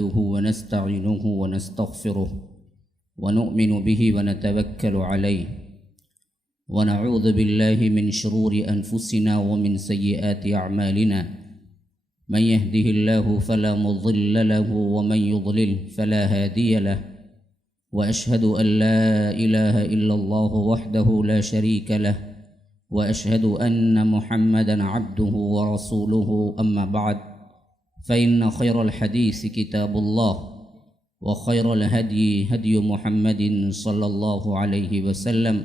نحمده ونستعينه ونستغفره ونؤمن به ونتوكل عليه ونعوذ بالله من شرور أنفسنا ومن سيئات أعمالنا من يهده الله فلا مضل له ومن يضلل فلا هادي له وأشهد أن لا إله إلا الله وحده لا شريك له وأشهد أن محمدًا عبده ورسوله أما بعد فإن خير الحديث كتاب الله وخير الهدي هدي محمد صلى الله عليه وسلم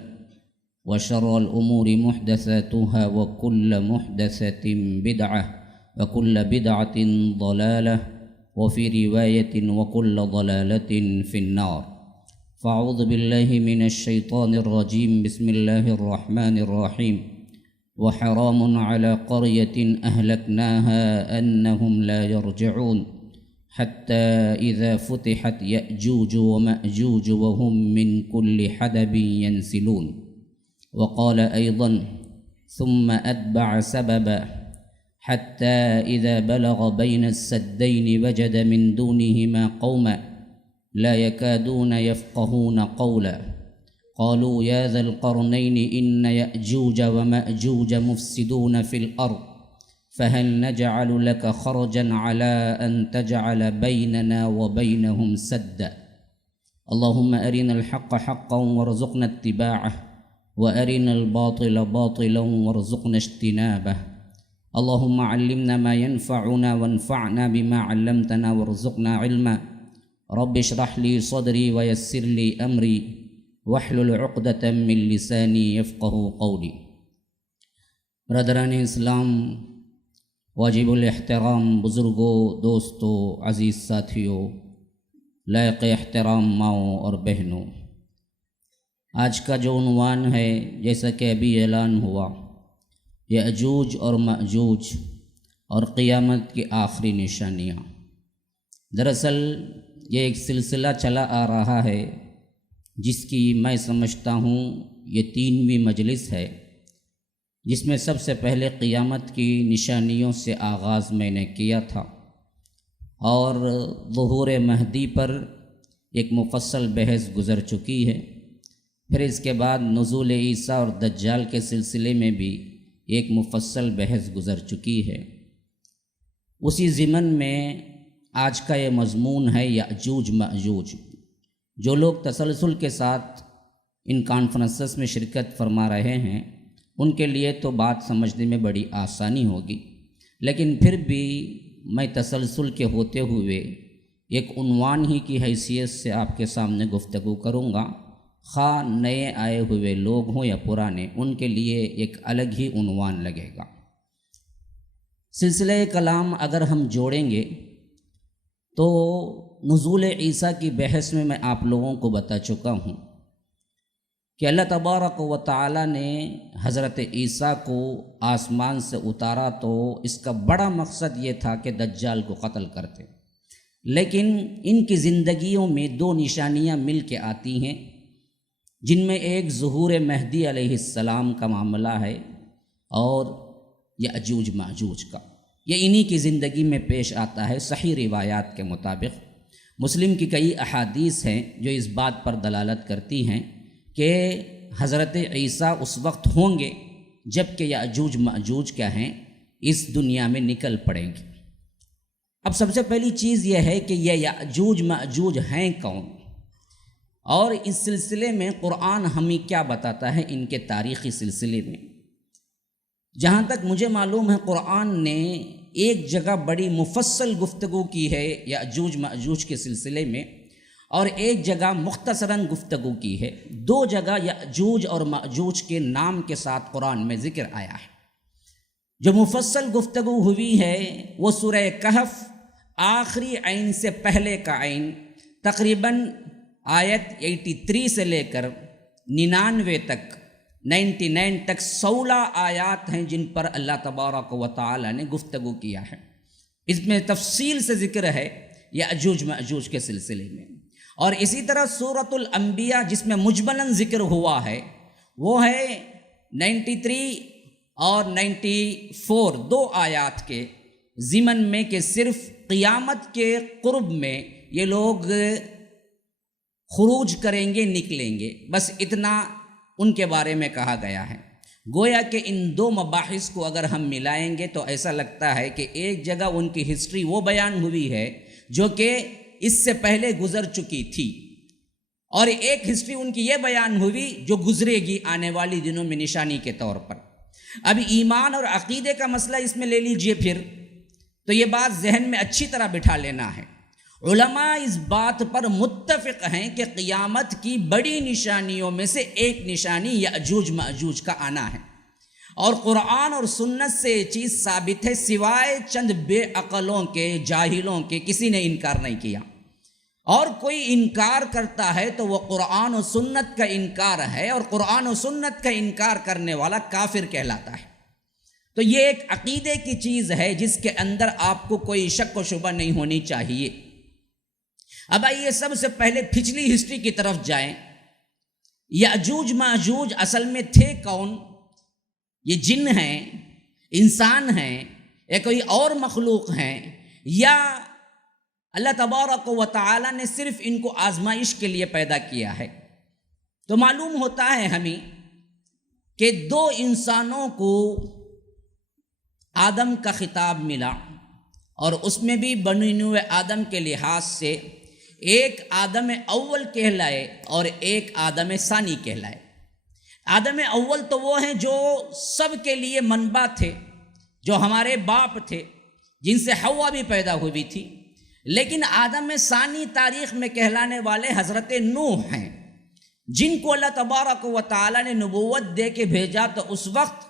وشر الأمور محدثاتها وكل محدثة بدعة وكل بدعة ضلالة وفي رواية وكل ضلالة في النار فأعوذ بالله من الشيطان الرجيم بسم الله الرحمن الرحيم وحرام على قرية أهلكناها أنهم لا يرجعون حتى إذا فتحت يأجوج ومأجوج وهم من كل حدب ينسلون وقال أيضا ثم أتبع سببا حتى إذا بلغ بين السدين وجد من دونهما قوما لا يكادون يفقهون قولا قالوا يا ذا القرنين إن يأجوج ومأجوج مفسدون في الأرض فهل نجعل لك خرجا على أن تجعل بيننا وبينهم سدا اللهم أرنا الحق حقا وارزقنا اتباعه وأرنا الباطل باطلا وارزقنا اجتنابه اللهم علمنا ما ينفعنا وانفعنا بما علمتنا وارزقنا علما رب اشرح لي صدري ويسر لي أمري واحلل عقدة من لساني يفقه قولي برادران اسلام، واجب الاحترام بزرگوں، دوستوں، عزیز ساتھیوں، لائق احترام ماؤں اور بہنوں، آج کا جو عنوان ہے جیسا کہ ابھی اعلان ہوا، یأجوج اور مأجوج اور قیامت کی آخری نشانیاں۔ دراصل یہ ایک سلسلہ چلا آ رہا ہے جس کی میں سمجھتا ہوں یہ 3ویں مجلس ہے، جس میں سب سے پہلے قیامت کی نشانیوں سے آغاز میں نے کیا تھا اور ظہور مہدی پر ایک مفصل بحث گزر چکی ہے۔ پھر اس کے بعد نزول عیسیٰ اور دجال کے سلسلے میں بھی ایک مفصل بحث گزر چکی ہے۔ اسی ضمن میں آج کا یہ مضمون ہے یأجوج مأجوج۔ جو لوگ تسلسل کے ساتھ ان کانفرنسز میں شرکت فرما رہے ہیں ان کے لیے تو بات سمجھنے میں بڑی آسانی ہوگی، لیکن پھر بھی میں تسلسل کے ہوتے ہوئے ایک عنوان ہی کی حیثیت سے آپ کے سامنے گفتگو کروں گا، خواہ نئے آئے ہوئے لوگ ہوں یا پرانے، ان کے لیے ایک الگ ہی عنوان لگے گا۔ سلسلہ کلام اگر ہم جوڑیں گے تو نزول عیسیٰ کی بحث میں آپ لوگوں کو بتا چکا ہوں کہ اللہ تبارک و تعالی نے حضرت عیسیٰ کو آسمان سے اتارا تو اس کا بڑا مقصد یہ تھا کہ دجال کو قتل کرتے، لیکن ان کی زندگیوں میں 2 نشانیاں مل کے آتی ہیں، جن میں ایک ظہور مہدی علیہ السلام کا معاملہ ہے اور یأجوج مأجوج کا۔ یہ انہی کی زندگی میں پیش آتا ہے۔ صحیح روایات کے مطابق مسلم کی کئی احادیث ہیں جو اس بات پر دلالت کرتی ہیں کہ حضرت عیسیٰ اس وقت ہوں گے جب کہ یأجوج مأجوج کیا ہیں، اس دنیا میں نکل پڑیں گے۔ اب سب سے پہلی چیز یہ ہے کہ یہ یأجوج مأجوج ہیں کون، اور اس سلسلے میں قرآن ہمیں کیا بتاتا ہے ان کے تاریخی سلسلے میں۔ جہاں تک مجھے معلوم ہے قرآن نے ایک جگہ بڑی مفصل گفتگو کی ہے یأجوج مأجوج کے سلسلے میں، اور ایک جگہ مختصراً گفتگو کی ہے۔ 2 جگہ یأجوج اور مأجوج کے نام کے ساتھ قرآن میں ذکر آیا ہے۔ جو مفصل گفتگو ہوئی ہے وہ سورہ کہف آخری عین سے پہلے کا عین، تقریباً آیت 83 سے لے کر 99 تک 99 تک 16 آیات ہیں جن پر اللہ تبارک و تعالی نے گفتگو کیا ہے۔ اس میں تفصیل سے ذکر ہے یأجوج مأجوج کے سلسلے میں، اور اسی طرح سورۃ الانبیاء جس میں مجملاً ذکر ہوا ہے وہ ہے 93 اور 94 2 آیات کے، ضمن میں کہ صرف قیامت کے قرب میں یہ لوگ خروج کریں گے، نکلیں گے، بس اتنا ان کے بارے میں کہا گیا ہے۔ گویا کہ ان دو مباحث کو اگر ہم ملائیں گے تو ایسا لگتا ہے کہ ایک جگہ ان کی ہسٹری وہ بیان ہوئی ہے جو کہ اس سے پہلے گزر چکی تھی، اور ایک ہسٹری ان کی یہ بیان ہوئی جو گزرے گی آنے والی دنوں میں نشانی کے طور پر۔ اب ایمان اور عقیدے کا مسئلہ اس میں لے لیجئے پھر، تو یہ بات ذہن میں اچھی طرح بٹھا لینا ہے۔ علماء اس بات پر متفق ہیں کہ قیامت کی بڑی نشانیوں میں سے ایک نشانی یأجوج مأجوج کا آنا ہے، اور قرآن اور سنت سے یہ چیز ثابت ہے، سوائے چند بے عقلوں کے، جاہلوں کے، کسی نے انکار نہیں کیا۔ اور کوئی انکار کرتا ہے تو وہ قرآن و سنت کا انکار ہے، اور قرآن و سنت کا انکار کرنے والا کافر کہلاتا ہے۔ تو یہ ایک عقیدے کی چیز ہے جس کے اندر آپ کو کوئی شک و شبہ نہیں ہونی چاہیے۔ اب آئیے سب سے پہلے پچھلی ہسٹری کی طرف جائیں۔ یأجوج ماجوج اصل میں تھے کون؟ یہ جن ہیں، انسان ہیں، یا کوئی اور مخلوق ہیں، یا اللہ تبارک و تعالی نے صرف ان کو آزمائش کے لیے پیدا کیا ہے؟ تو معلوم ہوتا ہے ہمیں کہ دو انسانوں کو آدم کا خطاب ملا، اور اس میں بھی بنی نوع آدم کے لحاظ سے ایک آدم اول کہلائے اور ایک آدم ثانی کہلائے۔ آدم اول تو وہ ہیں جو سب کے لیے منبع تھے، جو ہمارے باپ تھے، جن سے حوا بھی پیدا ہوئی تھی۔ لیکن آدم ثانی تاریخ میں کہلانے والے حضرت نوح ہیں، جن کو اللہ تبارک و تعالی نے نبوت دے کے بھیجا۔ تو اس وقت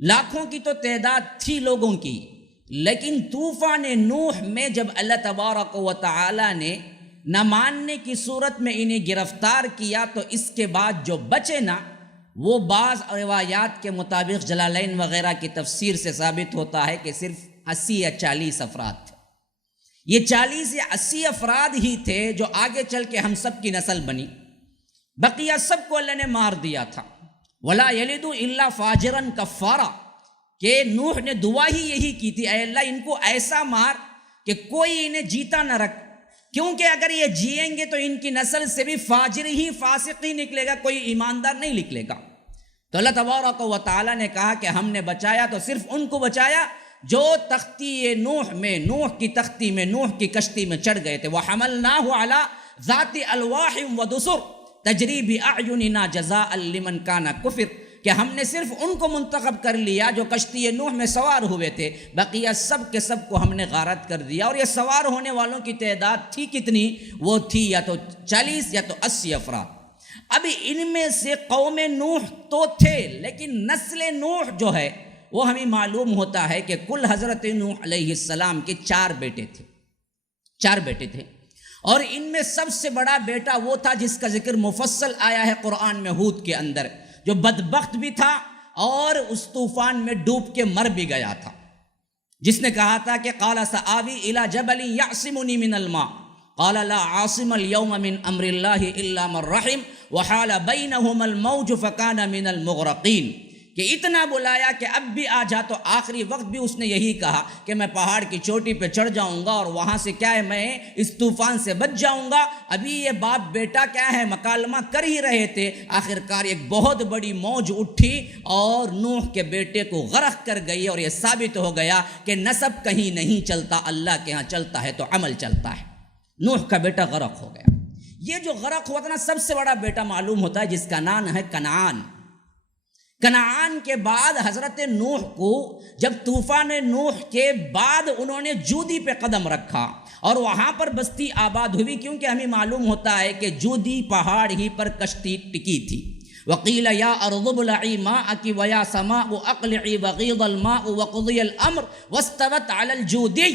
لاکھوں کی تو تعداد تھی لوگوں کی، لیکن طوفان نوح میں جب اللہ تبارک و تعالی نے نہ ماننے کی صورت میں انہیں گرفتار کیا، تو اس کے بعد جو بچے نا، وہ بعض روایات کے مطابق جلالین وغیرہ کی تفسیر سے ثابت ہوتا ہے کہ صرف 80 یا 40 افراد تھے۔ یہ 40 یا 80 افراد ہی تھے جو آگے چل کے ہم سب کی نسل بنی، بقیہ سب کو اللہ نے مار دیا تھا۔ وَلَا يَلِدُ إِلَّا فَاجِرًا كَفَّارًا، کہ نوح نے دعا ہی یہی کی تھی، اے اللہ ان کو ایسا مار کہ کوئی انہیں جیتا نہ رکھ، کیونکہ اگر یہ جیئیں گے تو ان کی نسل سے بھی فاجر ہی، فاسق ہی نکلے گا، کوئی ایماندار نہیں نکلے گا۔ تو اللہ تبارک و تعالی نے کہا کہ ہم نے بچایا تو صرف ان کو بچایا جو تختی نوح میں، نوح کی تختی میں، نوح کی کشتی میں چڑھ گئے تھے۔ وَحَمَلْنَاهُ عَلَى ذَاتِ أَلْوَاحٍ وَدُسُرٍ تَجْرِي بِأَعْيُنِنَا جَزَاءً لِمَنْ كَانَ كُفِرٍ، کہ ہم نے صرف ان کو منتخب کر لیا جو کشتی نوح میں سوار ہوئے تھے، بقیہ سب کے سب کو ہم نے غارت کر دیا۔ اور یہ سوار ہونے والوں کی تعداد تھی کتنی؟ وہ تھی یا تو 40 یا تو 80 افراد۔ اب ان میں سے قوم نوح تو تھے، لیکن نسل نوح جو ہے وہ ہمیں معلوم ہوتا ہے کہ کل حضرت نوح علیہ السلام کے 4 بیٹے تھے، 4 بیٹے تھے، اور ان میں سب سے بڑا بیٹا وہ تھا جس کا ذکر مفصل آیا ہے قرآن میں ہود کے اندر، جو بدبخت بھی تھا اور اس طوفان میں ڈوب کے مر بھی گیا تھا، جس نے کہا تھا کہ قال سآوی الی جبل یعصمنی من الماء قال لا عاصم اليوم من امر اللہ الا من رحم وحال بینہما الموج فکان من المغرقین، کہ اتنا بلایا کہ اب بھی آ جا۔ تو آخری وقت بھی اس نے یہی کہا کہ میں پہاڑ کی چوٹی پہ چڑھ جاؤں گا اور وہاں سے کیا ہے میں اس طوفان سے بچ جاؤں گا۔ ابھی یہ باپ بیٹا کیا ہے مکالمہ کر ہی رہے تھے، آخر کار ایک بہت بڑی موج اٹھی اور نوح کے بیٹے کو غرق کر گئی، اور یہ ثابت ہو گیا کہ نسب کہیں نہیں چلتا، اللہ کے ہاں چلتا ہے تو عمل چلتا ہے۔ نوح کا بیٹا غرق ہو گیا۔ یہ جو غرق ہوا تھا نا، سب سے بڑا بیٹا معلوم ہوتا ہے جس کا نام ہے کنعان۔ کنعان کے بعد حضرت نوح کو جب طوفان نوح کے بعد انہوں نے جودی پہ قدم رکھا اور وہاں پر بستی آباد ہوئی، کیونکہ ہمیں معلوم ہوتا ہے کہ جودی پہاڑ ہی پر کشتی ٹکی تھی۔ وقیل یا ارض ابلعی ماءک ویا سماء اقلعی وغیض الماء وقضی الامر واستوت علی الجودی،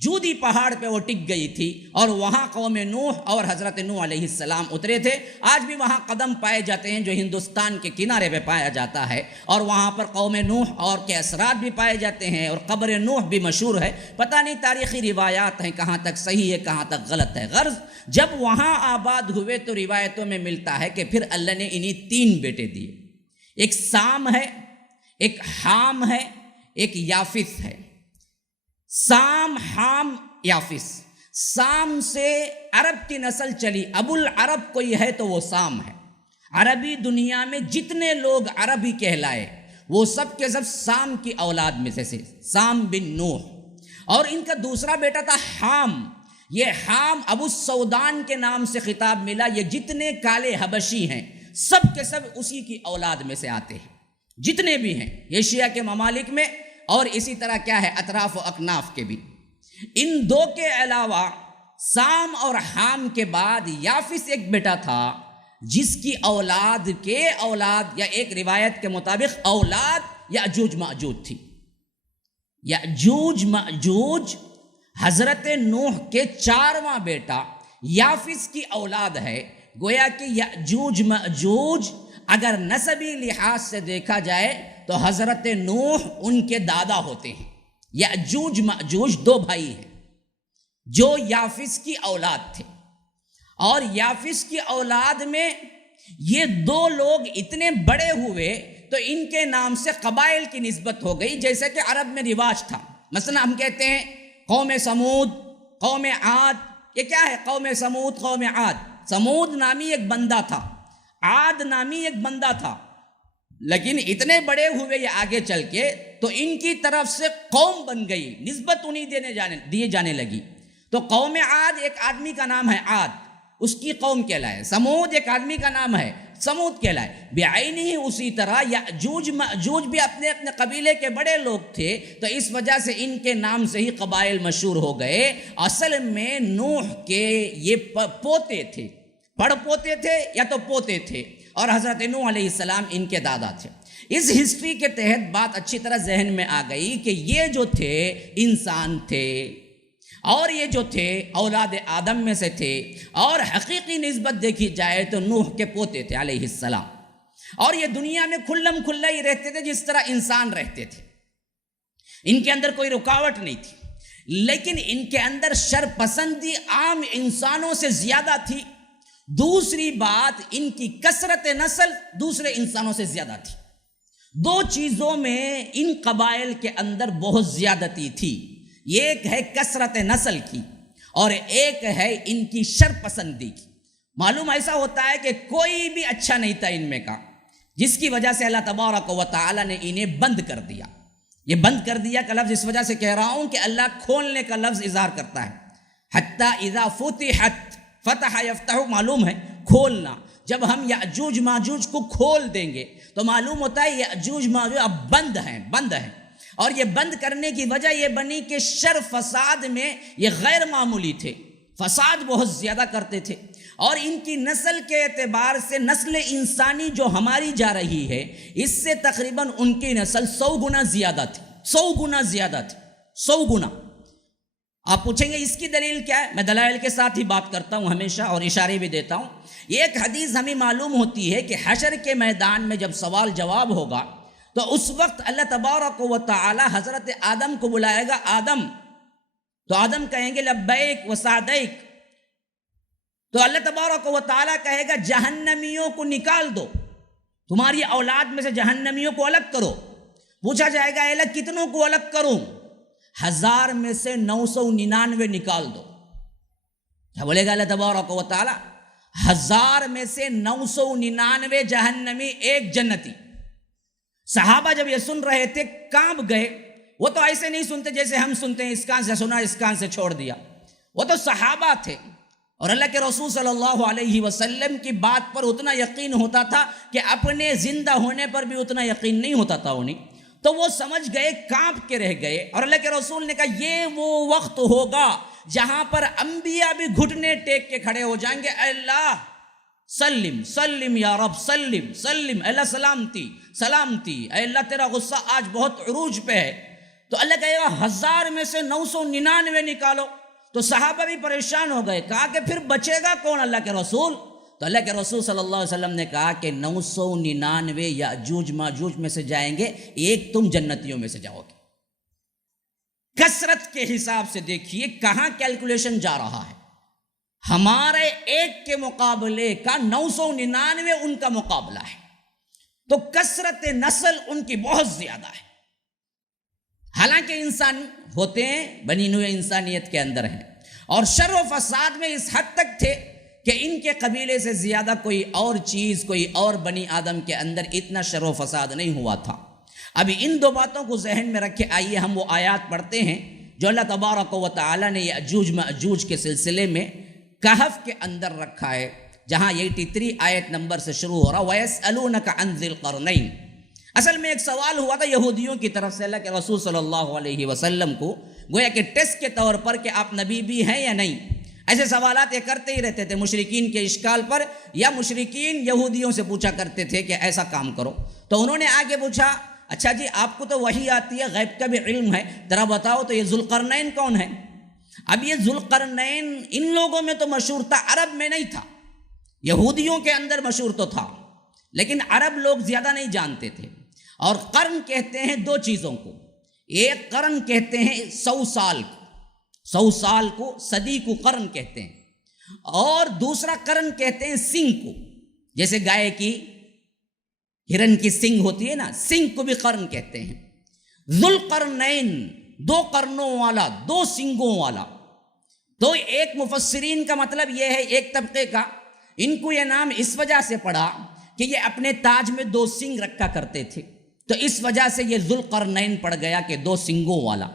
جودی پہاڑ پہ وہ ٹک گئی تھی، اور وہاں قوم نوح اور حضرت نوح علیہ السلام اترے تھے۔ آج بھی وہاں قدم پائے جاتے ہیں جو ہندوستان کے کنارے پہ پایا جاتا ہے، اور وہاں پر قوم نوح اور کے اثرات بھی پائے جاتے ہیں، اور قبر نوح بھی مشہور ہے۔ پتہ نہیں تاریخی روایات ہیں کہاں تک صحیح ہے کہاں تک غلط ہے۔ غرض جب وہاں آباد ہوئے تو روایتوں میں ملتا ہے کہ پھر اللہ نے انہیں 3 بیٹے دیے، ایک سام ہے، ایک حام ہے، ایک یافث ہے۔ سام، حام، یافس۔ سام سے عرب کی نسل چلی، ابو العرب کوئی ہے تو وہ سام ہے۔ عربی دنیا میں جتنے لوگ عربی کہلائے وہ سب کے سب سام کی اولاد میں سے سام بن نوح۔ اور ان کا دوسرا بیٹا تھا حام۔ یہ حام ابو السودان کے نام سے خطاب ملا۔ یہ جتنے کالے حبشی ہیں سب کے سب اسی کی اولاد میں سے آتے ہیں، جتنے بھی ہیں ایشیا کے ممالک میں، اور اسی طرح کیا ہے اطراف و اکناف کے بھی۔ ان دو کے علاوہ سام اور حام کے بعد یافس ایک بیٹا تھا، جس کی اولاد کے اولاد، یا ایک روایت کے مطابق اولاد یاجوج ماجوج تھی۔ یاجوج ماجوج حضرت نوح کے 4واں بیٹا یافس کی اولاد ہے۔ گویا کہ یاجوج ماجوج اگر نسبی لحاظ سے دیکھا جائے تو حضرت نوح ان کے دادا ہوتے ہیں۔ یاجوج ماجوج 2 بھائی ہیں جو یافس کی اولاد تھے، اور یافس کی اولاد میں یہ 2 لوگ اتنے بڑے ہوئے تو ان کے نام سے قبائل کی نسبت ہو گئی، جیسے کہ عرب میں رواج تھا۔ مثلا ہم کہتے ہیں قوم سمود، قوم عاد۔ یہ کیا ہے؟ قوم سمود، قوم عاد۔ سمود نامی ایک بندہ تھا، عاد نامی ایک بندہ تھا، لیکن اتنے بڑے ہوئے یہ آگے چل کے تو ان کی طرف سے قوم بن گئی، نسبت انہیں دیے جانے لگی۔ تو قوم عاد ایک آدمی کا نام ہے عاد، اس کی قوم کہلائے۔ سمود ایک آدمی کا نام ہے، سمود کہلائے بعینہ ہی۔ اسی طرح یاجوج ماجوج بھی اپنے اپنے قبیلے کے بڑے لوگ تھے، تو اس وجہ سے ان کے نام سے ہی قبائل مشہور ہو گئے۔ اصل میں نوح کے یہ پوتے تھے، پڑ پوتے تھے یا تو پوتے تھے، اور حضرت نوح علیہ السلام ان کے دادا تھے۔ اس ہسٹری کے تحت بات اچھی طرح ذہن میں آ گئی کہ یہ جو تھے انسان تھے، اور یہ جو تھے اولاد آدم میں سے تھے، اور حقیقی نسبت دیکھی جائے تو نوح کے پوتے تھے علیہ السلام، اور یہ دنیا میں کھلم کھلا ہی رہتے تھے جس طرح انسان رہتے تھے۔ ان کے اندر کوئی رکاوٹ نہیں تھی، لیکن ان کے اندر شر پسندی عام انسانوں سے زیادہ تھی۔ دوسری بات، ان کی کثرت نسل دوسرے انسانوں سے زیادہ تھی۔ 2 چیزوں میں ان قبائل کے اندر بہت زیادتی تھی، ایک ہے کثرت نسل کی، اور ایک ہے ان کی شر پسندی کی۔ معلوم ایسا ہوتا ہے کہ کوئی بھی اچھا نہیں تھا ان میں کا، جس کی وجہ سے اللہ تبارک و تعالی نے انہیں بند کر دیا۔ یہ بند کر دیا کا لفظ اس وجہ سے کہہ رہا ہوں کہ اللہ کھولنے کا لفظ اظہار کرتا ہے، حتی اذا فتحت، فتح یفتح معلوم ہے کھولنا۔ جب ہم یاجوج ماجوج کو کھول دیں گے تو معلوم ہوتا ہے یاجوج ماجوج اب بند ہیں، اور یہ بند کرنے کی وجہ یہ بنی کہ شر فساد میں یہ غیر معمولی تھے، فساد بہت زیادہ کرتے تھے، اور ان کی نسل کے اعتبار سے نسل انسانی جو ہماری جا رہی ہے اس سے تقریباً ان کی نسل 100 گنا زیادہ تھی، 100 گنا زیادہ تھی، 100 گنا۔ آپ پوچھیں گے اس کی دلیل کیا ہے؟ میں دلائل کے ساتھ ہی بات کرتا ہوں ہمیشہ، اور اشارے بھی دیتا ہوں۔ یہ ایک حدیث ہمیں معلوم ہوتی ہے کہ حشر کے میدان میں جب سوال جواب ہوگا تو اس وقت اللہ تبارک و تعالی حضرت آدم کو بلائے گا، آدم، تو آدم کہیں گے لبیک و سعدیک، تو اللہ تبارک و تعالی کہے گا جہنمیوں کو نکال دو، تمہاری اولاد میں سے جہنمیوں کو الگ کرو۔ پوچھا جائے گا الگ کتنوں کو الگ کروں؟ 1000 میں سے 999 نکال دو۔ کیا بولے گا اللہ تبارک و تعالی؟ 1000 میں سے 999 جہنمی، 1 جنتی۔ صحابہ جب یہ سن رہے تھے کانپ گئے۔ وہ تو ایسے نہیں سنتے جیسے ہم سنتے ہیں، اس کان سے سنا اس کان سے چھوڑ دیا۔ وہ تو صحابہ تھے، اور اللہ کے رسول صلی اللہ علیہ وسلم کی بات پر اتنا یقین ہوتا تھا کہ اپنے زندہ ہونے پر بھی اتنا یقین نہیں ہوتا تھا انہیں۔ تو وہ سمجھ گئے، کانپ کے رہ گئے، اور اللہ کے رسول نے کہا یہ وہ وقت ہوگا جہاں پر انبیاء بھی گھٹنے ٹیک کے کھڑے ہو جائیں گے، اے اللہ سلم سلم یا رب، سلم سلم، اے اللہ سلامتی سلامتی، اے اللہ تیرا غصہ آج بہت عروج پہ ہے۔ تو اللہ کہے گا 1000 میں سے 999 نکالو۔ تو صحابہ بھی پریشان ہو گئے، کہا کہ پھر بچے گا کون اللہ کے رسول؟ تو اللہ کے رسول صلی اللہ علیہ وسلم نے کہا کہ 999 یاجوج ماجوج میں سے جائیں گے، 1 تم جنتیوں میں سے جاؤ گے۔ کثرت کے حساب سے دیکھیے کہاں کیلکولیشن جا رہا ہے۔ ہمارے 1 کے مقابلے کا 999 ان کا مقابلہ ہے، تو کثرت نسل ان کی بہت زیادہ ہے۔ حالانکہ انسان ہوتے ہیں، بنی نوع انسانیت کے اندر ہیں، اور شر و فساد میں اس حد تک تھے کہ ان کے قبیلے سے زیادہ کوئی اور چیز، کوئی اور بنی آدم کے اندر اتنا شر و فساد نہیں ہوا تھا۔ ابھی ان دو باتوں کو ذہن میں رکھے آئیے ہم وہ آیات پڑھتے ہیں جو اللہ تبارک و تعالی نے یأجوج مأجوج کے سلسلے میں کہف کے اندر رکھا ہے، جہاں 83 آیت نمبر سے شروع ہو رہا وَيَسْأَلُونَكَ عَنْ ذِي الْقَرْنَيْنِ۔ اصل میں ایک سوال ہوا تھا یہودیوں کی طرف سے اللہ کے رسول صلی اللہ علیہ وسلم کو، گویا کہ ٹیسٹ کے طور پر کہ آپ نبی بھی ہیں یا نہیں۔ ایسے سوالات یہ کرتے ہی رہتے تھے مشرکین کے اشکال پر، یا مشرکین یہودیوں سے پوچھا کرتے تھے کہ ایسا کام کرو۔ تو انہوں نے آگے پوچھا، اچھا جی آپ کو تو وحی آتی ہے، غیب کا بھی علم ہے، ذرا بتاؤ تو یہ ذوالقرنین کون ہے؟ اب یہ ذوالقرنین ان لوگوں میں تو مشہور تھا، عرب میں نہیں تھا، یہودیوں کے اندر مشہور تو تھا لیکن عرب لوگ زیادہ نہیں جانتے تھے۔ اور قرن کہتے ہیں دو چیزوں کو، ایک قرن کہتے ہیں 100 سال کو، 100 سال کو، صدی کو قرن کہتے ہیں، اور دوسرا قرن کہتے ہیں سنگ کو، جیسے گائے کی، ہرن کی سنگ ہوتی ہے نا، سنگ کو بھی قرن کہتے ہیں۔ ذوالقرنین 2 قرنوں والا، 2 سنگوں والا۔ تو ایک مفسرین کا مطلب یہ ہے، ایک طبقے کا، ان کو یہ نام اس وجہ سے پڑا کہ یہ اپنے تاج میں 2 سنگ رکھا کرتے تھے، تو اس وجہ سے یہ ذوالقرنین پڑ گیا کہ 2 سنگوں والا۔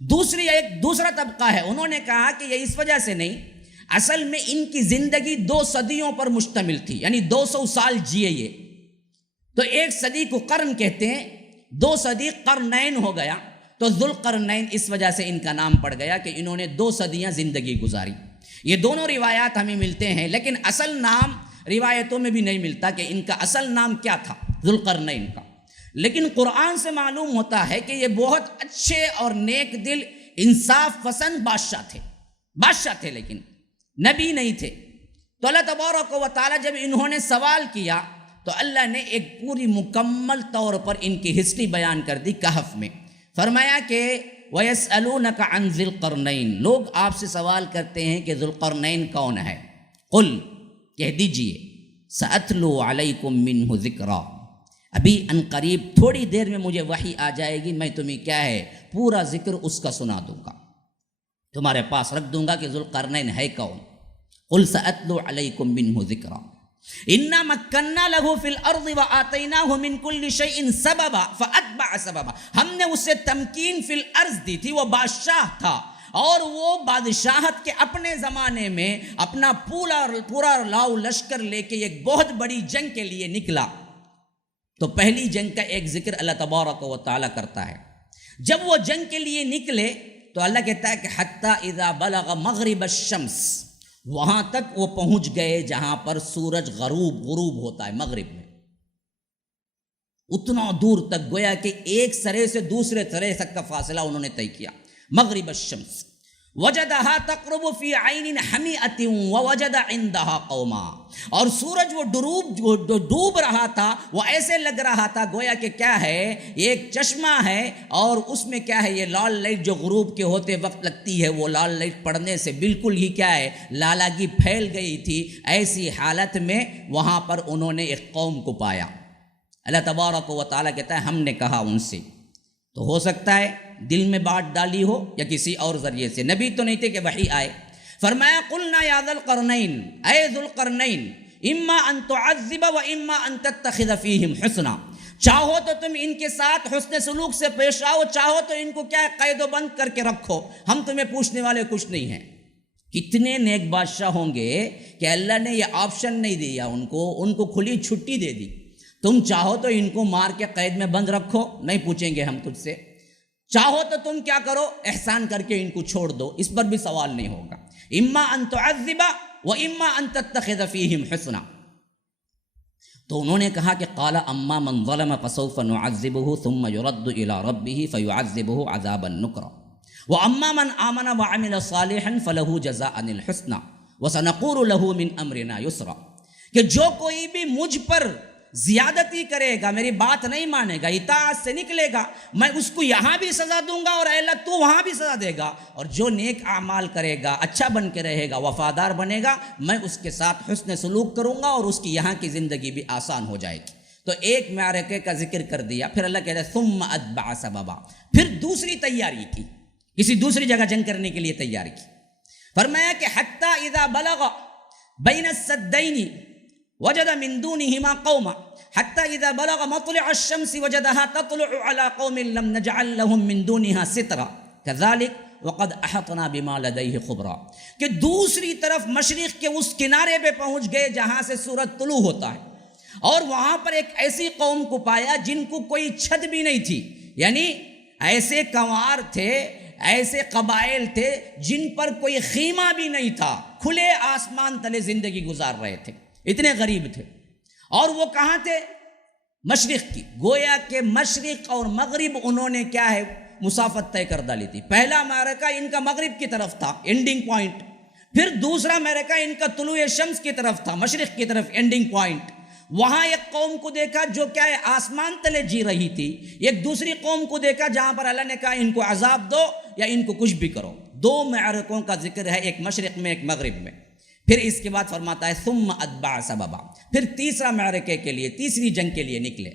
دوسرا طبقہ ہے، انہوں نے کہا کہ یہ اس وجہ سے نہیں، اصل میں ان کی زندگی 2 صدیوں پر مشتمل تھی، یعنی 200 سال جیے یہ، تو 1 صدی کو قرن کہتے ہیں، 2 صدی قرنین ہو گیا، تو ذوالقرنین اس وجہ سے ان کا نام پڑ گیا کہ انہوں نے 2 صدیاں زندگی گزاری۔ یہ دونوں روایات ہمیں ملتے ہیں، لیکن اصل نام روایتوں میں بھی نہیں ملتا کہ ان کا اصل نام کیا تھا ذوالقرنین کا۔ لیکن قرآن سے معلوم ہوتا ہے کہ یہ بہت اچھے اور نیک دل، انصاف پسند بادشاہ تھے لیکن نبی نہیں تھے۔ تو اللہ تبارک و تعالی جب انہوں نے سوال کیا تو اللہ نے ایک پوری مکمل طور پر ان کی ہسٹری بیان کر دی کہف میں۔ فرمایا کہ وَيَسْأَلُونَكَ عَنْ ذِي الْقَرْنَيْنِ، لوگ آپ سے سوال کرتے ہیں کہ ذوالقرنین کون ہے؟ قل، کہہ دیجئے، سَأَتْلُو عَلَيْكُم مِّنْهُ ذِكْرًا، ابھی ان قریب تھوڑی دیر میں مجھے وحی آ جائے گی، میں تمہیں کیا ہے پورا ذکر اس کا سنا دوں گا، تمہارے پاس رکھ دوں گا کہ ذوالقرنین ہے کون۔ قل سأتلو علیکم منہ ذکرا انا مکننا لہ فی الارض وآتیناہ من کل شیء سببا فاتبع سببا، ہم نے اسے تمکین فی الارض دی تھی، وہ بادشاہ تھا، اور وہ بادشاہت کے اپنے زمانے میں اپنا پورا لاؤ لشکر لے کے ایک بہت بڑی جنگ کے لیے نکلا۔ تو پہلی جنگ کا ایک ذکر اللہ تبارک و تعالیٰ کرتا ہے۔ جب وہ جنگ کے لیے نکلے تو اللہ کہتا ہے کہ حتی اذا بلغ مغرب الشمس، وہاں تک وہ پہنچ گئے جہاں پر سورج غروب ہوتا ہے مغرب میں، اتنا دور تک، گویا کہ ایک سرے سے دوسرے سرے تک کا فاصلہ انہوں نے طے کیا۔ مغرب الشمس وجدہا تقرب فی عین حمیئۃ ووجد عندہا قوما، اور سورج وہ ڈوب رہا تھا، وہ ایسے لگ رہا تھا گویا کہ کیا ہے ایک چشمہ ہے، اور اس میں کیا ہے یہ لال لائٹ جو غروب کے ہوتے وقت لگتی ہے، وہ لال لائٹ پڑنے سے بالکل ہی کیا ہے لالگی پھیل گئی تھی۔ ایسی حالت میں وہاں پر انہوں نے ایک قوم کو پایا۔ اللہ تبارک و تعالیٰ کہتا ہے ہم نے کہا ان سے، تو ہو سکتا ہے دل میں بات ڈالی ہو یا کسی اور ذریعے سے، نبی تو نہیں تھے کہ وحی آئے۔ فرمایا قلنا یا ذا القرنین، اے ذو القرنین، اما ان تعذب و اما ان تتخذ فیہم حسنا، چاہو تو تم ان کے ساتھ حسن سلوک سے پیش آؤ، چاہو تو ان کو کیا قید و بند کر کے رکھو، ہم تمہیں پوچھنے والے کچھ نہیں ہیں۔ کتنے نیک بادشاہ ہوں گے کہ اللہ نے یہ آپشن نہیں دیا ان کو کھلی چھٹی دے دی، تم چاہو تو ان کو مار کے قید میں بند رکھو، نہیں پوچھیں گے ہم تجھ سے، چاہو تو تم کیا کرو احسان کر کے ان کو چھوڑ دو، اس پر بھی سوال نہیں ہوگا۔ اما ان تعذب و اما ان تتخذ فیہم حسنا، تو انہوں نے کہا کہ قال اما من ظلم فسوف نعذبه ثم يرد الى ربه فيعذبه عذابا نکرا واما من آمن وعمل صالحا فله جزاء الحسنى وسنقول له من امرنا یسرا، کہ جو کوئی بھی مجھ پر زیادتی کرے گا، میری بات نہیں مانے گا، اطاعت سے نکلے گا، میں اس کو یہاں بھی سزا دوں گا اور اے اللہ تو وہاں بھی سزا دے گا، اور جو نیک اعمال کرے گا، اچھا بن کے رہے گا، وفادار بنے گا، میں اس کے ساتھ حسن سلوک کروں گا اور اس کی یہاں کی زندگی بھی آسان ہو جائے گی۔ تو ایک معرکے کا ذکر کر دیا، پھر اللہ کہتا ہے ثم اتبع سببا، پھر دوسری تیاری کی، کسی دوسری جگہ جنگ کرنے کے لیے تیاری کی. فرمایا کہ حتی اذا بلغ بین السدین وجد من دونہما قوما حتی اذا بلغ مطلع الشمس وجدها تطلع على قوم لم نجعل لهم من دونها سترا كذلك وقد احطنا بما لديه خبرا، کہ دوسری طرف مشرق کے اس کنارے پہ پہنچ گئے جہاں سے سورج طلوع ہوتا ہے، اور وہاں پر ایک ایسی قوم کو پایا جن کو کوئی چھت بھی نہیں تھی، یعنی ایسے کنوار تھے، ایسے قبائل تھے جن پر کوئی خیمہ بھی نہیں تھا، کھلے آسمان تلے زندگی گزار رہے تھے، اتنے غریب تھے. اور وہ کہاں تھے؟ مشرق کی. گویا کہ مشرق اور مغرب انہوں نے کیا ہے مسافت طے کر ڈالی تھی. پہلا معرکہ ان کا مغرب کی طرف تھا، اینڈنگ پوائنٹ. پھر دوسرا معرکہ ان کا طلوع شمس کی طرف تھا، مشرق کی طرف اینڈنگ پوائنٹ. وہاں ایک قوم کو دیکھا جو کیا ہے آسمان تلے جی رہی تھی، ایک دوسری قوم کو دیکھا جہاں پر اللہ نے کہا ان کو عذاب دو یا ان کو کچھ بھی کرو. دو معرکوں کا ذکر ہے، ایک مشرق میں ایک مغرب میں. پھر اس کے بعد فرماتا ہے ثم اتبع سببا، پھر تیسرا معرکے کے لیے، تیسری جنگ کے لیے نکلے.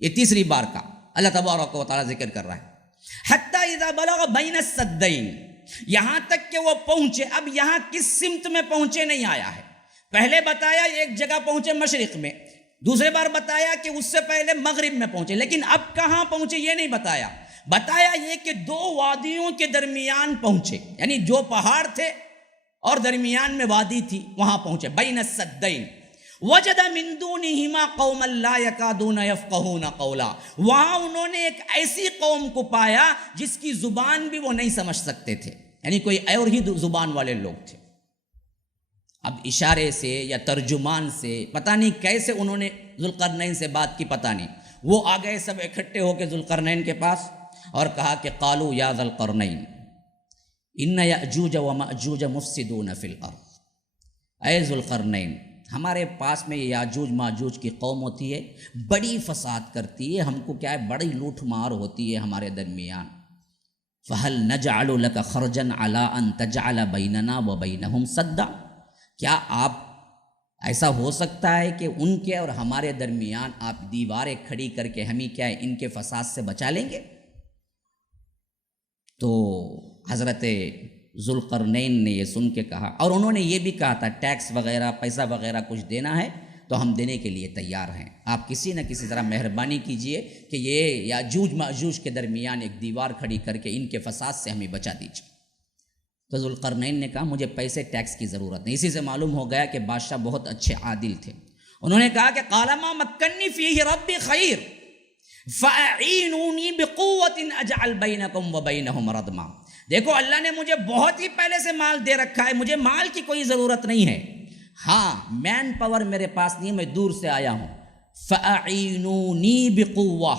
یہ تیسری بار کا اللہ تبارک و تعالیٰ ذکر کر رہا ہے. حتی اذا بلغ بین السدین، یہاں تک کہ وہ پہنچے. اب یہاں کس سمت میں پہنچے نہیں آیا ہے. پہلے بتایا ایک جگہ پہنچے مشرق میں، دوسرے بار بتایا کہ اس سے پہلے مغرب میں پہنچے، لیکن اب کہاں پہنچے یہ نہیں بتایا. بتایا یہ کہ دو وادیوں کے درمیان پہنچے، یعنی جو پہاڑ تھے اور درمیان میں وادی تھی وہاں پہنچے. بین السدین وجد من دونہما قوما لا یکادون یفقہون قولا، وہاں انہوں نے ایک ایسی قوم کو پایا جس کی زبان بھی وہ نہیں سمجھ سکتے تھے، یعنی کوئی اور ہی زبان والے لوگ تھے. اب اشارے سے یا ترجمان سے پتہ نہیں کیسے انہوں نے ذوالقرنین سے بات کی، پتہ نہیں. وہ آ گئے سب اکٹھے ہو کے ذوالقرنین کے پاس اور کہا کہ قالوا یا ذوالقرنین ان یأجوج ومأجوج مفسدون فی الارض. اے ذوالقرنین، ہمارے پاس میں یہ یاجوج ماجوج کی قوم ہوتی ہے، بڑی فساد کرتی ہے، ہم کو کیا ہے بڑی لوٹ مار ہوتی ہے ہمارے درمیان. فہل نجعل لک خرجا علی ان تجعل بیننا وبینہم سدا، کیا آپ ایسا ہو سکتا ہے کہ ان کے اور ہمارے درمیان آپ دیواریں کھڑی کر کے ہمیں کیا ہے ان کے فساد سے بچا لیں گے؟ تو حضرت ذوالقرنین نے یہ سن کے کہا، اور انہوں نے یہ بھی کہا تھا ٹیکس وغیرہ پیسہ وغیرہ کچھ دینا ہے تو ہم دینے کے لیے تیار ہیں، آپ کسی نہ کسی طرح مہربانی کیجئے کہ یہ یاجوج ماجوج کے درمیان ایک دیوار کھڑی کر کے ان کے فساد سے ہمیں بچا دیجیے. تو ذوالقرنین نے کہا مجھے پیسے ٹیکس کی ضرورت نہیں. اسی سے معلوم ہو گیا کہ بادشاہ بہت اچھے عادل تھے. انہوں نے کہا کہ قال ما مکنی فیہ ربی خیر فاعینونی بقوت اجعل بینکم وبینہم ردما. دیکھو اللہ نے مجھے بہت ہی پہلے سے مال دے رکھا ہے، مجھے مال کی کوئی ضرورت نہیں ہے. ہاں مین پاور میرے پاس نہیں، میں دور سے آیا ہوں. فاعینونی بقوہ،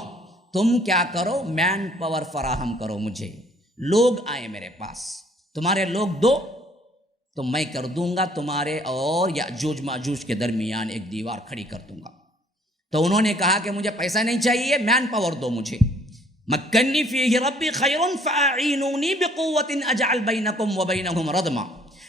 تم کیا کرو مین پاور فراہم کرو مجھے، لوگ آئے میرے پاس، تمہارے لوگ دو تو میں کر دوں گا تمہارے اور یاجوج ماجوج کے درمیان ایک دیوار کھڑی کر دوں گا. تو انہوں نے کہا کہ مجھے پیسہ نہیں چاہیے، مین پاور دو مجھے. مکنی فیہ ربی خیر فاعینونی بقوت اجعل بینکم وبینہم ردما.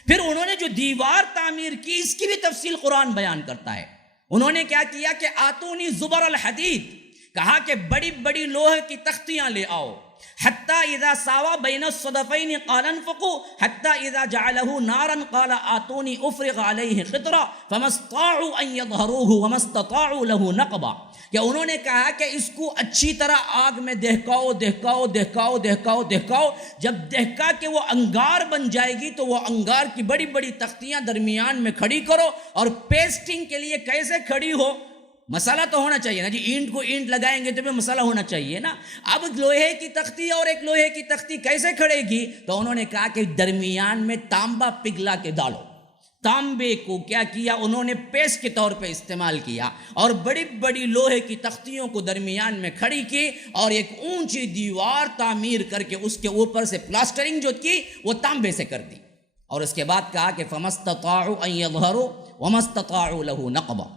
پھر انہوں نے جو دیوار تعمیر کی اس کی بھی تفصیل قرآن بیان کرتا ہے. انہوں نے کیا کیا کہ آتونی زبر الحدید، کہا کہ بڑی بڑی لوہے کی تختیاں لے آؤ. حتی اذا ساوا بین الصدفین قال انفقوا حتی اذا جعلہ نارا قال آتونی افرغ علیہ قطرا فما استطاعوا ان یظہروہ وما استطاعوا لہ نقبا. کہ انہوں نے کہا کہ اس کو اچھی طرح آگ میں دہکاؤ دہکاؤ دہکاؤ دہکاؤ دہکاؤ، جب دہکا کہ وہ انگار بن جائے گی تو وہ انگار کی بڑی بڑی تختیاں درمیان میں کھڑی کرو. اور پیسٹنگ کے لیے کیسے کھڑی ہو؟ مسالہ تو ہونا چاہیے نا جی، اینٹ کو اینٹ لگائیں گے تو بھی مسالہ ہونا چاہیے نا. اب لوہے کی تختی اور ایک لوہے کی تختی کیسے کھڑے گی؟ تو انہوں نے کہا کہ درمیان میں تانبا پگھلا کے ڈالو. تانبے کو کیا کیا انہوں نے پیسٹ کے طور پہ استعمال کیا اور بڑی بڑی لوہے کی تختیوں کو درمیان میں کھڑی کی اور ایک اونچی دیوار تعمیر کر کے اس کے اوپر سے پلاسٹرنگ جو کی وہ تانبے سے کر دی. اور اس کے بعد کہا کہ فما استطاعوا ان یظہروا وما استطاعوا لہ نقبا.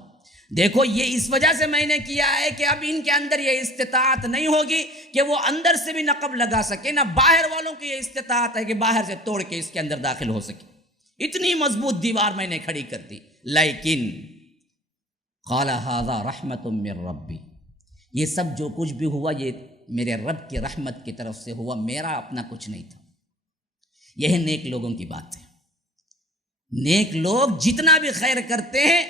دیکھو یہ اس وجہ سے میں نے کیا ہے کہ اب ان کے اندر یہ استطاعت نہیں ہوگی کہ وہ اندر سے بھی نقب لگا سکے، نہ باہر والوں کی یہ استطاعت ہے کہ باہر سے توڑ کے اس کے اندر داخل ہو سکے. اتنی مضبوط دیوار میں نے کھڑی کر دی. لیکن قال ھذا رحمت من ربی، یہ سب جو کچھ بھی ہوا یہ میرے رب کی رحمت کی طرف سے ہوا، میرا اپنا کچھ نہیں تھا۔ یہ ہے نیک لوگوں کی بات ہے۔ نیک لوگ جتنا بھی خیر کرتے ہیں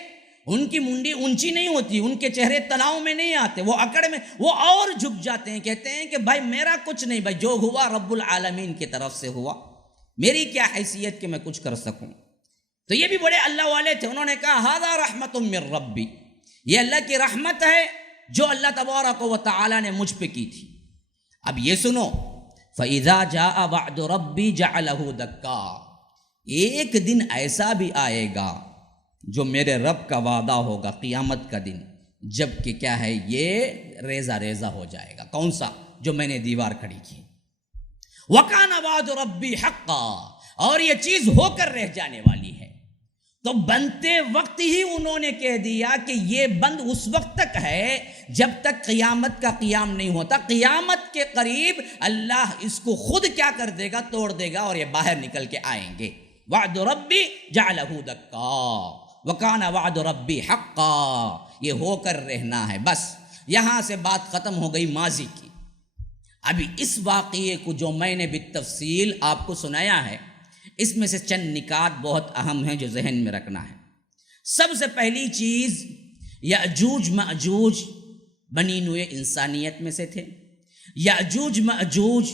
ان کی منڈی اونچی نہیں ہوتی، ان کے چہرے تناؤ میں نہیں آتے، وہ اکڑ میں، وہ اور جھک جاتے ہیں، کہتے ہیں کہ بھائی میرا کچھ نہیں، بھائی جو ہوا رب العالمین کی طرف سے ہوا، میری کیا حیثیت کہ میں کچھ کر سکوں۔ تو یہ بھی بڑے اللہ والے تھے، انہوں نے کہا ھذا رحمت من ربی، یہ اللہ کی رحمت ہے جو اللہ تبارک و تعالی نے مجھ پہ کی تھی۔ اب یہ سنو، فَإِذَا جَاءَ وَعْدُ رَبِّي جَعَلَهُ دَكَّا، ایک دن ایسا بھی آئے گا جو میرے رب کا وعدہ ہوگا، قیامت کا دن، جب کہ کیا ہے یہ ریزہ ریزہ ہو جائے گا۔ کون سا؟ جو میں نے دیوار کھڑی کی۔ وَكَانَ وَعْدُ رَبِّي حَقًّا، اور یہ چیز ہو کر رہ جانے والی ہے۔ تو بنتے وقت ہی انہوں نے کہہ دیا کہ یہ بند اس وقت تک ہے جب تک قیامت کا قیام نہیں ہوتا، قیامت کے قریب اللہ اس کو خود کیا کر دے گا، توڑ دے گا اور یہ باہر نکل کے آئیں گے۔ وعد ربی جعلہ دکا وکان وعد ربی حقا، یہ ہو کر رہنا ہے۔ بس یہاں سے بات ختم ہو گئی ماضی کی۔ ابھی اس واقعے کو جو میں نے بالتفصیل آپ کو سنایا ہے، اس میں سے چند نکات بہت اہم ہیں جو ذہن میں رکھنا ہے۔ سب سے پہلی چیز، یأجوج مأجوج بنی نوع انسانیت میں سے تھے۔ یأجوج مأجوج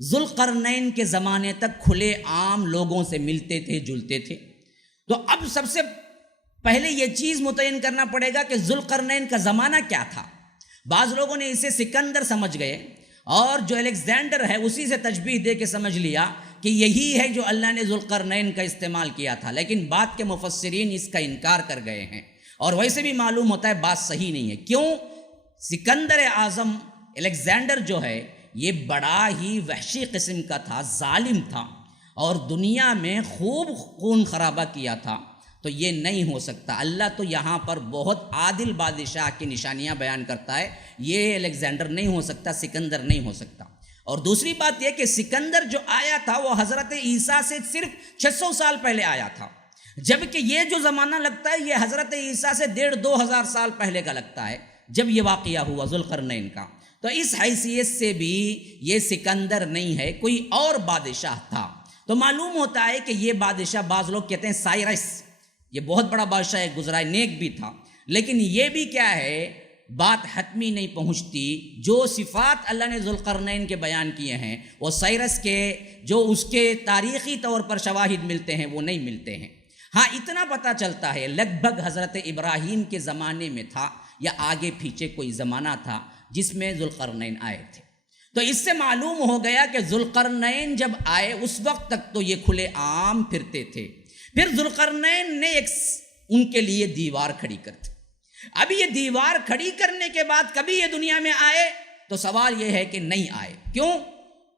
ذوالقرنین کے زمانے تک کھلے عام لوگوں سے ملتے تھے، جلتے تھے۔ تو اب سب سے پہلے یہ چیز متعین کرنا پڑے گا کہ ذوالقرنین کا زمانہ کیا تھا۔ بعض لوگوں نے اسے سکندر سمجھ گئے، اور جو الیگزینڈر ہے اسی سے تشبیہ دے کے سمجھ لیا کہ یہی ہے جو اللہ نے ذوالقرنین کا استعمال کیا تھا، لیکن بعد کے مفسرین اس کا انکار کر گئے ہیں، اور ویسے بھی معلوم ہوتا ہے بات صحیح نہیں ہے۔ کیوں؟ سکندر اعظم الیگزینڈر جو ہے یہ بڑا ہی وحشی قسم کا تھا، ظالم تھا، اور دنیا میں خوب خون خرابہ کیا تھا۔ تو یہ نہیں ہو سکتا۔ اللہ تو یہاں پر بہت عادل بادشاہ کی نشانیاں بیان کرتا ہے، یہ الیگزینڈر نہیں ہو سکتا، سکندر نہیں ہو سکتا۔ اور دوسری بات یہ کہ سکندر جو آیا تھا وہ حضرت عیسیٰ سے صرف 600 سال پہلے آیا تھا، جبکہ یہ جو زمانہ لگتا ہے یہ حضرت عیسیٰ سے 1500 سال پہلے کا لگتا ہے جب یہ واقعہ ہوا ذوالقرنین کا۔ تو اس حیثیت سے بھی یہ سکندر نہیں ہے، کوئی اور بادشاہ تھا۔ تو معلوم ہوتا ہے کہ یہ بادشاہ، بعض لوگ کہتے ہیں سائرس، یہ بہت بڑا بادشاہ ہے، گزرا نیک بھی تھا، لیکن یہ بھی کیا ہے، بات حتمی نہیں پہنچتی۔ جو صفات اللہ نے ذوالقرنین کے بیان کیے ہیں وہ سائرس کے جو اس کے تاریخی طور پر شواہد ملتے ہیں وہ نہیں ملتے ہیں۔ ہاں اتنا پتہ چلتا ہے لگ بھگ حضرت ابراہیم کے زمانے میں تھا، یا آگے پیچھے کوئی زمانہ تھا جس میں ذوالقرنین آئے تھے۔ تو اس سے معلوم ہو گیا کہ ذوالقرنین جب آئے اس وقت تک تو یہ کھلے عام پھرتے تھے، پھر ذوالقرنین نے ایک ان کے لیے دیوار کھڑی کر دی۔ اب یہ دیوار کھڑی کرنے کے بعد کبھی یہ دنیا میں آئے؟ تو سوال یہ ہے کہ نہیں آئے۔ کیوں؟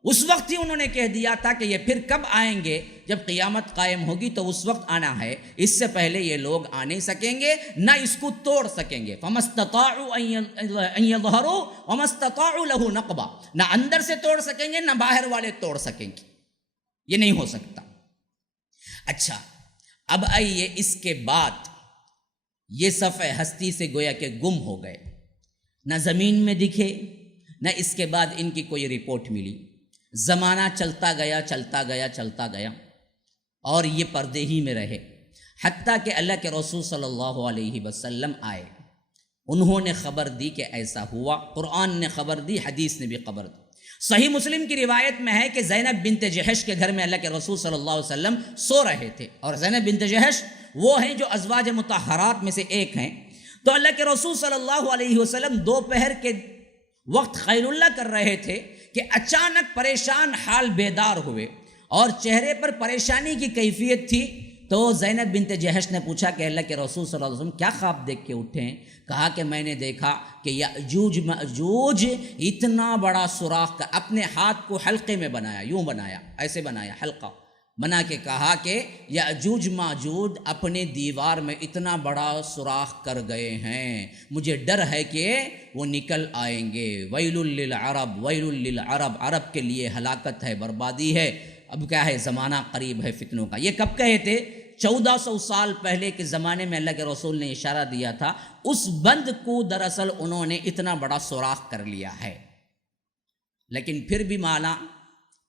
اس وقت ہی انہوں نے کہہ دیا تھا کہ یہ پھر کب آئیں گے؟ جب قیامت قائم ہوگی تو اس وقت آنا ہے، اس سے پہلے یہ لوگ آ نہیں سکیں گے، نہ اس کو توڑ سکیں گے۔ فَمَا اسْتَطَاعُوا أَن يَظْهَرُوا وَمَا اسْتَطَاعُوا لَهُ نَقْبًا، نہ اندر سے توڑ سکیں گے نہ باہر والے توڑ سکیں گے، یہ نہیں ہو سکتا۔ اچھا، اب آئیے اس کے بعد یہ صفحہ ہستی سے گویا کہ گم ہو گئے، نہ زمین میں دکھے، نہ اس کے بعد ان کی کوئی رپورٹ ملی۔ زمانہ چلتا گیا چلتا گیا چلتا گیا، اور یہ پردے ہی میں رہے، حتیٰ کہ اللہ کے رسول صلی اللہ علیہ وسلم آئے، انہوں نے خبر دی کہ ایسا ہوا، قرآن نے خبر دی، حدیث نے بھی خبر دی۔ صحیح مسلم کی روایت میں ہے کہ زینب بنت جحش کے گھر میں اللہ کے رسول صلی اللہ علیہ وسلم سو رہے تھے، اور زینب بنت جحش وہ ہیں جو ازواج مطہرات میں سے ایک ہیں۔ تو اللہ کے رسول صلی اللہ علیہ وسلم دوپہر کے وقت خیر اللہ کر رہے تھے کہ اچانک پریشان حال بیدار ہوئے، اور چہرے پر پریشانی کی کیفیت تھی۔ تو زینب بنت جحش نے پوچھا کہ اللہ کے رسول صلی اللہ علیہ وسلم کیا خواب دیکھ کے اٹھے ہیں؟ کہا کہ میں نے دیکھا کہ یأجوج مأجوج اتنا بڑا سوراخ کا اپنے ہاتھ کو حلقے میں بنایا، یوں بنایا، ایسے بنایا، حلقہ بنا کے کہا کہ یأجوج مأجوج اپنے دیوار میں اتنا بڑا سوراخ کر گئے ہیں، مجھے ڈر ہے کہ وہ نکل آئیں گے۔ ویل للعرب، ویل للعرب، عرب کے لیے ہلاکت ہے، بربادی ہے۔ اب کیا ہے، زمانہ قریب ہے فتنوں کا۔ یہ کب کہے تھے؟ 1400 سال پہلے کے زمانے میں اللہ کے رسول نے اشارہ دیا تھا، اس بند کو دراصل انہوں نے اتنا بڑا سوراخ کر لیا ہے۔ لیکن پھر بھی مالا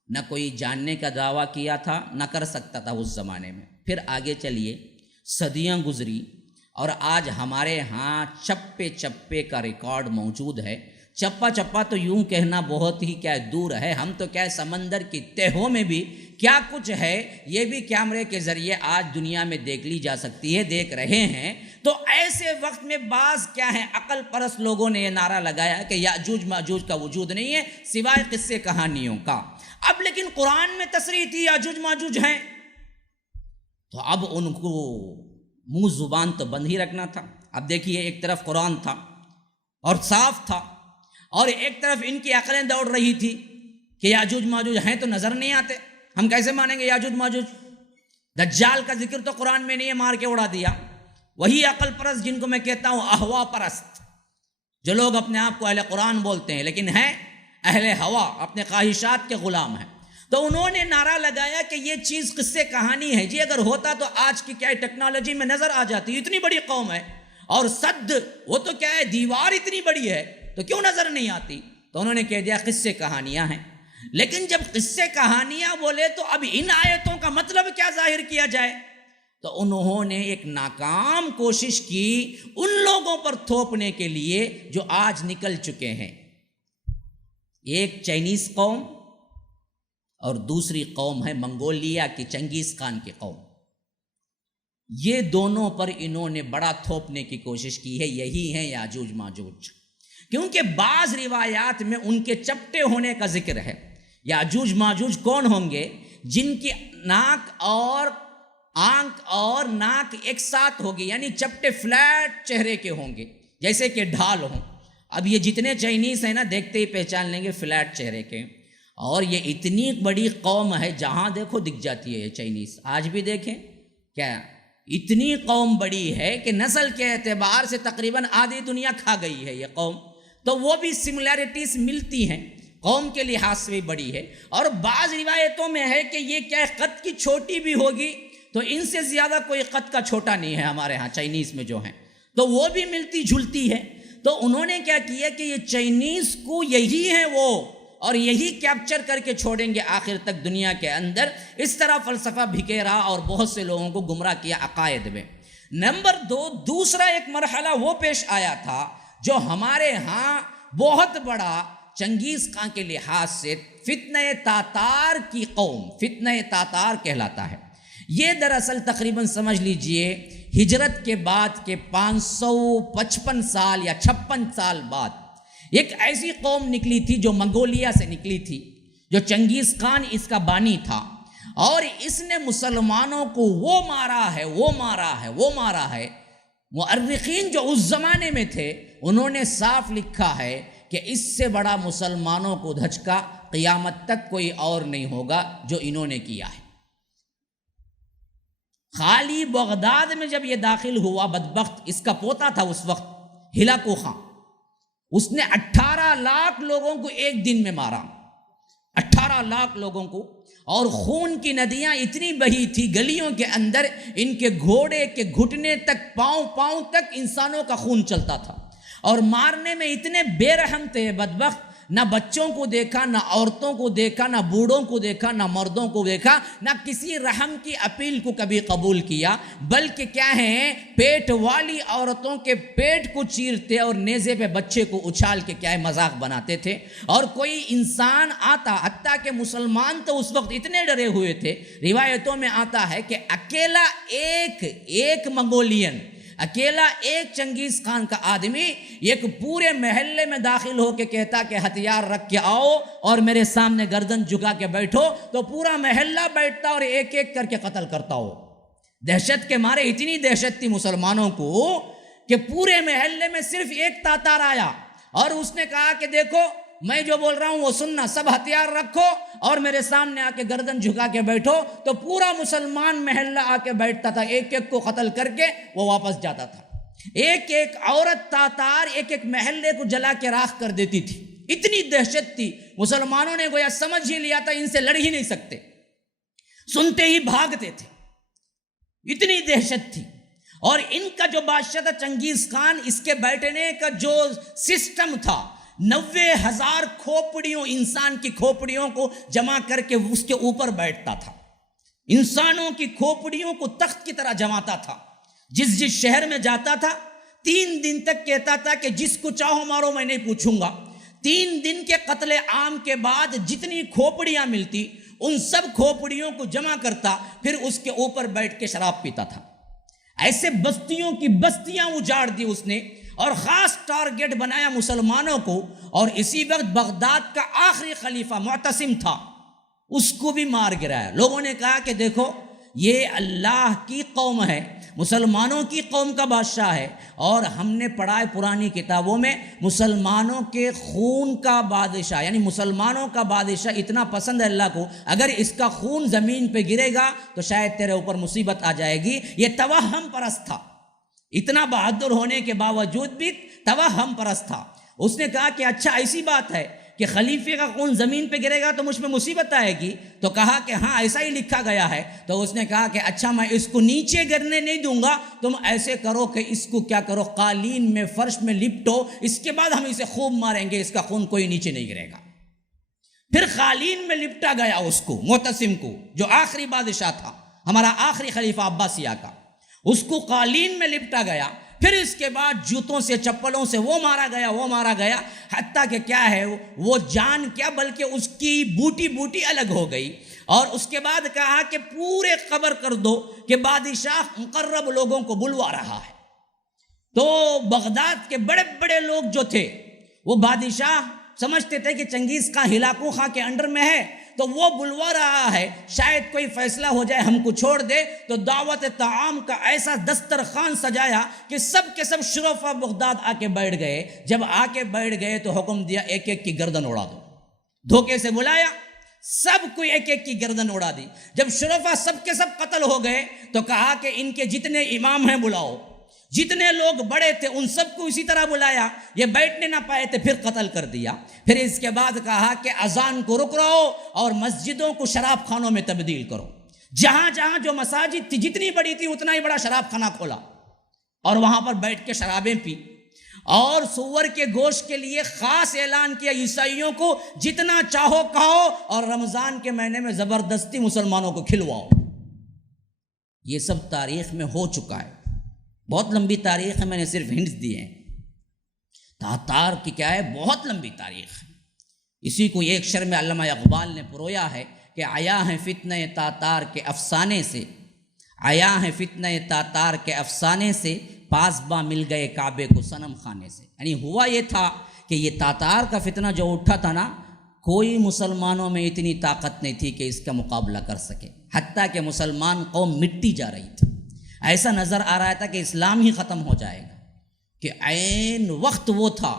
نہ کوئی جاننے کا دعویٰ کیا تھا، نہ کر سکتا تھا اس زمانے میں۔ پھر آگے چلیے، صدیاں گزری اور آج ہمارے ہاں چپے چپے کا ریکارڈ موجود ہے۔ چپا چپا تو یوں کہنا بہت ہی کیا دور ہے، ہم تو کیا سمندر کی تہوں میں بھی کیا کچھ ہے یہ بھی کیمرے کے ذریعے آج دنیا میں دیکھ لی جا سکتی ہے، دیکھ رہے ہیں۔ تو ایسے وقت میں بعض کیا ہے عقل پرست لوگوں نے یہ نعرہ لگایا کہ یاجوج ماجوج کا وجود نہیں ہے سوائے قصے کہانیوں کا۔ اب لیکن قرآن میں تصریح تھی یاجوج ماجوج ہیں، تو اب ان کو منہ زبان تو بند ہی رکھنا تھا۔ اب دیکھیے، ایک طرف قرآن تھا اور صاف تھا، اور ایک طرف ان کی عقلیں دوڑ رہی تھی کہ یاجوج ماجوج ہیں تو نظر نہیں آتے، ہم کیسے مانیں گے یاجوج ماجوج؟ دجال کا ذکر تو قرآن میں نہیں ہے، مار کے اڑا دیا۔ وہی عقل پرست جن کو میں کہتا ہوں اہوا پرست، جو لوگ اپنے آپ کو اہل قرآن بولتے ہیں لیکن ہیں اہل ہوا، اپنے خواہشات کے غلام ہیں، تو انہوں نے نعرہ لگایا کہ یہ چیز قصے کہانی ہے۔ جی اگر ہوتا تو آج کی کیا ٹیکنالوجی میں نظر آ جاتی، اتنی بڑی قوم ہے اور صد وہ تو کیا ہے دیوار اتنی بڑی ہے تو کیوں نظر نہیں آتی؟ تو انہوں نے کہہ دیا قصے کہانیاں ہیں۔ لیکن جب قصے کہانیاں بولے تو اب ان آیتوں کا مطلب کیا ظاہر کیا جائے؟ تو انہوں نے ایک ناکام کوشش کی ان لوگوں پر تھوپنے کے لیے جو آج نکل چکے ہیں۔ ایک چائنیز قوم اور دوسری قوم ہے منگولیا کی چنگیز خان کی قوم، یہ دونوں پر انہوں نے بڑا تھوپنے کی کوشش کی ہے، یہی ہیں یاجوج ماجوج۔ کیونکہ بعض روایات میں ان کے چپٹے ہونے کا ذکر ہے۔ یاجوج ماجوج کون ہوں گے؟ جن کی ناک اور آنکھ اور ناک ایک ساتھ ہوگی، یعنی چپٹے فلیٹ چہرے کے ہوں گے جیسے کہ ڈھال ہوں۔ اب یہ جتنے چائنیز ہیں نا دیکھتے ہی پہچان لیں گے فلیٹ چہرے کے، اور یہ اتنی بڑی قوم ہے جہاں دیکھو دکھ جاتی ہے یہ چائنیز۔ آج بھی دیکھیں کیا اتنی قوم بڑی ہے کہ نسل کے اعتبار سے تقریباً آدھی دنیا کھا گئی ہے یہ قوم، تو وہ بھی سملیرٹیز ملتی ہیں، قوم کے لحاظ سے بھی بڑی ہے۔ اور بعض روایتوں میں ہے کہ یہ کیا قد کی چھوٹی بھی ہوگی، تو ان سے زیادہ کوئی قد کا چھوٹا نہیں ہے ہمارے ہاں چائنیز میں جو ہیں، تو وہ بھی ملتی جھلتی ہے۔ تو انہوں نے کیا کیا کہ یہ چائنیز کو یہی ہے وہ، اور یہی کیپچر کر کے چھوڑیں گے آخر تک دنیا کے اندر۔ اس طرح فلسفہ بھکیرا اور بہت سے لوگوں کو گمراہ کیا عقائد میں۔ نمبر 2، دوسرا ایک مرحلہ وہ پیش آیا تھا جو ہمارے ہاں بہت بڑا چنگیز خان کے لحاظ سے فتنہ تاتار کی قوم، فتنہ تاتار کہلاتا ہے۔ یہ دراصل تقریباً سمجھ لیجئے ہجرت کے بعد کے 555 سال یا 56 سال بعد ایک ایسی قوم نکلی تھی جو منگولیا سے نکلی تھی، جو چنگیز خان اس کا بانی تھا، اور اس نے مسلمانوں کو وہ مارا ہے۔ مؤرخین جو اس زمانے میں تھے انہوں نے صاف لکھا ہے کہ اس سے بڑا مسلمانوں کو دھچکا قیامت تک کوئی اور نہیں ہوگا جو انہوں نے کیا ہے۔ خالی بغداد میں جب یہ داخل ہوا بدبخت، اس کا پوتا تھا اس وقت ہلاکو خان، اس نے 18 لاکھ لوگوں کو ایک دن میں مارا، 18 لاکھ لوگوں کو، اور خون کی ندیاں اتنی بہی تھی گلیوں کے اندر، ان کے گھوڑے کے گھٹنے تک پاؤں تک انسانوں کا خون چلتا تھا، اور مارنے میں اتنے بے رحم تھے بدبخت، نہ بچوں کو دیکھا، نہ عورتوں کو دیکھا، نہ بوڑھوں کو دیکھا، نہ مردوں کو دیکھا، نہ کسی رحم کی اپیل کو کبھی قبول کیا، بلکہ کیا ہے پیٹ والی عورتوں کے پیٹ کو چیرتے اور نیزے پہ بچے کو اچھال کے کیا ہے مذاق بناتے تھے۔ اور کوئی انسان آتا، حتیٰ کہ مسلمان تو اس وقت اتنے ڈرے ہوئے تھے، روایتوں میں آتا ہے کہ اکیلا ایک منگولین، اکیلا ایک چنگیز خان کا آدمی ایک پورے محلے میں داخل ہو کے کہتا کہ ہتھیار رکھ کے آؤ اور میرے سامنے گردن جھکا کے بیٹھو، تو پورا محلہ بیٹھتا اور ایک ایک کر کے قتل کرتا ہو۔ دہشت کے مارے اتنی دہشت تھی مسلمانوں کو کہ پورے محلے میں صرف ایک تاتار آیا اور اس نے کہا کہ دیکھو میں جو بول رہا ہوں وہ سننا، سب ہتھیار رکھو اور میرے سامنے آ کے گردن جھکا کے بیٹھو، تو پورا مسلمان محلہ آ کے بیٹھتا تھا، ایک ایک کو قتل کر کے وہ واپس جاتا تھا۔ ایک ایک عورت تاتار ایک ایک محلے کو جلا کے راکھ کر دیتی تھی، اتنی دہشت تھی۔ مسلمانوں نے گویا سمجھ ہی لیا تھا ان سے لڑ ہی نہیں سکتے، سنتے ہی بھاگتے تھے۔ اتنی دہشت تھی. اور ان کا جو بادشاہ تھا چنگیز خان، اس کے بیٹھنے کا جو سسٹم تھا، 90,000 کھوپڑیوں، انسان کی کھوپڑیوں کو جمع کر کے اس کے اوپر بیٹھتا تھا. انسانوں کی کھوپڑیوں کو تخت کی طرح جماتا تھا. جس شہر میں جاتا تھا 3 دن تک کہتا تھا کہ جس کو چاہو مارو، میں نہیں پوچھوں گا. 3 دن کے قتل عام کے بعد جتنی کھوپڑیاں ملتی ان سب کھوپڑیوں کو جمع کرتا، پھر اس کے اوپر بیٹھ کے شراب پیتا تھا. ایسے بستیوں کی بستیاں اجاڑ دی اس نے، اور خاص ٹارگٹ بنایا مسلمانوں کو. اور اسی وقت بغداد کا آخری خلیفہ معتصم تھا، اس کو بھی مار گرایا. لوگوں نے کہا کہ دیکھو یہ اللہ کی قوم ہے، مسلمانوں کی قوم کا بادشاہ ہے، اور ہم نے پڑھا ہے پرانی کتابوں میں مسلمانوں کے خون کا بادشاہ، یعنی مسلمانوں کا بادشاہ اتنا پسند ہے اللہ کو، اگر اس کا خون زمین پہ گرے گا تو شاید تیرے اوپر مصیبت آ جائے گی. یہ توہم پرست تھا، اتنا بہادر ہونے کے باوجود بھی توہم پرست تھا. اس نے کہا کہ اچھا ایسی بات ہے کہ خلیفے کا خون زمین پہ گرے گا تو مجھ پہ مصیبت آئے گی. تو کہا کہ ہاں ایسا ہی لکھا گیا ہے. تو اس نے کہا کہ اچھا میں اس کو نیچے گرنے نہیں دوں گا، تم ایسے کرو کہ اس کو کیا کرو، قالین میں، فرش میں لپٹو، اس کے بعد ہم اسے خوب ماریں گے، اس کا خون کوئی نیچے نہیں گرے گا. پھر قالین میں لپٹا گیا اس کو، معتصم کو جو آخری بادشاہ تھا ہمارا آخری خلیفہ عباسیہ کا، اس کو قالین میں لپٹا گیا. پھر اس کے بعد جوتوں سے، چپلوں سے وہ مارا گیا، حتیٰ کہ کیا ہے وہ جان کیا بلکہ اس کی بوٹی الگ ہو گئی. اور اس کے بعد کہا کہ پورے خبر کر دو کہ بادشاہ مقرب لوگوں کو بلوا رہا ہے. تو بغداد کے بڑے بڑے لوگ جو تھے وہ بادشاہ سمجھتے تھے کہ چنگیز خان ہلاکو خان کے انڈر میں ہے، تو وہ بلوا رہا ہے، شاید کوئی فیصلہ ہو جائے، ہم کو چھوڑ دے. تو دعوت طعام کا ایسا دسترخوان سجایا کہ سب کے سب شرفا بغداد آ کے بیٹھ گئے. جب آ کے بیٹھ گئے تو حکم دیا ایک ایک کی گردن اڑا دو. دھوکے سے بلایا، سب کو ایک ایک کی گردن اڑا دی. جب شرفا سب کے سب قتل ہو گئے تو کہا کہ ان کے جتنے امام ہیں بلاؤ، جتنے لوگ بڑے تھے ان سب کو اسی طرح بلایا. یہ بیٹھنے نہ پائے تھے، پھر قتل کر دیا. پھر اس کے بعد کہا کہ اذان کو رک رہو اور مسجدوں کو شراب خانوں میں تبدیل کرو. جہاں جہاں جو مساجد تھی جتنی بڑی تھی اتنا ہی بڑا شراب خانہ کھولا، اور وہاں پر بیٹھ کے شرابیں پی. اور سور کے گوشت کے لیے خاص اعلان کیا عیسائیوں کو جتنا چاہو کھاؤ، اور رمضان کے مہینے میں زبردستی مسلمانوں کو کھلواؤ. یہ سب تاریخ میں ہو چکا ہے، بہت لمبی تاریخ ہے، میں نے صرف ہنٹس دیے ہیں. تاتار کی کیا ہے، بہت لمبی تاریخ ہے. اسی کو ایک شعر میں علامہ اقبال نے پرویا ہے کہ آیا ہے فتنہ تاتار کے افسانے سے، آیا ہے فتنہ تاتار کے افسانے سے، پاسباں مل گئے کعبے کو صنم خانے سے. یعنی ہوا یہ تھا کہ یہ تاتار کا فتنہ جو اٹھا تھا نا، کوئی مسلمانوں میں اتنی طاقت نہیں تھی کہ اس کا مقابلہ کر سکے، حتیٰ کہ مسلمان قوم مٹی جا رہی تھی. ایسا نظر آ رہا تھا کہ اسلام ہی ختم ہو جائے گا. کہ عین وقت وہ تھا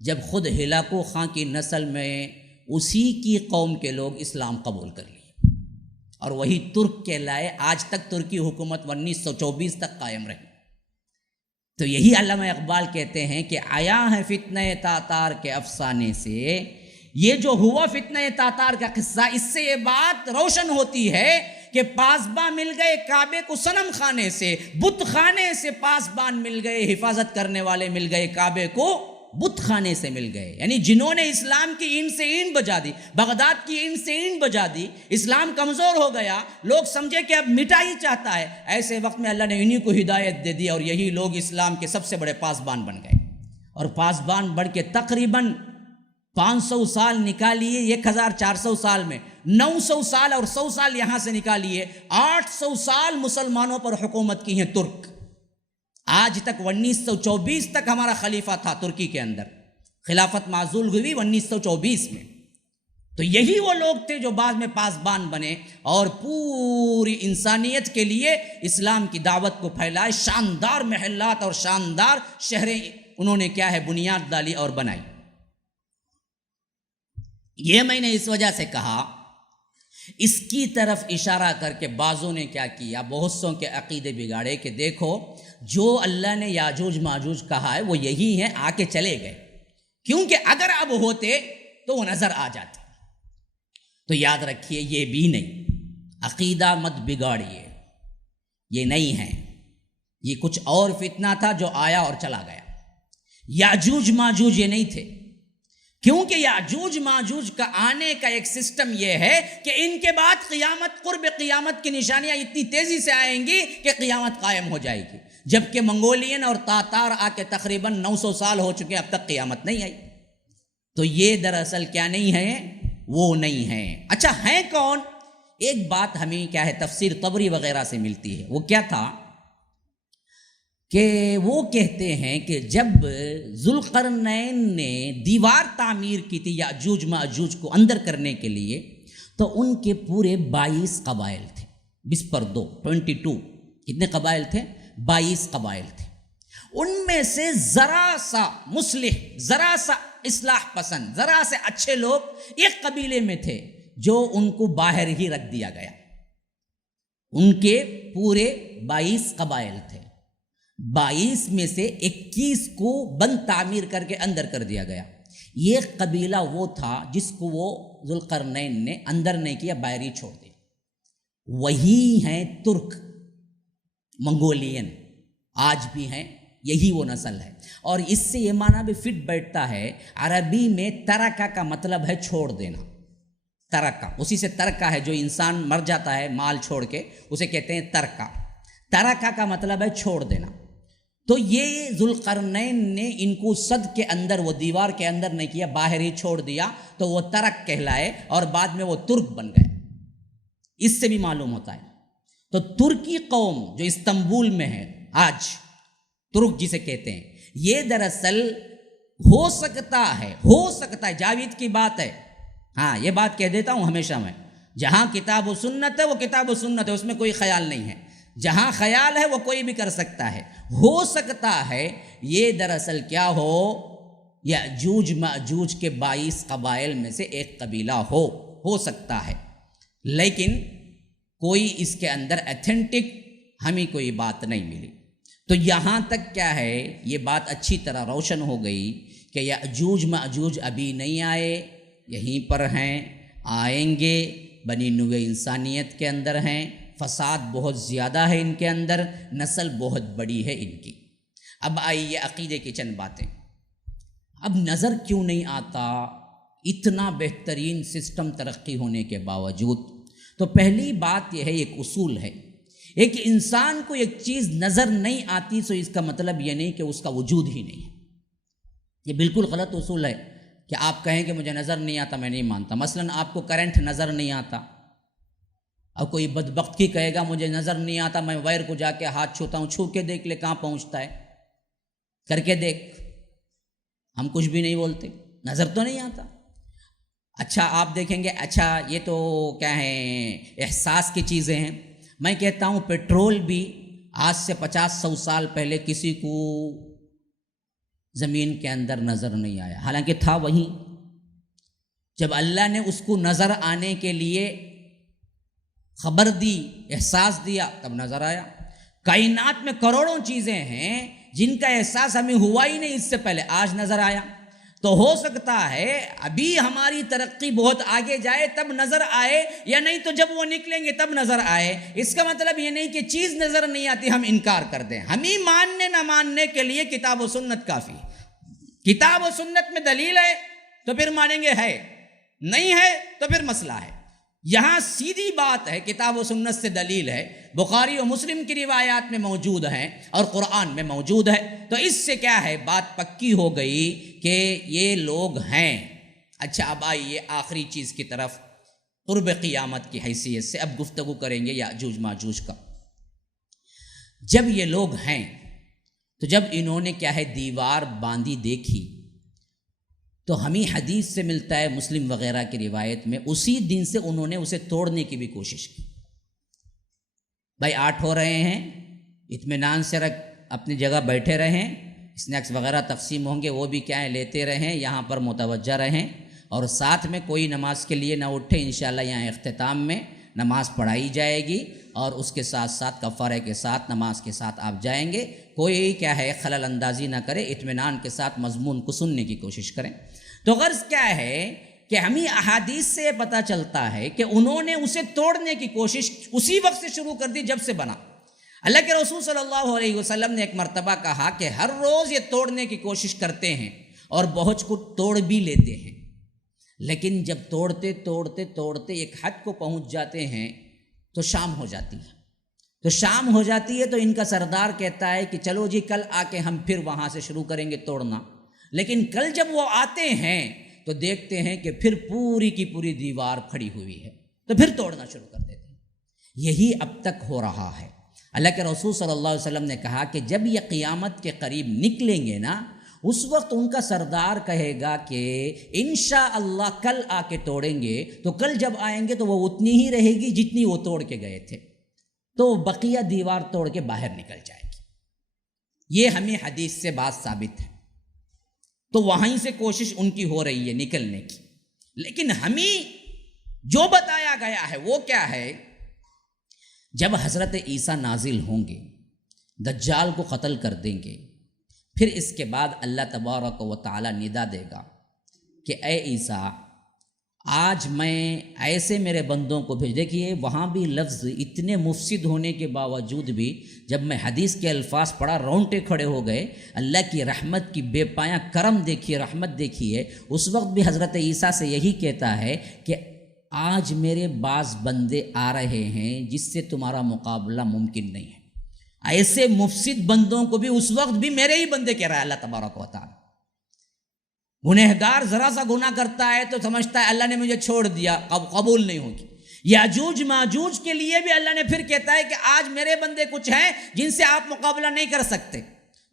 جب خود ہلاکو خان کی نسل میں اسی کی قوم کے لوگ اسلام قبول کر لیے، اور وہی ترک کے لائے آج تک ترکی حکومت 1924 تک قائم رہی. تو یہی علامہ اقبال کہتے ہیں کہ آیا ہے فتنہ تاتار کے افسانے سے. یہ جو ہوا فتنہ تاتار کا قصہ، اس سے یہ بات روشن ہوتی ہے کہ پاسباں مل گئے کعبے کو صنم خانے سے، بت خانے سے پاسبان مل گئے، حفاظت کرنے والے مل گئے، کعبے کو بت خانے سے مل گئے. یعنی جنہوں نے اسلام کی اینٹ سے اینٹ بجا دی، بغداد کی اینٹ سے اینٹ بجا دی، اسلام کمزور ہو گیا، لوگ سمجھے کہ اب مٹا ہی چاہتا ہے. ایسے وقت میں اللہ نے انہی کو ہدایت دے دی، اور یہی لوگ اسلام کے سب سے بڑے پاسبان بن گئے. اور پاسبان بڑھ کے تقریباً 500 سال نکالیے، 1400 سال میں 900 سال اور 100 سال یہاں سے نکالیے، 800 سال مسلمانوں پر حکومت کی ہیں ترک. آج تک 1924 تک ہمارا خلیفہ تھا ترکی کے اندر، خلافت معزول ہوئی 1924 میں. تو یہی وہ لوگ تھے جو بعد میں پاسبان بنے اور پوری انسانیت کے لیے اسلام کی دعوت کو پھیلائے. شاندار محلات اور شاندار شہریں انہوں نے کیا ہے بنیاد ڈالی اور بنائی. یہ میں نے اس وجہ سے کہا، اس کی طرف اشارہ کر کے بعضوں نے کیا کیا، بہت سوں کے عقیدے بگاڑے کہ دیکھو جو اللہ نے یاجوج ماجوج کہا ہے وہ یہی ہیں، آ کے چلے گئے، کیونکہ اگر اب ہوتے تو وہ نظر آ جاتے. تو یاد رکھیے یہ بھی نہیں، عقیدہ مت بگاڑیے. یہ نہیں ہیں، یہ کچھ اور فتنہ تھا جو آیا اور چلا گیا۔ یاجوج ماجوج یہ نہیں تھے، کیونکہ یاجوج ماجوج کا آنے کا ایک سسٹم یہ ہے کہ ان کے بعد قیامت، قرب قیامت کی نشانیاں اتنی تیزی سے آئیں گی کہ قیامت قائم ہو جائے گی، جبکہ منگولین اور تاتار آ کے تقریباً 900 سال ہو چکے، اب تک قیامت نہیں آئی۔ تو یہ دراصل کیا نہیں ہے، وہ نہیں ہے۔ اچھا ہیں کون؟ ایک بات ہمیں کیا ہے تفسیر طبری وغیرہ سے ملتی ہے، وہ کیا تھا کہ وہ کہتے ہیں کہ جب ذوالقرنین نے دیوار تعمیر کی تھی یاجوج ماجوج کو اندر کرنے کے لیے، تو ان کے پورے 22 قبائل تھے، 22 کتنے قبائل تھے؟ 22 قبائل تھے۔ ان میں سے ذرا سا مصلح، ذرا سا اصلاح پسند، ذرا سے اچھے لوگ ایک قبیلے میں تھے جو ان کو باہر ہی رکھ دیا گیا۔ ان کے پورے 22 قبائل تھے، 22 میں سے 21 کو بند تعمیر کر کے اندر کر دیا گیا۔ یہ قبیلہ وہ تھا جس کو وہ ذوالقرنین نے اندر نہیں کیا، باہر ہی چھوڑ دیا۔ وہی ہیں ترک، منگولین، آج بھی ہیں، یہی وہ نسل ہے۔ اور اس سے یہ معنی بھی فٹ بیٹھتا ہے، عربی میں ترکہ کا مطلب ہے چھوڑ دینا، ترکہ، اسی سے ترکہ ہے، جو انسان مر جاتا ہے مال چھوڑ کے اسے کہتے ہیں ترکہ۔ ترکہ کا مطلب ہے چھوڑ دینا۔ تو یہ ذوالقرنین نے ان کو صد کے اندر، وہ دیوار کے اندر نہیں کیا، باہر ہی چھوڑ دیا، تو وہ ترک کہلائے اور بعد میں وہ ترک بن گئے۔ اس سے بھی معلوم ہوتا ہے۔ تو ترکی قوم جو استنبول میں ہے آج، ترک جسے کہتے ہیں، یہ دراصل ہو سکتا ہے جاوید کی بات ہے، ہاں یہ بات کہہ دیتا ہوں ہمیشہ میں، جہاں کتاب و سنت ہے وہ کتاب و سنت ہے، اس میں کوئی خیال نہیں ہے، جہاں خیال ہے وہ کوئی بھی کر سکتا ہے۔ ہو سکتا ہے یہ دراصل کیا ہو، یاجوج ماجوج کے 22 قبائل میں سے ایک قبیلہ ہو سکتا ہے، لیکن کوئی اس کے اندر ایتھنٹک ہمیں کوئی بات نہیں ملی۔ تو یہاں تک کیا ہے، یہ بات اچھی طرح روشن ہو گئی کہ یاجوج ماجوج ابھی نہیں آئے، یہیں پر ہیں، آئیں گے، بنی نوع انسانیت کے اندر ہیں، فساد بہت زیادہ ہے ان کے اندر، نسل بہت بڑی ہے ان کی۔ اب آئیے عقیدے کی چند باتیں۔ اب نظر کیوں نہیں آتا اتنا بہترین سسٹم ترقی ہونے کے باوجود؟ تو پہلی بات یہ ہے، ایک اصول ہے، ایک انسان کو ایک چیز نظر نہیں آتی تو اس کا مطلب یہ نہیں کہ اس کا وجود ہی نہیں ہے۔ یہ بالکل غلط اصول ہے کہ آپ کہیں کہ مجھے نظر نہیں آتا، میں نہیں مانتا۔ مثلا آپ کو کرنٹ نظر نہیں آتا، اور کوئی بدبخت کی کہے گا مجھے نظر نہیں آتا، میں وائر کو جا کے ہاتھ چھوتا ہوں، چھو کے دیکھ لے کہاں پہنچتا ہے، کر کے دیکھ، ہم کچھ بھی نہیں بولتے، نظر تو نہیں آتا۔ اچھا آپ دیکھیں گے، اچھا یہ تو کیا ہیں، احساس کی چیزیں ہیں۔ میں کہتا ہوں پیٹرول بھی آج سے 50-100 سال پہلے کسی کو زمین کے اندر نظر نہیں آیا، حالانکہ تھا وہیں۔ جب اللہ نے اس کو نظر آنے کے لیے خبر دی، احساس دیا، تب نظر آیا۔ کائنات میں کروڑوں چیزیں ہیں جن کا احساس ہمیں ہوا ہی نہیں اس سے پہلے، آج نظر آیا۔ تو ہو سکتا ہے ابھی ہماری ترقی بہت آگے جائے تب نظر آئے، یا نہیں تو جب وہ نکلیں گے تب نظر آئے۔ اس کا مطلب یہ نہیں کہ چیز نظر نہیں آتی ہم انکار کر دیں، ہمیں ماننے نہ ماننے کے لیے کتاب و سنت کافی ہے۔ کتاب و سنت میں دلیل ہے تو پھر مانیں گے، ہے نہیں ہے تو پھر مسئلہ ہے۔ یہاں سیدھی بات ہے، کتاب و سنت سے دلیل ہے، بخاری و مسلم کی روایات میں موجود ہیں اور قرآن میں موجود ہے، تو اس سے کیا ہے، بات پکی ہو گئی کہ یہ لوگ ہیں۔ اچھا اب آئیے آخری چیز کی طرف، قرب قیامت کی حیثیت سے اب گفتگو کریں گے یاجوج ماجوج کا۔ جب یہ لوگ ہیں تو جب انہوں نے کیا ہے دیوار باندھی دیکھی، تو ہمیں حدیث سے ملتا ہے، مسلم وغیرہ کی روایت میں، اسی دن سے انہوں نے اسے توڑنے کی بھی کوشش کی۔ بھائی 8 ہو رہے ہیں، اطمینان سے اپنی جگہ بیٹھے رہیں، اسنیکس وغیرہ تقسیم ہوں گے وہ بھی کیا ہے لیتے رہیں، یہاں پر متوجہ رہیں، اور ساتھ میں کوئی نماز کے لیے نہ اٹھے۔ انشاءاللہ یہاں اختتام میں نماز پڑھائی جائے گی، اور اس کے ساتھ ساتھ کفارے کے ساتھ نماز کے ساتھ آپ جائیں گے، کوئی کیا ہے خلل اندازی نہ کرے، اطمینان کے ساتھ مضمون کو سننے کی کوشش کریں۔ تو غرض کیا ہے کہ ہمیں احادیث سے یہ پتہ چلتا ہے کہ انہوں نے اسے توڑنے کی کوشش اسی وقت سے شروع کر دی جب سے بنا۔ اللہ کے رسول صلی اللہ علیہ وسلم نے ایک مرتبہ کہا کہ ہر روز یہ توڑنے کی کوشش کرتے ہیں اور بہت کچھ توڑ بھی لیتے ہیں، لیکن جب توڑتے توڑتے توڑتے ایک حد کو پہنچ جاتے ہیں تو شام ہو جاتی ہے، تو شام ہو جاتی ہے تو ان کا سردار کہتا ہے کہ چلو جی کل آ کے ہم پھر وہاں سے شروع کریں گے توڑنا، لیکن کل جب وہ آتے ہیں تو دیکھتے ہیں کہ پھر پوری کی پوری دیوار کھڑی ہوئی ہے، تو پھر توڑنا شروع کر دیتے ہیں۔ یہی اب تک ہو رہا ہے۔ اللہ کے رسول صلی اللہ علیہ وسلم نے کہا کہ جب یہ قیامت کے قریب نکلیں گے نا، اس وقت ان کا سردار کہے گا کہ انشاءاللہ کل آ کے توڑیں گے، تو کل جب آئیں گے تو وہ اتنی ہی رہے گی جتنی وہ توڑ کے گئے تھے، تو بقیہ دیوار توڑ کے باہر نکل جائے گی۔ یہ ہمیں حدیث سے بات ثابت ہے، تو وہیں سے کوشش ان کی ہو رہی ہے نکلنے کی، لیکن ہمیں جو بتایا گیا ہے وہ کیا ہے؟ جب حضرت عیسیٰ نازل ہوں گے، دجال کو قتل کر دیں گے، پھر اس کے بعد اللہ تبارک و تعالی ندا دے گا کہ اے عیسیٰ آج میں ایسے میرے بندوں کو بھیج۔ دیکھیے وہاں بھی لفظ اتنے مفسد ہونے کے باوجود بھی جب میں حدیث کے الفاظ پڑھا رونگٹے کھڑے ہو گئے۔ اللہ کی رحمت کی بے پایاں کرم دیکھیے، رحمت دیکھیے۔ اس وقت بھی حضرت عیسیٰ سے یہی کہتا ہے کہ آج میرے بعض بندے آ رہے ہیں جس سے تمہارا مقابلہ ممکن نہیں ہے۔ ایسے مفسد بندوں کو بھی اس وقت بھی میرے ہی بندے کہہ رہا ہے اللہ تبارک و تعالی۔ گنہگار ذرا سا گناہ کرتا ہے تو سمجھتا ہے اللہ نے مجھے چھوڑ دیا، اب قبول نہیں ہوگی۔ یاجوج ماجوج کے لیے بھی اللہ نے پھر کہتا ہے کہ آج میرے بندے کچھ ہیں جن سے آپ مقابلہ نہیں کر سکتے،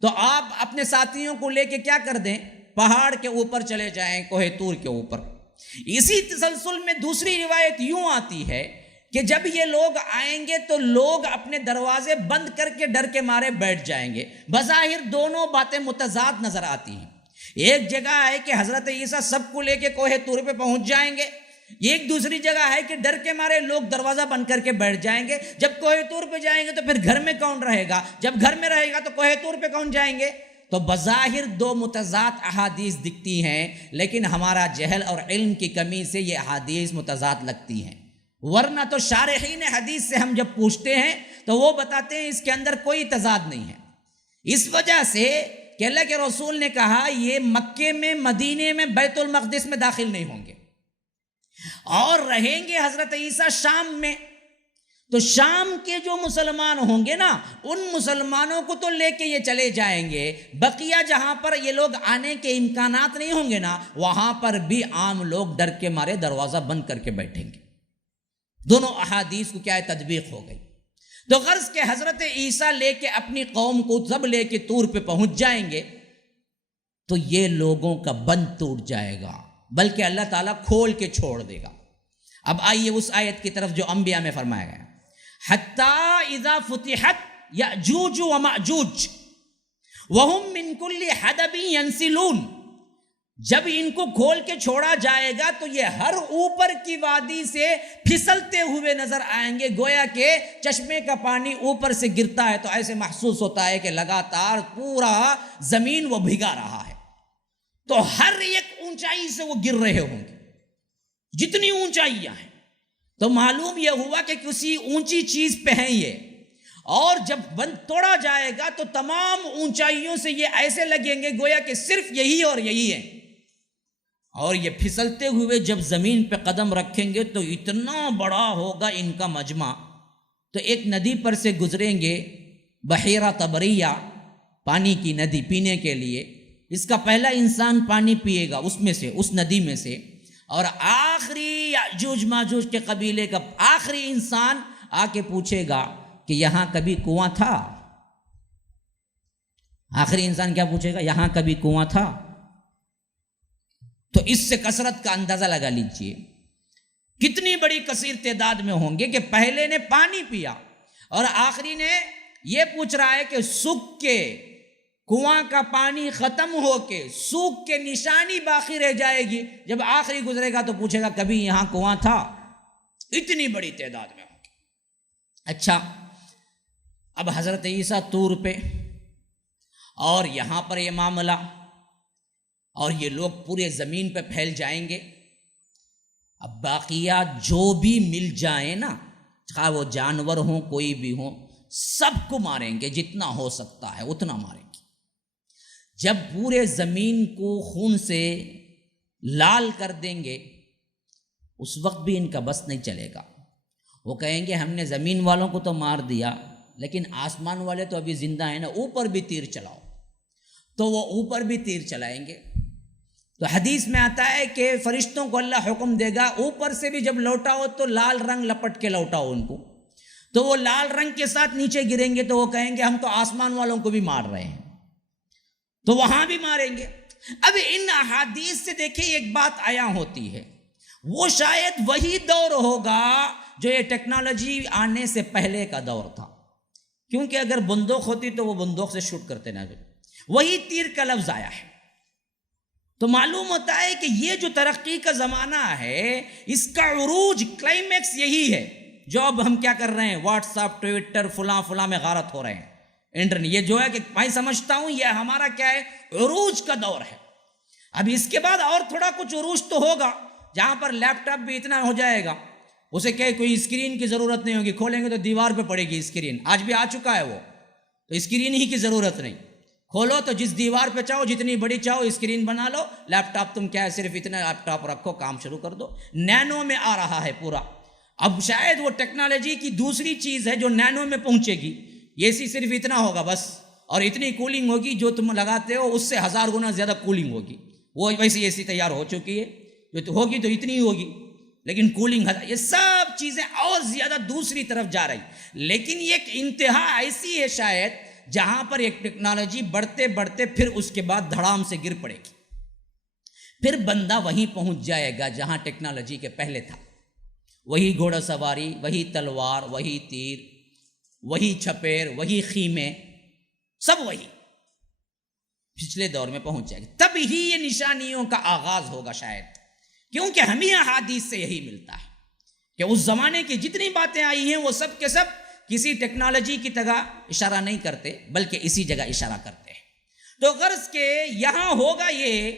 تو آپ اپنے ساتھیوں کو لے کے کیا کر دیں، پہاڑ کے اوپر چلے جائیں، کوہ طور کے اوپر۔ اسی تسلسل میں دوسری روایت یوں آتی ہے کہ جب یہ لوگ آئیں گے تو لوگ اپنے دروازے بند کر کے ڈر کے مارے بیٹھ جائیں گے۔ بظاہر دونوں باتیں متضاد نظر آتی ہیں۔ ایک جگہ ہے کہ حضرت عیسیٰ سب کو لے کے کوہ طور پہ پہنچ جائیں گے، ایک دوسری جگہ ہے کہ ڈر کے مارے لوگ دروازہ بند کر کے بیٹھ جائیں گے۔ جب کوہ طور پہ جائیں گے تو پھر گھر میں کون رہے گا، جب گھر میں رہے گا تو کوہ طور پہ کون جائیں گے؟ تو بظاہر دو متضاد احادیث دکھتی ہیں، لیکن ہمارا جہل اور علم کی کمی سے یہ احادیث متضاد لگتی ہیں، ورنہ تو شارحین حدیث سے ہم جب پوچھتے ہیں تو وہ بتاتے ہیں اس کے اندر کوئی تضاد نہیں ہے۔ اس وجہ سے کہ اللہ کے رسول نے کہا یہ مکے میں، مدینے میں، بیت المقدس میں داخل نہیں ہوں گے، اور رہیں گے حضرت عیسیٰ شام میں۔ تو شام کے جو مسلمان ہوں گے نا، ان مسلمانوں کو تو لے کے یہ چلے جائیں گے، بقیہ جہاں پر یہ لوگ آنے کے امکانات نہیں ہوں گے نا، وہاں پر بھی عام لوگ ڈر کے مارے دروازہ بند کر کے بیٹھیں گے۔ دونوں احادیث کو کیا ہے، تطبیق ہو گئی۔ تو غرض کہ حضرت عیسیٰ لے کے اپنی قوم کو سب لے کے طور پہ پہنچ جائیں گے تو یہ لوگوں کا بند ٹوٹ جائے گا، بلکہ اللہ تعالیٰ کھول کے چھوڑ دے گا۔ اب آئیے اس آیت کی طرف جو انبیاء میں فرمایا گیا، حتی اذا فتحت یأجوج ومأجوج وہم من کل حدب ینسلون، جب ان کو کھول کے چھوڑا جائے گا تو یہ ہر اوپر کی وادی سے پھسلتے ہوئے نظر آئیں گے، گویا کہ چشمے کا پانی اوپر سے گرتا ہے تو ایسے محسوس ہوتا ہے کہ لگاتار پورا زمین وہ بھگا رہا ہے۔ تو ہر ایک اونچائی سے وہ گر رہے ہوں گے، جتنی اونچائیاں ہیں۔ تو معلوم یہ ہوا کہ کسی اونچی چیز پہ ہیں یہ، اور جب بند توڑا جائے گا تو تمام اونچائیوں سے یہ ایسے لگیں گے گویا کہ صرف یہی اور یہی ہے، اور یہ پھسلتے ہوئے جب زمین پہ قدم رکھیں گے تو اتنا بڑا ہوگا ان کا مجمع۔ تو ایک ندی پر سے گزریں گے، بحیرہ طبریہ، پانی کی ندی پینے کے لیے۔ اس کا پہلا انسان پانی پیے گا اس میں سے، اس ندی میں سے، اور آخری یاجوج ماجوج کے قبیلے کا آخری انسان آ کے پوچھے گا کہ یہاں کبھی کنواں تھا؟ آخری انسان کیا پوچھے گا؟ یہاں کبھی کنواں تھا؟ تو اس سے کثرت کا اندازہ لگا لیجئے کتنی بڑی کثیر تعداد میں ہوں گے کہ پہلے نے پانی پیا اور آخری نے یہ پوچھ رہا ہے کہ سوکھ کے کنواں کا پانی ختم ہو کے سوکھ کے نشانی باقی رہ جائے گی، جب آخری گزرے گا تو پوچھے گا کبھی یہاں کنواں تھا؟ اتنی بڑی تعداد میں ہوں گے۔ اچھا، اب حضرت عیسیٰ طور پہ اور یہاں پر یہ معاملہ، اور یہ لوگ پورے زمین پہ پھیل جائیں گے۔ اب باقیات جو بھی مل جائیں نا، خواہ وہ جانور ہوں کوئی بھی ہوں، سب کو ماریں گے، جتنا ہو سکتا ہے اتنا ماریں گے۔ جب پورے زمین کو خون سے لال کر دیں گے اس وقت بھی ان کا بس نہیں چلے گا۔ وہ کہیں گے ہم نے زمین والوں کو تو مار دیا لیکن آسمان والے تو ابھی زندہ ہیں نا، اوپر بھی تیر چلاؤ، تو وہ اوپر بھی تیر چلائیں گے۔ تو حدیث میں آتا ہے کہ فرشتوں کو اللہ حکم دے گا اوپر سے بھی جب لوٹاؤ تو لال رنگ لپٹ کے لوٹاؤ ان کو، تو وہ لال رنگ کے ساتھ نیچے گریں گے تو وہ کہیں گے ہم تو آسمان والوں کو بھی مار رہے ہیں، تو وہاں بھی ماریں گے۔ اب ان احادیث سے دیکھیں ایک بات عیاں ہوتی ہے، وہ شاید وہی دور ہوگا جو یہ ٹیکنالوجی آنے سے پہلے کا دور تھا، کیونکہ اگر بندوق ہوتی تو وہ بندوق سے شوٹ کرتے نہ، وہی تیر کا لفظ آیا ہے۔ تو معلوم ہوتا ہے کہ یہ جو ترقی کا زمانہ ہے اس کا عروج کلائمیکس یہی ہے جو اب ہم کیا کر رہے ہیں، واٹس ایپ، ٹویٹر، فلاں فلاں میں غارت ہو رہے ہیں، انٹرنیٹ، یہ جو ہے کہ میں سمجھتا ہوں یہ ہمارا کیا ہے، عروج کا دور ہے۔ اب اس کے بعد اور تھوڑا کچھ عروج تو ہوگا جہاں پر لیپ ٹاپ بھی اتنا ہو جائے گا اسے کہ کوئی اسکرین کی ضرورت نہیں ہوگی، کھولیں گے تو دیوار پہ پڑے گی اسکرین، آج بھی آ چکا ہے وہ، تو اسکرین ہی کی ضرورت نہیں، کھولو تو جس دیوار پہ چاہو جتنی بڑی چاہو اسکرین بنا لو، لیپ ٹاپ تم کیا ہے صرف اتنا لیپ ٹاپ رکھو، کام شروع کر دو۔ نینو میں آ رہا ہے پورا، اب شاید وہ ٹیکنالوجی کی دوسری چیز ہے جو نینو میں پہنچے گی، یہ سی صرف اتنا ہوگا بس، اور اتنی کولنگ ہوگی جو تم لگاتے ہو اس سے 1000 گنا زیادہ کولنگ ہوگی، وہ ویسی ایسی تیار ہو چکی ہے، جو تو ہوگی تو اتنی ہی ہوگی لیکن کولنگ، یہ سب چیزیں اور زیادہ دوسری طرف جا رہی، لیکن یہ ایک انتہا ایسی ہے شاید جہاں پر ایک ٹیکنالوجی بڑھتے بڑھتے پھر اس کے بعد دھڑام سے گر پڑے گی، پھر بندہ وہیں پہنچ جائے گا جہاں ٹیکنالوجی کے پہلے تھا، وہی گھوڑا سواری، وہی تلوار، وہی تیر، وہی چھپیر، وہی خیمے، سب وہی پچھلے دور میں پہنچ جائے گی، تب ہی یہ نشانیوں کا آغاز ہوگا شاید، کیونکہ ہمیں احادیث سے یہی ملتا ہے کہ اس زمانے کی جتنی باتیں آئی ہیں وہ سب کے سب کسی ٹیکنالوجی کی طرح اشارہ نہیں کرتے بلکہ اسی جگہ اشارہ کرتے ہیں۔ تو غرض کہ یہاں ہوگا یہ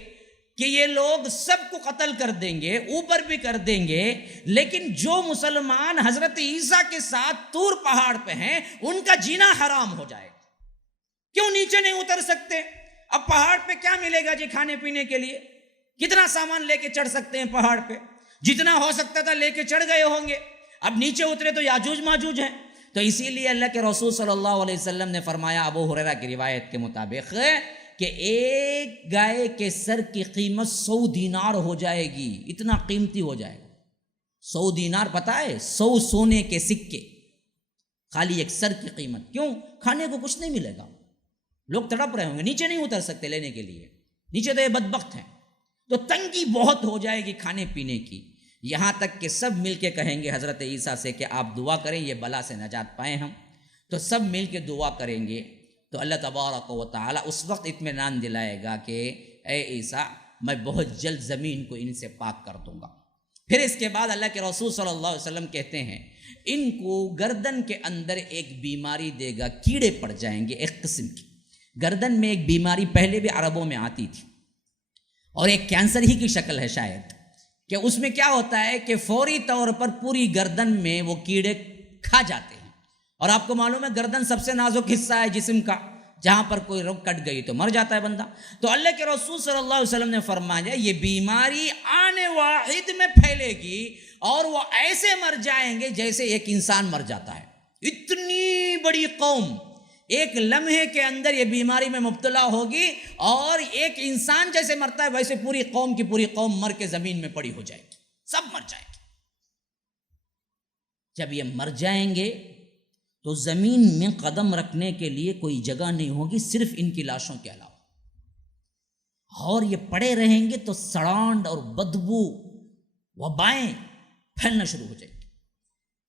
کہ یہ لوگ سب کو قتل کر دیں گے، اوپر بھی کر دیں گے، لیکن جو مسلمان حضرت عیسیٰ کے ساتھ طور پہاڑ پہ ہیں ان کا جینا حرام ہو جائے گا۔ کیوں نیچے نہیں اتر سکتے؟ اب پہاڑ پہ کیا ملے گا جی کھانے پینے کے لیے؟ کتنا سامان لے کے چڑھ سکتے ہیں پہاڑ پہ؟ جتنا ہو سکتا تھا لے کے چڑھ گئے ہوں گے، اب نیچے اترے تو یاجوج ماجوج ہیں۔ تو اسی لیے اللہ کے رسول صلی اللہ علیہ وسلم نے فرمایا ابو ہریرہ کی روایت کے مطابق کہ ایک گائے کے سر کی قیمت 100 دینار ہو جائے گی، اتنا قیمتی ہو جائے گا۔ 100 دینار پتہ ہے، 100 سونے کے سکے، خالی ایک سر کی قیمت۔ کیوں؟ کھانے کو کچھ نہیں ملے گا، لوگ تڑپ رہے ہوں گے، نیچے نہیں اتر سکتے لینے کے لیے، نیچے تو یہ بدبخت ہیں، تو تنگی بہت ہو جائے گی کھانے پینے کی، یہاں تک کہ سب مل کے کہیں گے حضرت عیسیٰ سے کہ آپ دعا کریں یہ بلا سے نجات پائیں ہم، تو سب مل کے دعا کریں گے، تو اللہ تبارک و تعالی اس وقت اطمینان دلائے گا کہ اے عیسیٰ میں بہت جلد زمین کو ان سے پاک کر دوں گا۔ پھر اس کے بعد اللہ کے رسول صلی اللہ علیہ وسلم کہتے ہیں ان کو گردن کے اندر ایک بیماری دے گا، کیڑے پڑ جائیں گے ایک قسم کی۔ گردن میں ایک بیماری پہلے بھی عربوں میں آتی تھی اور ایک کینسر ہی کی شکل ہے شاید، کہ اس میں کیا ہوتا ہے کہ فوری طور پر پوری گردن میں وہ کیڑے کھا جاتے ہیں، اور آپ کو معلوم ہے گردن سب سے نازک حصہ ہے جسم کا، جہاں پر کوئی روگ کٹ گئی تو مر جاتا ہے بندہ۔ تو اللہ کے رسول صلی اللہ علیہ وسلم نے فرمایا یہ بیماری آنے واحد میں پھیلے گی اور وہ ایسے مر جائیں گے جیسے ایک انسان مر جاتا ہے۔ اتنی بڑی قوم ایک لمحے کے اندر یہ بیماری میں مبتلا ہوگی اور ایک انسان جیسے مرتا ہے ویسے پوری قوم کی پوری قوم مر کے زمین میں پڑی ہو جائے گی، سب مر جائیں گے۔ جب یہ مر جائیں گے تو زمین میں قدم رکھنے کے لیے کوئی جگہ نہیں ہوگی صرف ان کی لاشوں کے علاوہ، اور یہ پڑے رہیں گے تو سڑانڈ اور بدبو وبائیں پھیلنا شروع ہو جائیں گی۔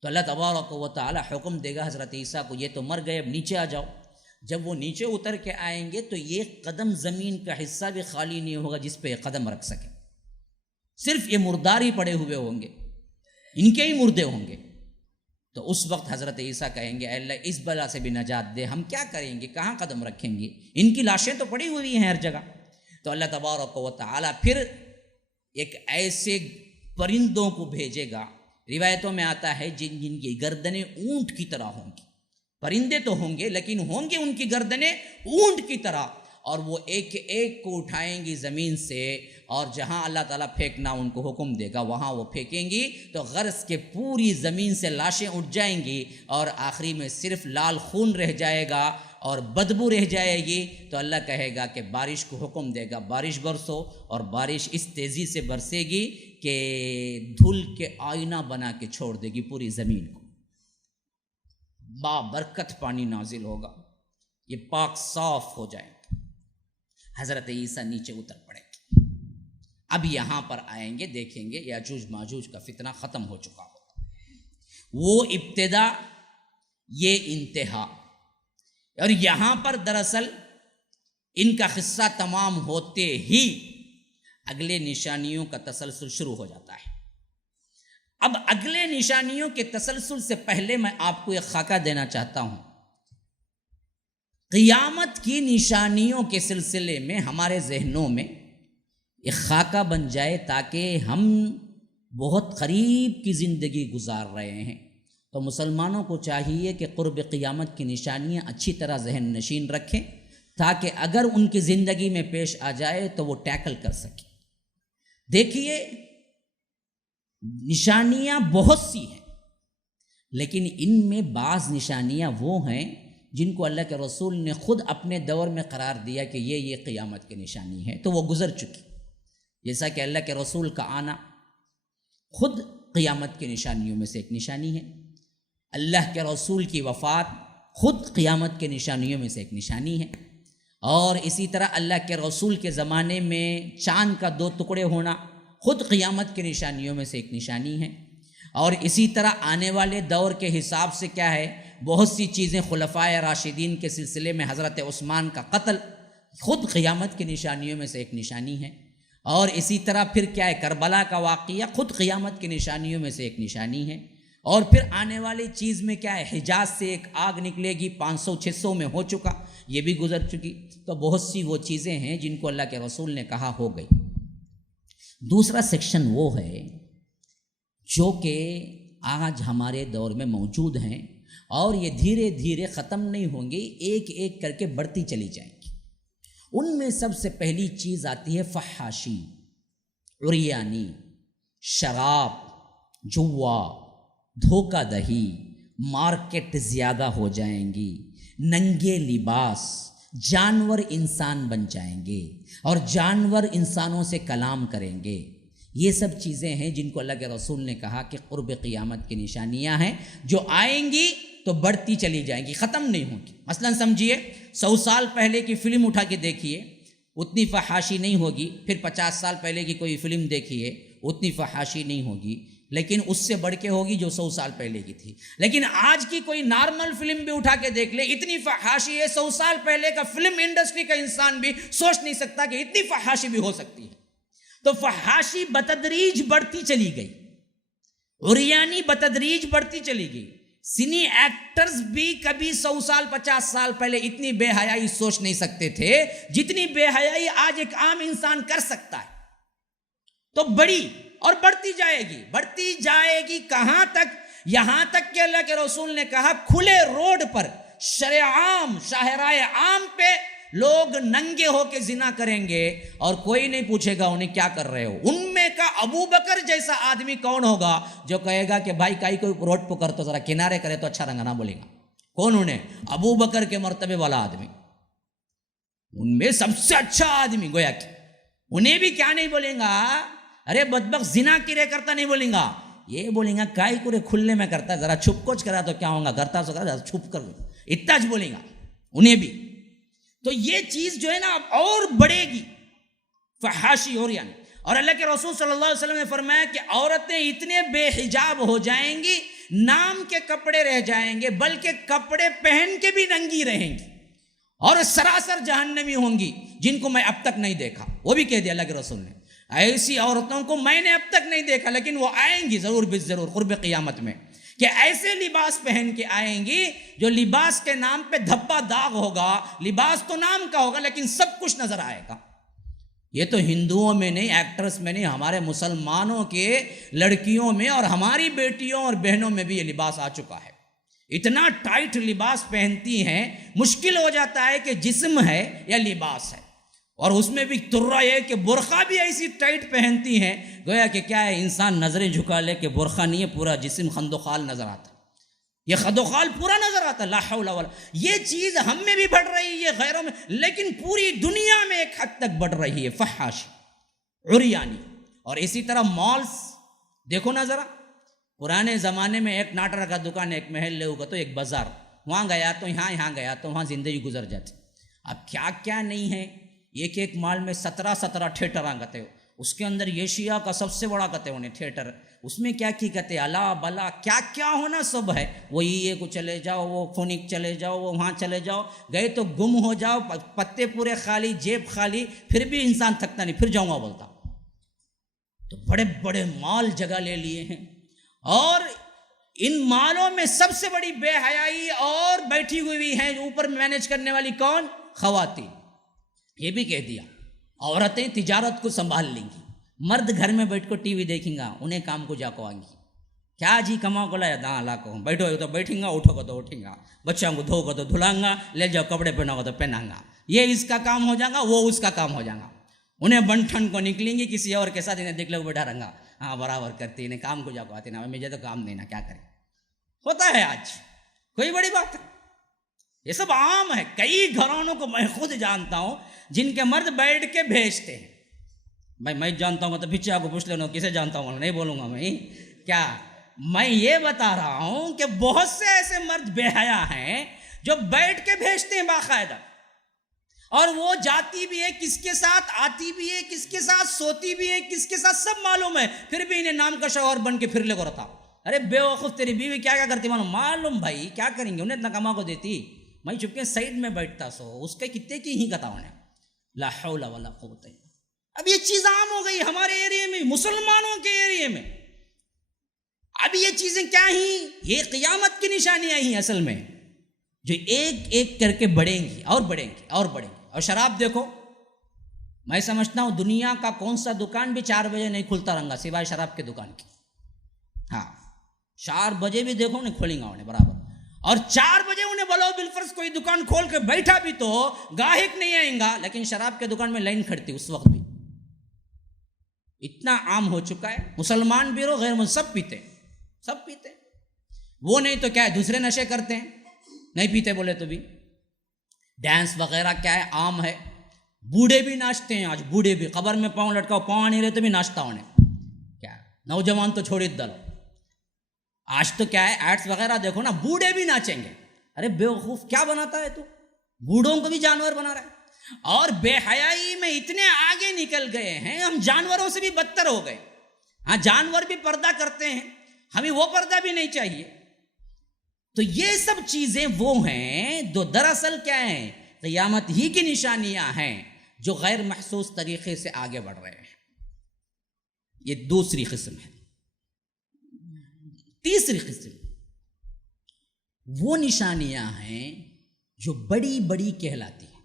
تو اللہ تبارک و تعالی حکم دے گا حضرت عیسیٰ کو یہ تو مر گئے اب نیچے آ جاؤ۔ جب وہ نیچے اتر کے آئیں گے تو یہ قدم زمین کا حصہ بھی خالی نہیں ہوگا جس پہ یہ قدم رکھ سکے، صرف یہ مردار ہی پڑے ہوئے ہوں گے، ان کے ہی مردے ہوں گے۔ تو اس وقت حضرت عیسیٰ کہیں گے اے اللہ اس بلا سے بھی نجات دے، ہم کیا کریں گے، کہاں قدم رکھیں گے، ان کی لاشیں تو پڑی ہوئی ہیں ہر جگہ۔ تو اللہ تبارک و تعالی پھر ایک ایسے پرندوں کو بھیجے گا، روایتوں میں آتا ہے جن کی گردنیں اونٹ کی طرح ہوں گی، پرندے تو ہوں گے لیکن ہوں گے ان کی گردنیں اونٹ کی طرح، اور وہ ایک ایک کو اٹھائیں گی زمین سے، اور جہاں اللہ تعالیٰ پھینکنا ان کو حکم دے گا وہاں وہ پھینکیں گی، تو غرض کے پوری زمین سے لاشیں اٹھ جائیں گی، اور آخری میں صرف لال خون رہ جائے گا اور بدبو رہ جائے گی۔ تو اللہ کہے گا کہ بارش کو حکم دے گا بارش برسو، اور بارش اس تیزی سے برسے گی کہ دھل کے آئینہ بنا کے چھوڑ دے گی پوری زمین کو، بابرکت پانی نازل ہوگا، یہ پاک صاف ہو جائے گا۔ حضرت عیسیٰ نیچے اتر پڑے گے، اب یہاں پر آئیں گے، دیکھیں گے یاجوج ماجوج کا فتنہ ختم ہو چکا ہوگا، وہ ابتدا یہ انتہا، اور یہاں پر دراصل ان کا قصہ تمام ہوتے ہی اگلے نشانیوں کا تسلسل شروع ہو جاتا ہے۔ اب اگلے نشانیوں کے تسلسل سے پہلے میں آپ کو ایک خاکہ دینا چاہتا ہوں۔ قیامت کی نشانیوں کے سلسلے میں ہمارے ذہنوں میں ایک خاکہ بن جائے، تاکہ ہم بہت قریب کی زندگی گزار رہے ہیں، تو مسلمانوں کو چاہیے کہ قرب قیامت کی نشانیاں اچھی طرح ذہن نشین رکھیں، تاکہ اگر ان کی زندگی میں پیش آ جائے تو وہ ٹیکل کر سکیں۔ دیکھیے، نشانیاں بہت سی ہیں، لیکن ان میں بعض نشانیاں وہ ہیں جن کو اللہ کے رسول نے خود اپنے دور میں قرار دیا کہ یہ قیامت کی نشانی ہے، تو وہ گزر چکی، جیسا کہ اللہ کے رسول کا آنا خود قیامت کی نشانیوں میں سے ایک نشانی ہے، اللہ کے رسول کی وفات خود قیامت کے نشانیوں میں سے ایک نشانی ہے، اور اسی طرح اللہ کے رسول کے زمانے میں چاند کا 2 ٹکڑے ہونا خود قیامت کی نشانیوں میں سے ایک نشانی ہے، اور اسی طرح آنے والے دور کے حساب سے کیا ہے، بہت سی چیزیں، خلفائے راشدین کے سلسلے میں حضرت عثمان کا قتل خود قیامت کی نشانیوں میں سے ایک نشانی ہے، اور اسی طرح پھر کیا ہے، کربلا کا واقعہ خود قیامت کی نشانیوں میں سے ایک نشانی ہے، اور پھر آنے والی چیز میں کیا ہے، حجاز سے ایک آگ نکلے گی، 500-600 میں ہو چکا، یہ بھی گزر چکی، تو بہت سی وہ چیزیں ہیں جن کو اللہ کے رسول نے کہا ہو گئی۔ دوسرا سیکشن وہ ہے جو کہ آج ہمارے دور میں موجود ہیں، اور یہ دھیرے دھیرے ختم نہیں ہوں گی، ایک ایک کر کے بڑھتی چلی جائیں گی۔ ان میں سب سے پہلی چیز آتی ہے فحاشی، عریانی، شراب، جوا، دھوکہ دہی، مارکیٹ زیادہ ہو جائیں گی، ننگے لباس، جانور انسان بن جائیں گے، اور جانور انسانوں سے کلام کریں گے۔ یہ سب چیزیں ہیں جن کو اللہ کے رسول نے کہا کہ قرب قیامت کی نشانیاں ہیں، جو آئیں گی تو بڑھتی چلی جائیں گی، ختم نہیں ہوں گی۔ مثلا سمجھیے، 100 سال پہلے کی فلم اٹھا کے دیکھیے، اتنی فحاشی نہیں ہوگی، پھر 50 سال پہلے کی کوئی فلم دیکھیے، اتنی فحاشی نہیں ہوگی، لیکن اس سے بڑھ کے ہوگی جو 100 سال پہلے کی تھی۔ لیکن آج کی کوئی نارمل فلم بھی اٹھا کے دیکھ لے، اتنی فحاشی ہے، 100 سال پہلے کا فلم انڈسٹری کا انسان بھی سوچ نہیں سکتا کہ اتنی فحاشی بھی ہو سکتی ہے۔ تو فحاشی بتدریج بڑھتی چلی گئی، عریانی بتدریج بڑھتی چلی گئی۔ سنی ایکٹرز بھی کبھی 100 سال 50 سال پہلے اتنی بے حیائی سوچ نہیں سکتے تھے جتنی بے حیائی آج ایک عام انسان کر سکتا ہے۔ تو بڑی اور بڑھتی جائے گی کہاں تک؟ یہاں تک کہ اللہ کے رسول نے کہا کھلے روڈ پر، شرعام، شاہراہ عام پہ لوگ ننگے ہو کے زنا کریں گے، اور کوئی نہیں پوچھے گا انہیں کیا کر رہے ہو۔ ان میں کا ابو بکر جیسا آدمی کون ہوگا جو کہے گا کہ بھائی کائی کوئی روڈ پہ کر تو ذرا کنارے کرے تو اچھا رنگنا بولے گا؟ کون انہیں؟ ابو بکر کے مرتبے والا آدمی، ان میں سب سے اچھا آدمی گویا کہ انہیں بھی کیا نہیں بولیں گا، ارے بدبخت زنا کرے کرتا نہیں بولیں گا، یہ بولیں گا کائی کو کھلنے میں کرتا ہے، ذرا چھپ کوچ کرا تو کیا ہوگا، کرتا سو کرا چھپ کر، اتنا بولیں گا انہیں بھی۔ تو یہ چیز جو ہے نا اب اور بڑھے گی، فحاشی اور یعنی، اور اللہ کے رسول صلی اللہ علیہ وسلم نے فرمایا کہ عورتیں اتنے بے حجاب ہو جائیں گی، نام کے کپڑے رہ جائیں گے، بلکہ کپڑے پہن کے بھی ننگی رہیں گی، اور سراسر جہنمی ہوں گی، جن کو میں اب تک نہیں دیکھا۔ وہ بھی کہہ دیا اللہ کے رسول نے، ایسی عورتوں کو میں نے اب تک نہیں دیکھا، لیکن وہ آئیں گی ضرور ضرور قرب قیامت میں، کہ ایسے لباس پہن کے آئیں گی جو لباس کے نام پہ دھبا داغ ہوگا، لباس تو نام کا ہوگا لیکن سب کچھ نظر آئے گا۔ یہ تو ہندوؤں میں نہیں، ایکٹرس میں نہیں، ہمارے مسلمانوں کے لڑکیوں میں اور ہماری بیٹیوں اور بہنوں میں بھی یہ لباس آ چکا ہے۔ اتنا ٹائٹ لباس پہنتی ہیں، مشکل ہو جاتا ہے کہ جسم ہے یا لباس ہے، اور اس میں بھی ترا یہ کہ برقع بھی ایسی ٹائٹ پہنتی ہیں، گویا کہ کیا ہے، انسان نظریں جھکا لے کہ برقع نہیں ہے، پورا جسم خند و خال نظر آتا، یہ خد و خال پورا نظر آتا، لا حول ولا، یہ چیز ہم میں بھی بڑھ رہی ہے، غیروں میں، لیکن پوری دنیا میں ایک حد تک بڑھ رہی ہے، فحاشی، عریانی۔ اور اسی طرح مالز دیکھو نا ذرا، پرانے زمانے میں ایک ناٹر کا دکان ایک محل لے ہوگا تو ایک بازار، وہاں گیا تو یہاں گیا تو وہاں زندگی گزر جاتی۔ اب کیا کیا نہیں ہے، ایک مال میں 17 تھیٹر کہتے ہو، اس کے اندر ایشیا کا سب سے بڑا کہتے ہونے تھیٹر، اس میں کیا کی کہتے الا بلا کیا کیا ہونا سب ہے، وہ یہ کو چلے جاؤ، وہ فونک چلے جاؤ، وہ وہاں چلے جاؤ، گئے تو گم ہو جاؤ، پتے پورے خالی، جیب خالی، پھر بھی انسان تھکتا نہیں، پھر جاؤں گا بولتا۔ تو بڑے بڑے مال جگہ لے لیے ہیں، اور ان مالوں میں سب سے بڑی بے حیائی اور بیٹھی ہوئی ہیں اوپر مینیج کرنے والی کون؟ خواتین۔ یہ بھی کہہ دیا عورتیں تجارت کو سنبھال لیں گی، مرد گھر میں بیٹھ کو ٹی وی دیکھیں گا، انہیں کام کو جا کو آئیں گی، کیا جی کماؤ کو لایا داں لا کو، بیٹھو گے تو بیٹھیں گا، اٹھو گا تو اٹھیں گا، بچوں کو دھو گا تو دھلاؤں گا، لے جاؤ کپڑے پہنو گا تو پہناؤں گا، یہ اس کا کام ہو جائے گا، وہ اس کا کام ہو جائے گا، انہیں بن ٹھن کو نکلیں گی کسی اور کے ساتھ، انہیں دیکھ لو بیٹھا رہنگا، ہاں برابر کرتی، انہیں کام کو جا کو آتی نا، مجھے تو کام نہیں نا، کیا کریں، ہوتا ہے آج، کوئی بڑی بات ہے، یہ سب عام ہے۔ کئی گھرانوں کو میں خود جانتا ہوں جن کے مرد بیٹھ کے بھیجتے ہیں، بھائی میں جانتا ہوں تو پیچھے آپ کو پوچھ لینا کسے جانتا ہوں، نہیں بولوں گا میں کیا، میں یہ بتا رہا ہوں کہ بہت سے ایسے مرد بے حیا ہیں جو بیٹھ کے بھیجتے ہیں باقاعدہ، اور وہ جاتی بھی ہے کس کے ساتھ، آتی بھی ہے کس کے ساتھ، سوتی بھی ہے کس کے ساتھ، سب معلوم ہے، پھر بھی انہیں نام کا شوہر بن کے پھر لے کو رہتا۔ ارے بے وقوف تیری بیوی کیا کیا کرتی معلوم بھائی، کیا کریں گے، انہیں اتنا کما کو دیتی، میں چپکے سائڈ میں بیٹھتا سو، اس کے کتے کی ہی کتا ہونے، لا حول ولا قوت۔ اب یہ چیز عام ہو گئی ہمارے ایریے میں، مسلمانوں کے ایریے میں، اب یہ چیزیں کیا ہی، یہ قیامت کی نشانیاں ہی اصل میں، جو ایک ایک کر کے بڑھیں گی اور بڑھیں گی اور بڑھیں گی۔ اور شراب دیکھو، میں سمجھتا ہوں دنیا کا کون سا دکان بھی 4 بجے نہیں کھلتا رہنگا سوائے شراب کے دکان کی، ہاں 4 بجے بھی دیکھو نہیں کھولیں گا انہیں برابر، اور 4 بجے انہیں بولو بالفرض کوئی دکان کھول کے بیٹھا بھی تو گاہک نہیں آئیں گا، لیکن شراب کے دکان میں لائن کھڑتی اس وقت بھی، اتنا عام ہو چکا ہے، مسلمان بھی رو غیر مسلمان سب پیتے، سب پیتے، وہ نہیں تو کیا ہے دوسرے نشے کرتے ہیں، نہیں پیتے بولے تو بھی، ڈانس وغیرہ کیا ہے عام ہے، بوڑھے بھی ناچتے ہیں آج، بوڑھے بھی قبر میں پاؤں لٹکاؤ، پاؤں نہیں رہتے بھی ناچتا ہونے، کیا نوجوان تو چھوڑی دل، آج تو کیا ہے ایڈس وغیرہ دیکھو نا، بوڑھے بھی ناچیں گے، ارے بے وقوف کیا بناتا ہے تو، بوڑھوں کو بھی جانور بنا رہا ہے، اور بے حیائی میں اتنے آگے نکل گئے ہیں، ہم جانوروں سے بھی بدتر ہو گئے، ہاں جانور بھی پردہ کرتے ہیں، ہمیں وہ پردہ بھی نہیں چاہیے۔ تو یہ سب چیزیں وہ ہیں جو دراصل کیا ہیں، قیامت ہی کی نشانیاں ہیں جو غیر محسوس طریقے سے آگے بڑھ رہے ہیں، یہ دوسری قسم ہے۔ تیسری قسم وہ نشانیاں ہیں جو بڑی بڑی کہلاتی ہیں،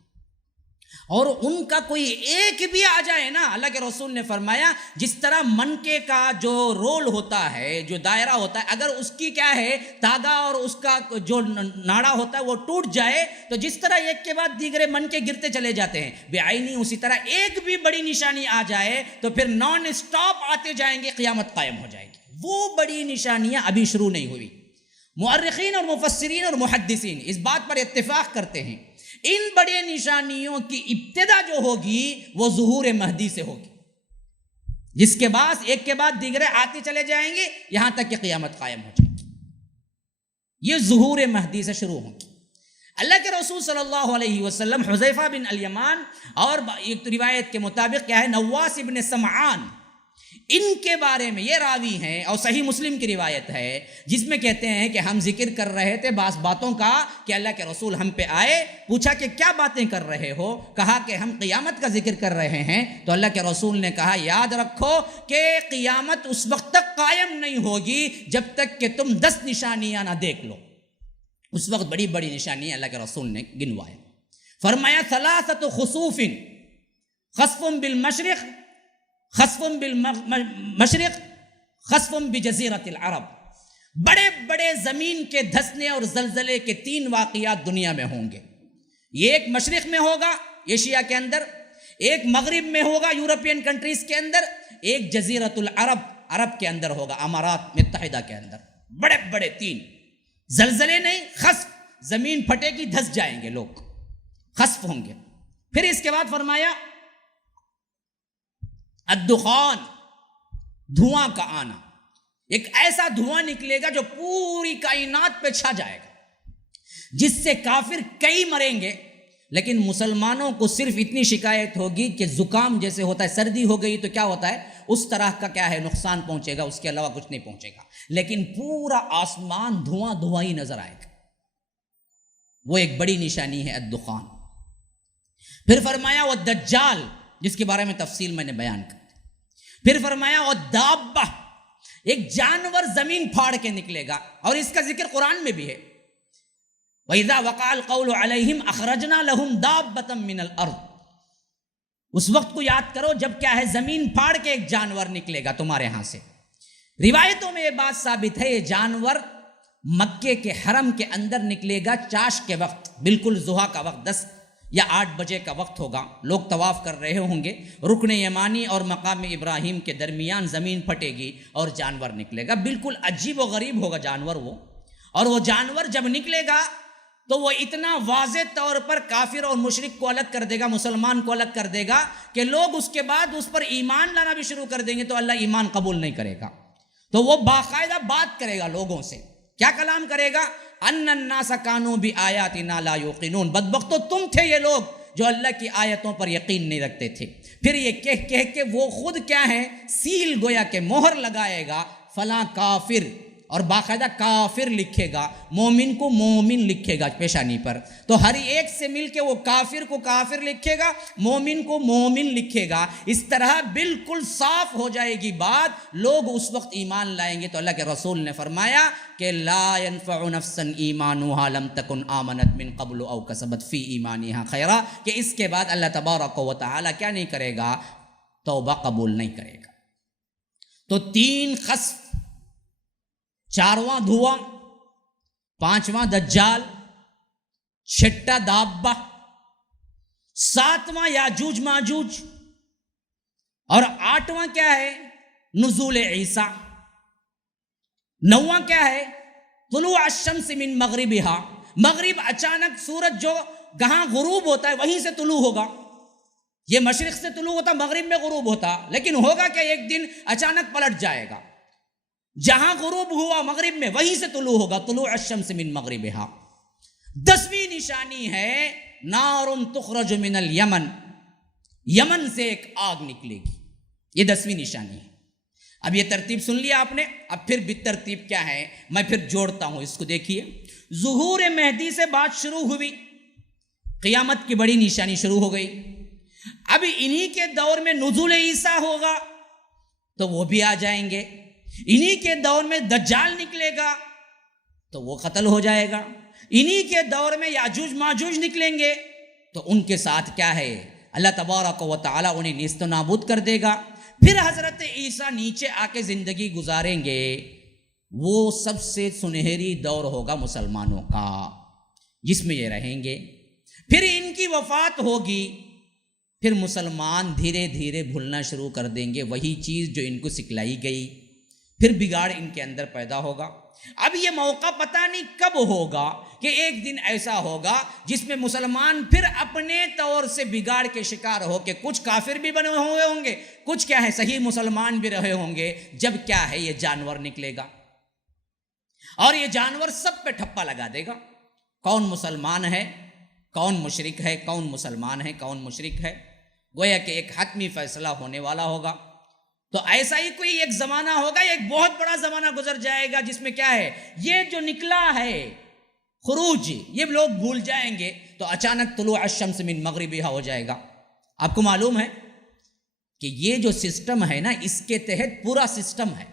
اور ان کا کوئی ایک بھی آ جائے نا، اللہ کے رسول نے فرمایا جس طرح منکے کا جو رول ہوتا ہے، جو دائرہ ہوتا ہے، اگر اس کی کیا ہے تاگا اور اس کا جو ناڑا ہوتا ہے وہ ٹوٹ جائے تو جس طرح ایک کے بعد دیگرے منکے گرتے چلے جاتے ہیں، بے عینی اسی طرح ایک بھی بڑی نشانی آ جائے تو پھر نان اسٹاپ آتے جائیں گے، قیامت قائم ہو جائے گی۔ وہ بڑی نشانیاں ابھی شروع نہیں ہوئی۔ مؤرخین اور مفسرین اور محدثین اس بات پر اتفاق کرتے ہیں ان بڑے نشانیوں کی ابتدا جو ہوگی وہ ظہور مہدی سے ہوگی، جس کے بعد ایک کے بعد دیگرے آتے چلے جائیں گے یہاں تک کہ قیامت قائم ہو جائے گی، یہ ظہور مہدی سے شروع ہوگی۔ اللہ کے رسول صلی اللہ علیہ وسلم حذیفہ بن الیمان اور ایک روایت کے مطابق کیا ہے نواس بن سمعان، ان کے بارے میں یہ راوی ہیں، اور صحیح مسلم کی روایت ہے جس میں کہتے ہیں کہ ہم ذکر کر رہے تھے بعض باتوں کا کہ اللہ کے رسول ہم پہ آئے، پوچھا کہ کیا باتیں کر رہے ہو، کہا کہ ہم قیامت کا ذکر کر رہے ہیں، تو اللہ کے رسول نے کہا یاد رکھو کہ قیامت اس وقت تک قائم نہیں ہوگی جب تک کہ تم 10 نشانیاں نہ دیکھ لو۔ اس وقت بڑی بڑی نشانیاں اللہ کے رسول نے گنوائے، فرمایا ثلاثۃ خسوف، خسف بالمشرق، خسف بالمشرق، خسف بجزیرۃ العرب، بڑے بڑے زمین کے دھسنے اور زلزلے کے 3 واقعات دنیا میں ہوں گے. یہ ایک مشرق میں ہوگا ایشیا کے اندر، ایک مغرب میں ہوگا یورپین کنٹریز کے اندر، ایک جزیرۃ العرب عرب کے اندر ہوگا، امارات متحدہ کے اندر. بڑے بڑے 3 زلزلے، نہیں خسف، زمین پھٹے گی، دھس جائیں گے لوگ، خسف ہوں گے. پھر اس کے بعد فرمایا الدخان، دھواں کا آنا. ایک ایسا دھواں نکلے گا جو پوری کائنات پہ چھا جائے گا، جس سے کافر کئی مریں گے، لیکن مسلمانوں کو صرف اتنی شکایت ہوگی کہ زکام جیسے ہوتا ہے، سردی ہو گئی تو کیا ہوتا ہے، اس طرح کا کیا ہے نقصان پہنچے گا، اس کے علاوہ کچھ نہیں پہنچے گا. لیکن پورا آسمان دھواں دھواں ہی نظر آئے گا. وہ ایک بڑی نشانی ہے الدخان. پھر فرمایا وہ دجال، جس کے بارے میں تفصیل میں نے بیان کر. پھر فرمایا وہ دابہ، ایک جانور زمین پھاڑ کے نکلے گا، اور اس کا ذکر قرآن میں بھی ہے. وَإِذَا وَقَعَ الْقَوْلُ عَلَيْهِمْ أَخْرَجْنَا لَهُمْ دَابَّةً مِّنَ الْأَرْضِ. اس وقت کو یاد کرو جب کیا ہے زمین پھاڑ کے ایک جانور نکلے گا تمہارے ہاں سے. روایتوں میں یہ بات ثابت ہے، یہ جانور مکے کے حرم کے اندر نکلے گا چاش کے وقت، بالکل ضحیٰ کا وقت، 10 یا 8 بجے کا وقت ہوگا. لوگ طواف کر رہے ہوں گے، رکن یمانی اور مقام ابراہیم کے درمیان زمین پھٹے گی اور جانور نکلے گا. بالکل عجیب و غریب ہوگا جانور وہ. اور وہ جانور جب نکلے گا تو وہ اتنا واضح طور پر کافر اور مشرک کو الگ کر دے گا، مسلمان کو الگ کر دے گا کہ لوگ اس کے بعد اس پر ایمان لانا بھی شروع کر دیں گے تو اللہ ایمان قبول نہیں کرے گا. تو وہ باقاعدہ بات کرے گا لوگوں سے. کیا کلام کرے گا؟ ان الناس کانوا بآیاتنا لا یوقنون. بدبختو تم تھے یہ لوگ جو اللہ کی آیتوں پر یقین نہیں رکھتے تھے. پھر یہ کہہ کے وہ خود کیا ہے سیل گویا کہ مہر لگائے گا فلاں کافر، اور باقاعدہ کافر لکھے گا، مومن کو مومن لکھے گا پیشانی پر. تو ہر ایک سے مل کے وہ کافر کو کافر لکھے گا، مومن کو مومن لکھے گا. اس طرح بالکل صاف ہو جائے گی بات، لوگ اس وقت ایمان لائیں گے. تو اللہ کے رسول نے فرمایا کہ لا ينفع نفسا ایمانها لم تکن آمنت من قبل او کسبت فی ایمانها خیرا، کہ اس کے بعد اللہ تبارک و تعالی کیا نہیں کرے گا، توبہ قبول نہیں کرے گا. تو 3 خسف، 4واں دھواں، 5واں دجال، 6واں دابہ، 7واں یاجوج ماجوج، اور 8واں کیا ہے نزول عیسیٰ. 9واں کیا ہے طلوع الشمس من مغربها، مغرب اچانک سورج جو کہاں غروب ہوتا ہے وہیں سے طلوع ہوگا. یہ مشرق سے طلوع ہوتا، مغرب میں غروب ہوتا، لیکن ہوگا کہ ایک دن اچانک پلٹ جائے گا. جہاں غروب ہوا مغرب میں وہیں سے طلوع ہوگا، طلوع الشمس من مغربها. 10ویں نشانی ہے نار تخرج من الیمن، یمن سے ایک آگ نکلے گی. یہ 10ویں نشانی ہے. اب یہ ترتیب سن لیا آپ نے، اب پھر بھی ترتیب کیا ہے میں پھر جوڑتا ہوں اس کو. دیکھیے ظہور مہدی سے بات شروع ہوئی، قیامت کی بڑی نشانی شروع ہو گئی. اب انہی کے دور میں نزول عیسیٰ ہوگا تو وہ بھی آ جائیں گے. انہی کے دور میں دجال نکلے گا تو وہ قتل ہو جائے گا. انہی کے دور میں یاجوج ماجوج نکلیں گے تو ان کے ساتھ کیا ہے اللہ تبارک و تعالی انہیں نیست و نابود کر دے گا. پھر حضرت عیسیٰ نیچے آ کے زندگی گزاریں گے. وہ سب سے سنہری دور ہوگا مسلمانوں کا جس میں یہ رہیں گے. پھر ان کی وفات ہوگی، پھر مسلمان دھیرے دھیرے بھولنا شروع کر دیں گے وہی چیز جو ان کو سکھلائی گئی. پھر بگاڑ ان کے اندر پیدا ہوگا. اب یہ موقع پتہ نہیں کب ہوگا کہ ایک دن ایسا ہوگا جس میں مسلمان پھر اپنے طور سے بگاڑ کے شکار ہو کے کچھ کافر بھی بنے ہوئے ہوں گے، کچھ کیا ہے صحیح مسلمان بھی رہے ہوں گے. جب کیا ہے یہ جانور نکلے گا اور یہ جانور سب پہ ٹھپا لگا دے گا. کون مسلمان ہے، کون مشرک ہے، کون مسلمان ہے، کون مشرک ہے. گویا کہ ایک حتمی فیصلہ ہونے والا ہوگا. تو ایسا ہی کوئی ایک زمانہ ہوگا، ایک بہت بڑا زمانہ گزر جائے گا جس میں کیا ہے یہ جو نکلا ہے خروج یہ لوگ بھول جائیں گے. تو اچانک طلوع الشمس من مغربها ہو جائے گا. آپ کو معلوم ہے کہ یہ جو سسٹم ہے نا اس کے تحت پورا سسٹم ہے.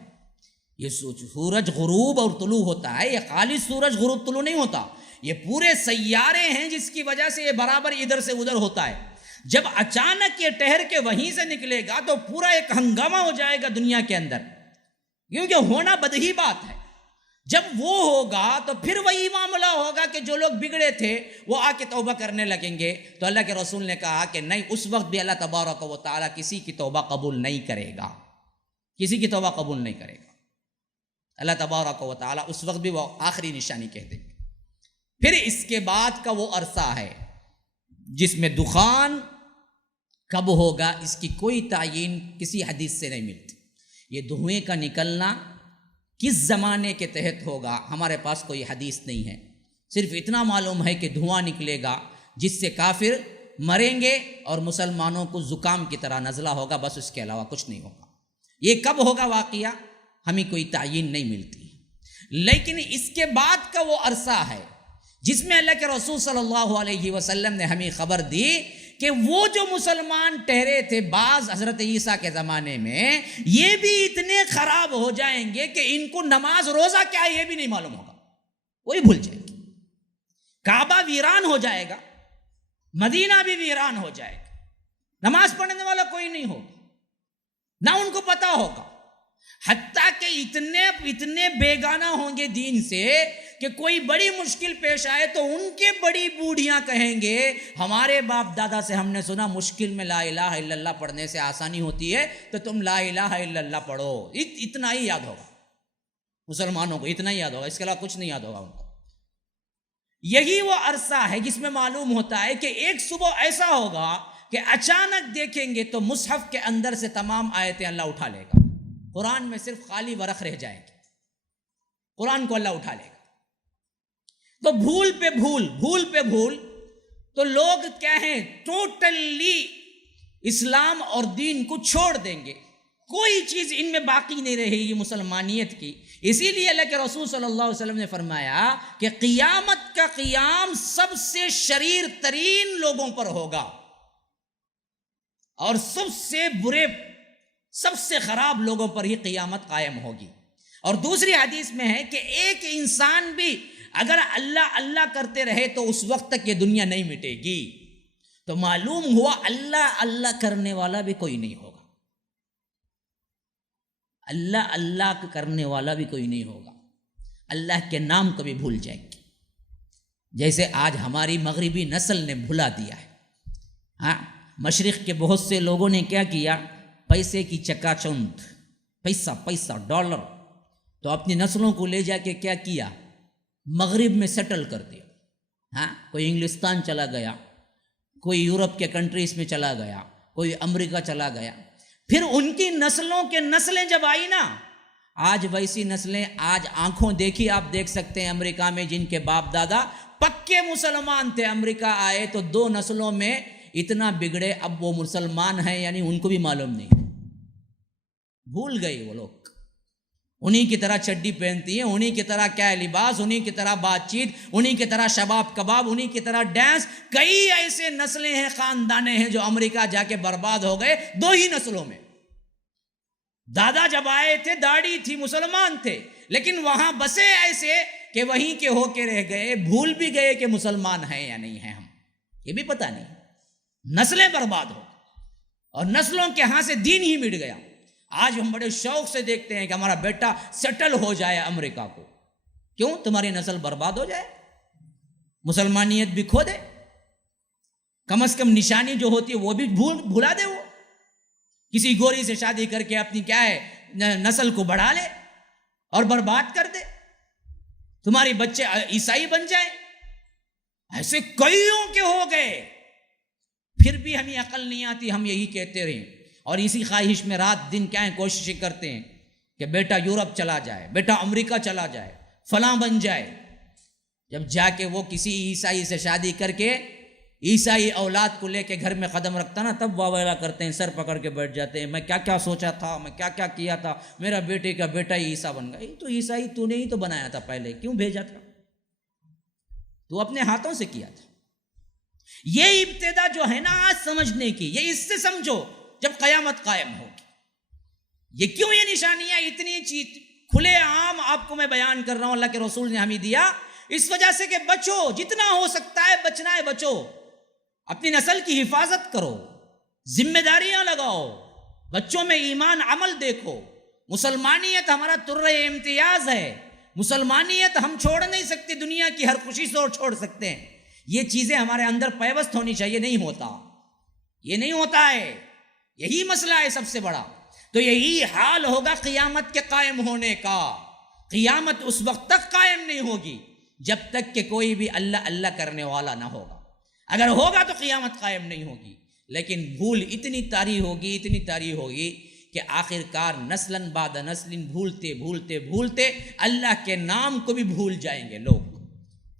یہ سورج غروب اور طلوع ہوتا ہے، یہ خالص سورج غروب طلوع نہیں ہوتا، یہ پورے سیارے ہیں جس کی وجہ سے یہ برابر ادھر سے ادھر ہوتا ہے. جب اچانک یہ ٹہر کے وہیں سے نکلے گا تو پورا ایک ہنگامہ ہو جائے گا دنیا کے اندر، کیونکہ ہونا بدہی بات ہے. جب وہ ہوگا تو پھر وہی معاملہ ہوگا کہ جو لوگ بگڑے تھے وہ آ کے توبہ کرنے لگیں گے. تو اللہ کے رسول نے کہا کہ نہیں، اس وقت بھی اللہ تبارک و تعالیٰ کسی کی توبہ قبول نہیں کرے گا، کسی کی توبہ قبول نہیں کرے گا. اللہ تبارک و تعالیٰ اس وقت بھی وہ آخری نشانی کہہ دیں گے. پھر اس کے بعد کا وہ عرصہ ہے جس میں دخان کب ہوگا اس کی کوئی تعین کسی حدیث سے نہیں ملتی. یہ دھوئیں کا نکلنا کس زمانے کے تحت ہوگا ہمارے پاس کوئی حدیث نہیں ہے. صرف اتنا معلوم ہے کہ دھواں نکلے گا جس سے کافر مریں گے اور مسلمانوں کو زکام کی طرح نزلہ ہوگا، بس اس کے علاوہ کچھ نہیں ہوگا. یہ کب ہوگا واقعہ ہمیں کوئی تعین نہیں ملتی. لیکن اس کے بعد کا وہ عرصہ ہے جس میں اللہ کے رسول صلی اللہ علیہ وسلم نے ہمیں خبر دی کہ وہ جو مسلمان ٹھہرے تھے بعض حضرت عیسیٰ کے زمانے میں، یہ بھی اتنے خراب ہو جائیں گے کہ ان کو نماز روزہ کیا ہے یہ بھی نہیں معلوم ہوگا، وہی بھول جائیں گے. کعبہ ویران ہو جائے گا، مدینہ بھی ویران ہو جائے گا، نماز پڑھنے والا کوئی نہیں ہوگا، نہ ان کو پتا ہوگا. حتیٰ کہ اتنے بیگانہ ہوں گے دین سے کہ کوئی بڑی مشکل پیش آئے تو ان کے بڑی بوڑھیاں کہیں گے ہمارے باپ دادا سے ہم نے سنا مشکل میں لا الہ الا اللہ پڑھنے سے آسانی ہوتی ہے، تو تم لا الہ الا اللہ پڑھو. اتنا ہی یاد ہوگا مسلمانوں کو، اتنا ہی یاد ہوگا، اس کے علاوہ کچھ نہیں یاد ہوگا ان کو. یہی وہ عرصہ ہے جس میں معلوم ہوتا ہے کہ ایک صبح ایسا ہوگا کہ اچانک دیکھیں گے تو مصحف کے اندر سے تمام آیتیں اللہ اٹھا لے گا. قرآن میں صرف خالی ورق رہ جائے گی، قرآن کو اللہ اٹھا لے گا. تو بھول پہ بھول تو لوگ کیا ہیں، ٹوٹلی اسلام اور دین کو چھوڑ دیں گے. کوئی چیز ان میں باقی نہیں رہے گی مسلمانیت کی. اسی لیے اللہ کے رسول صلی اللہ علیہ وسلم نے فرمایا کہ قیامت کا قیام سب سے شریر ترین لوگوں پر ہوگا اور سب سے برے، سب سے خراب لوگوں پر ہی قیامت قائم ہوگی. اور دوسری حدیث میں ہے کہ ایک انسان بھی اگر اللہ اللہ کرتے رہے تو اس وقت تک یہ دنیا نہیں مٹے گی. تو معلوم ہوا اللہ اللہ کرنے والا بھی کوئی نہیں ہوگا، اللہ اللہ کرنے والا بھی کوئی نہیں ہوگا. اللہ کے نام کو بھی بھول جائے گی، جیسے آج ہماری مغربی نسل نے بھلا دیا ہے. ہاں، مشرق کے بہت سے لوگوں نے کیا کیا، پیسے کی چکا چوند، پیسہ ڈالر، تو اپنی نسلوں کو لے جا کے کیا کیا، مغرب میں سیٹل کر دیا. ہاں، کوئی انگلستان چلا گیا، کوئی یورپ کے کنٹریز میں چلا گیا، کوئی امریکہ چلا گیا. پھر ان کی نسلوں کے نسلیں جب آئی نا، آج ویسی نسلیں، آج آنکھوں دیکھی آپ دیکھ سکتے ہیں امریکہ میں جن کے باپ دادا پکے مسلمان تھے، امریکہ آئے تو 2 نسلوں میں اتنا بگڑے، اب وہ مسلمان ہیں یعنی ان کو بھی معلوم نہیں، بھول گئے. وہ لوگ انہی کی طرح چڈی پہنتی ہیں، انہی کی طرح کیا لباس، انہی کی طرح بات چیت، انہی کی طرح شباب کباب، انہی کی طرح ڈانس. کئی ایسے نسلیں ہیں، خاندانیں ہیں جو امریکہ جا کے برباد ہو گئے 2 ہی نسلوں میں. دادا جب آئے تھے داڑھی تھی، مسلمان تھے، لیکن وہاں بسے ایسے کہ وہیں کے ہو کے رہ گئے، بھول بھی گئے کہ مسلمان ہیں یا نہیں ہیں ہم، یہ بھی پتہ نہیں. نسلیں برباد ہو اور نسلوں کے ہاں سے دین ہی مٹ گیا. آج ہم بڑے شوق سے دیکھتے ہیں کہ ہمارا بیٹا سیٹل ہو جائے امریکہ کو. کیوں؟ تمہاری نسل برباد ہو جائے، مسلمانیت بھی کھو دے، کم از کم نشانی جو ہوتی ہے وہ بھی بھلا دے. وہ کسی گوری سے شادی کر کے اپنی کیا ہے نسل کو بڑھا لے اور برباد کر دے، تمہاری بچے عیسائی بن جائیں. ایسے کئیوں کے ہو گئے، پھر بھی ہمیں عقل نہیں آتی، ہم یہی کہتے رہیں اور اسی خواہش میں رات دن کیا ہے کوششیں کرتے ہیں کہ بیٹا یورپ چلا جائے، بیٹا امریکہ چلا جائے، فلاں بن جائے. جب جا کے وہ کسی عیسائی سے شادی کر کے عیسائی اولاد کو لے کے گھر میں قدم رکھتا نا، تب واویلا کرتے ہیں، سر پکڑ کے بیٹھ جاتے ہیں، میں کیا کیا سوچا تھا، میں کیا کیا کیا تھا، میرا بیٹے کا بیٹا ہی عیسیٰ بن گیا. تو عیسائی تو نے ہی تو بنایا تھا، پہلے کیوں بھیجا تھا؟ تو اپنے ہاتھوں سے کیا تھا. یہ ابتدا جو ہے نا آج سمجھنے کی، یہ اس سے سمجھو جب قیامت قائم ہوگی. یہ کیوں یہ نشانیاں اتنی چیز کھلے عام آپ کو میں بیان کر رہا ہوں، اللہ کے رسول نے ہمیں دیا اس وجہ سے کہ بچو، جتنا ہو سکتا ہے بچنا ہے، بچو، اپنی نسل کی حفاظت کرو، ذمہ داریاں لگاؤ، بچوں میں ایمان عمل دیکھو. مسلمانیت ہمارا ترہ امتیاز ہے، مسلمانیت ہم چھوڑ نہیں سکتے، دنیا کی ہر خوشی سے اور چھوڑ سکتے ہیں، یہ چیزیں ہمارے اندر پیوست ہونی چاہیے، نہیں ہوتا، یہ نہیں ہوتا ہے، یہی مسئلہ ہے سب سے بڑا۔ تو یہی حال ہوگا قیامت کے قائم ہونے کا۔ قیامت اس وقت تک قائم نہیں ہوگی جب تک کہ کوئی بھی اللہ اللہ کرنے والا نہ ہوگا، اگر ہوگا تو قیامت قائم نہیں ہوگی، لیکن بھول اتنی طاری ہوگی، اتنی طاری ہوگی کہ آخر کار نسلاً بعد نسل بھولتے بھولتے بھولتے اللہ کے نام کو بھی بھول جائیں گے لوگ،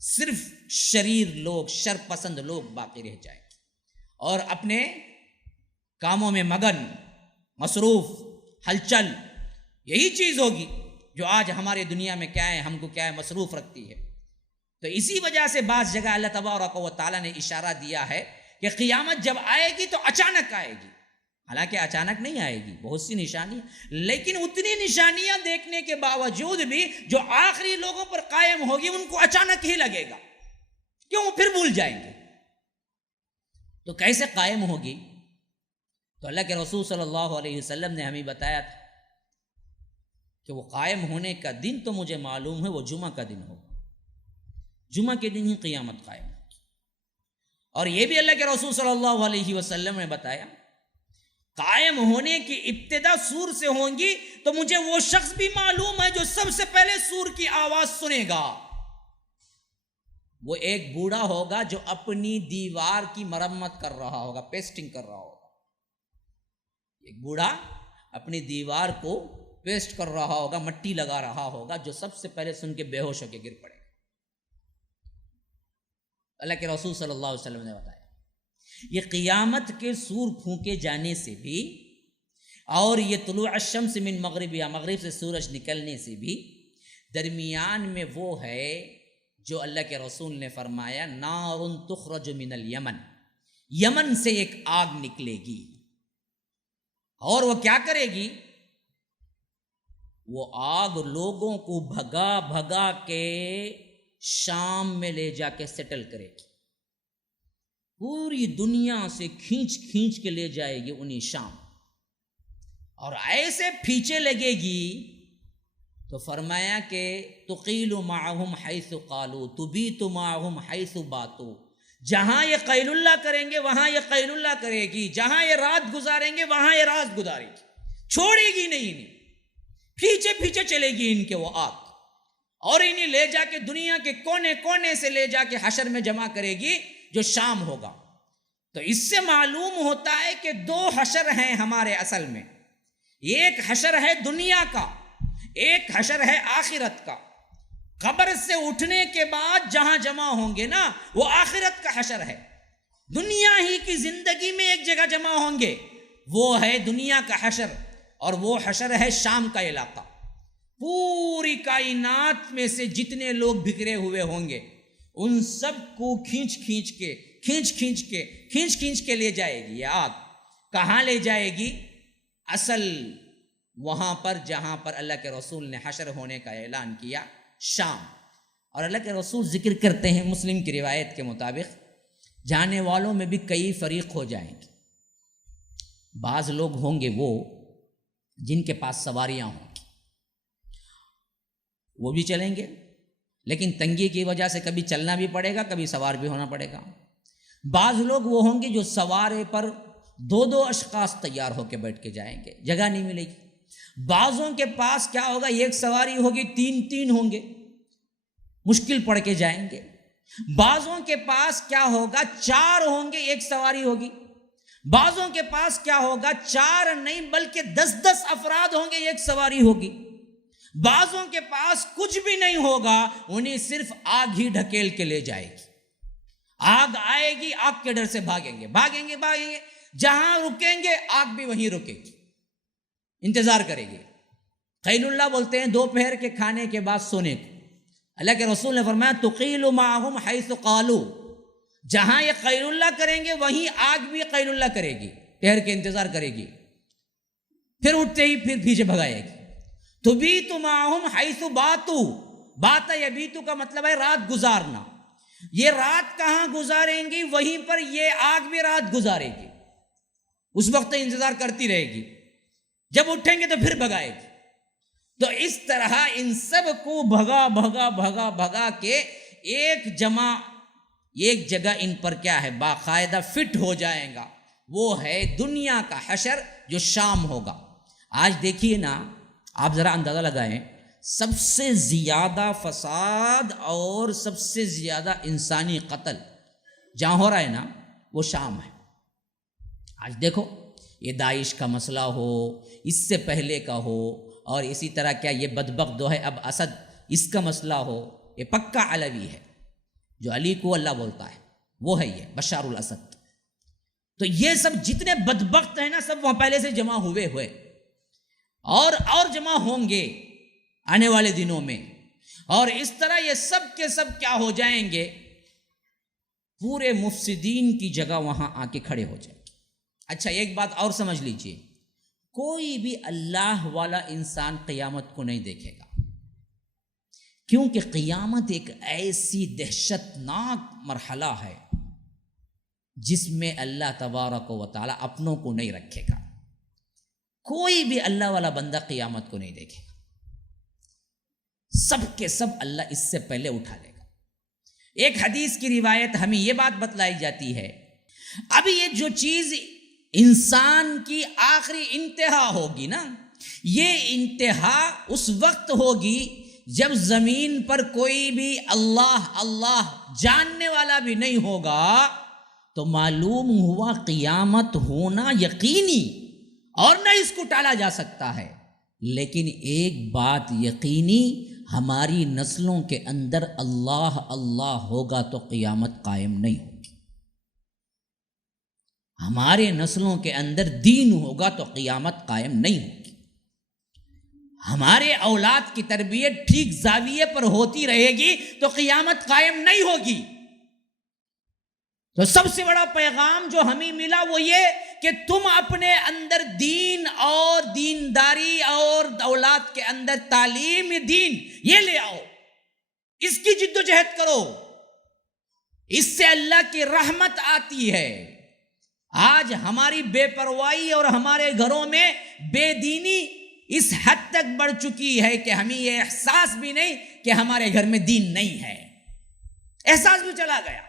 صرف شریر لوگ، شر پسند لوگ باقی رہ جائیں گے اور اپنے کاموں میں مگن، مصروف، ہلچل، یہی چیز ہوگی جو آج ہماری دنیا میں کیا ہے، ہم کو کیا ہے، مصروف رکھتی ہے۔ تو اسی وجہ سے بعض جگہ اللہ تبارک و تعالیٰ نے اشارہ دیا ہے کہ قیامت جب آئے گی تو اچانک آئے گی، حالانکہ اچانک نہیں آئے گی، بہت سی نشانیاں، لیکن اتنی نشانیاں دیکھنے کے باوجود بھی جو آخری لوگوں پر قائم ہوگی ان کو اچانک ہی لگے گا، کیوں؟ وہ پھر بھول جائیں گے۔ تو کیسے قائم ہوگی؟ تو اللہ کے رسول صلی اللہ علیہ وسلم نے ہمیں بتایا تھا کہ وہ قائم ہونے کا دن تو مجھے معلوم ہے وہ جمعہ کا دن ہوگا، جمعہ کے دن ہی قیامت قائم ہوگی۔ اور یہ بھی اللہ کے رسول صلی اللہ علیہ وسلم نے بتایا قائم ہونے کی ابتدا سور سے ہوں گی، تو مجھے وہ شخص بھی معلوم ہے جو سب سے پہلے سور کی آواز سنے گا، وہ ایک بوڑھا ہوگا جو اپنی دیوار کی مرمت کر رہا ہوگا، پیسٹنگ کر رہا ہوگا، ایک بوڑھا اپنی دیوار کو پیسٹ کر رہا ہوگا، مٹی لگا رہا ہوگا، جو سب سے پہلے سن کے بے ہوش ہو کے گر پڑے گا۔ اللہ کے رسول صلی اللہ علیہ وسلم نے بتایا یہ قیامت کے سور پھونکے جانے سے بھی اور یہ طلوع الشمس من مغربها، مغرب سے سورج نکلنے سے بھی درمیان میں وہ ہے جو اللہ کے رسول نے فرمایا نار تخرج من الیمن، یمن سے ایک آگ نکلے گی، اور وہ کیا کرے گی؟ وہ آگ لوگوں کو بھگا بھگا کے شام میں لے جا کے سیٹل کرے گی، پوری دنیا سے کھینچ کھینچ کے لے جائے گی انہیں شام، اور ایسے پیچھے لگے گی تو فرمایا کہ تقیل معہم حیث قالوا تبیت معہم حیث باتوا، جہاں یہ قیل اللہ کریں گے وہاں یہ قیل اللہ کرے گی، جہاں یہ رات گزاریں گے وہاں یہ رات گزارے گی، چھوڑے گی نہیں، پیچھے پیچھے چلے گی ان کے وہ آگ، اور انہیں لے جا کے دنیا کے کونے کونے سے لے جا کے حشر میں جمع کرے گی جو شام ہوگا۔ تو اس سے معلوم ہوتا ہے کہ دو حشر ہیں ہمارے اصل میں، ایک حشر ہے دنیا کا، ایک حشر ہے آخرت کا۔ قبر سے اٹھنے کے بعد جہاں جمع ہوں گے نا وہ آخرت کا حشر ہے، دنیا ہی کی زندگی میں ایک جگہ جمع ہوں گے وہ ہے دنیا کا حشر، اور وہ حشر ہے شام کا علاقہ۔ پوری کائنات میں سے جتنے لوگ بکھرے ہوئے ہوں گے ان سب کو کھینچ کھینچ کے لے جائے گی یہ آگ۔ کہاں لے جائے گی؟ اصل وہاں پر جہاں پر اللہ کے رسول نے حشر ہونے کا اعلان کیا، شام۔ اور اللہ کے رسول ذکر کرتے ہیں مسلم کی روایت کے مطابق جانے والوں میں بھی کئی فریق ہو جائیں گے، بعض لوگ ہوں گے وہ جن کے پاس سواریاں ہوں گی، وہ بھی چلیں گے، لیکن تنگی کی وجہ سے کبھی چلنا بھی پڑے گا، کبھی سوار بھی ہونا پڑے گا۔ بعض لوگ وہ ہوں گے جو سوارے پر دو اشخاص تیار ہو کے بیٹھ کے جائیں گے، جگہ نہیں ملے گی۔ بعضوں کے پاس کیا ہوگا، ایک سواری ہوگی، تین ہوں گے، مشکل پڑ کے جائیں گے۔ بعضوں کے پاس کیا ہوگا، 4 ہوں گے، ایک سواری ہوگی۔ بعضوں کے پاس کیا ہوگا، 4 نہیں بلکہ 10 افراد ہوں گے، ایک سواری ہوگی۔ بعضوں کے پاس کچھ بھی نہیں ہوگا، انہیں صرف آگ ہی ڈھکیل کے لے جائے گی۔ آگ آئے گی، آگ کے ڈر سے بھاگیں گے، جہاں رکیں گے آگ بھی وہیں رکے گی، انتظار کرے گی۔ قیل اللہ بولتے ہیں دوپہر کے کھانے کے بعد سونے کو۔ اللہ کے رسول نے فرمایا تقیل معہم حیث قالوا، جہاں یہ قیل اللہ کریں گے وہیں آگ بھی قیل اللہ کرے گی، ٹھہر کے انتظار کرے گی، پھر اٹھتے ہی پھر پیچھے بھگائے گی۔ تبیت معہم حیث باتوا، بات یبیتو کا مطلب ہے رات گزارنا۔ یہ رات کہاں گزاریں گی وہیں پر یہ آگ بھی رات گزارے گی، اس وقت انتظار کرتی رہے گی، جب اٹھیں گے تو پھر بھگائے گی۔ تو اس طرح ان سب کو بھگا بھگا بھگا بھگا کے ایک جگہ ان پر کیا ہے باقاعدہ فٹ ہو جائے گا، وہ ہے دنیا کا حشر جو شام ہوگا۔ آج دیکھیے نا، آپ ذرا اندازہ لگائیں، سب سے زیادہ فساد اور سب سے زیادہ انسانی قتل جہاں ہو رہا ہے نا، وہ شام ہے۔ آج دیکھو، یہ داعش کا مسئلہ ہو، اس سے پہلے کا ہو، اور اسی طرح کیا یہ بدبخت جو ہے اب اسد، اس کا مسئلہ ہو، یہ پکا علوی ہے، جو علی کو اللہ بولتا ہے وہ ہے یہ بشار الاسد۔ تو یہ سب جتنے بدبخت ہیں نا، سب وہاں پہلے سے جمع ہوئے اور جمع ہوں گے آنے والے دنوں میں، اور اس طرح یہ سب کے سب کیا ہو جائیں گے، پورے مفسدین کی جگہ وہاں آ کے کھڑے ہو جائیں گے۔ اچھا، ایک بات اور سمجھ لیجئے، کوئی بھی اللہ والا انسان قیامت کو نہیں دیکھے گا، کیونکہ قیامت ایک ایسی دہشت ناک مرحلہ ہے جس میں اللہ تبارک و تعالی اپنوں کو نہیں رکھے گا۔ کوئی بھی اللہ والا بندہ قیامت کو نہیں دیکھے گا، سب کے سب اللہ اس سے پہلے اٹھا لے گا۔ ایک حدیث کی روایت ہمیں یہ بات بتلائی جاتی ہے، اب یہ جو چیز انسان کی آخری انتہا ہوگی نا، یہ انتہا اس وقت ہوگی جب زمین پر کوئی بھی اللہ جاننے والا بھی نہیں ہوگا، تو معلوم ہوا قیامت ہونا یقینی، اور نہ اس کو ٹالا جا سکتا ہے۔ لیکن ایک بات یقینی، ہماری نسلوں کے اندر اللہ ہوگا تو قیامت قائم نہیں ہوگی، ہمارے نسلوں کے اندر دین ہوگا تو قیامت قائم نہیں ہوگی، ہمارے اولاد کی تربیت ٹھیک زاویے پر ہوتی رہے گی تو قیامت قائم نہیں ہوگی۔ تو سب سے بڑا پیغام جو ہمیں ملا وہ یہ کہ تم اپنے اندر دین اور دینداری اور اولاد کے اندر تعلیم دین یہ لے آؤ، اس کی جد و جہد کرو، اس سے اللہ کی رحمت آتی ہے۔ آج ہماری بے پرواہی اور ہمارے گھروں میں بے دینی اس حد تک بڑھ چکی ہے کہ ہمیں یہ احساس بھی نہیں کہ ہمارے گھر میں دین نہیں ہے، احساس بھی چلا گیا۔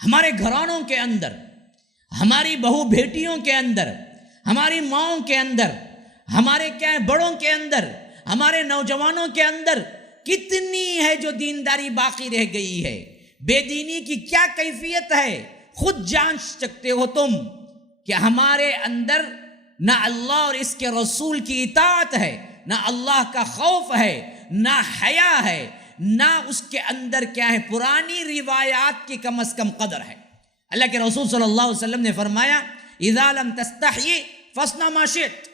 ہمارے گھرانوں کے اندر، ہماری بہو بیٹیوں کے اندر، ہماری ماؤں کے اندر، ہمارے کیا بڑوں کے اندر، ہمارے نوجوانوں کے اندر کتنی ہے جو دینداری باقی رہ گئی ہے۔ بے دینی کی کیا کیفیت ہے خود جان سکتے ہو تم، کہ ہمارے اندر نہ اللہ اور اس کے رسول کی اطاعت ہے، نہ اللہ کا خوف ہے، نہ حیا ہے، نہ اس کے اندر کیا ہے پرانی روایات کی کم از کم قدر ہے۔ اللہ کے رسول صلی اللہ علیہ وسلم نے فرمایا اذا لم تستحی فاصنع ما شئت،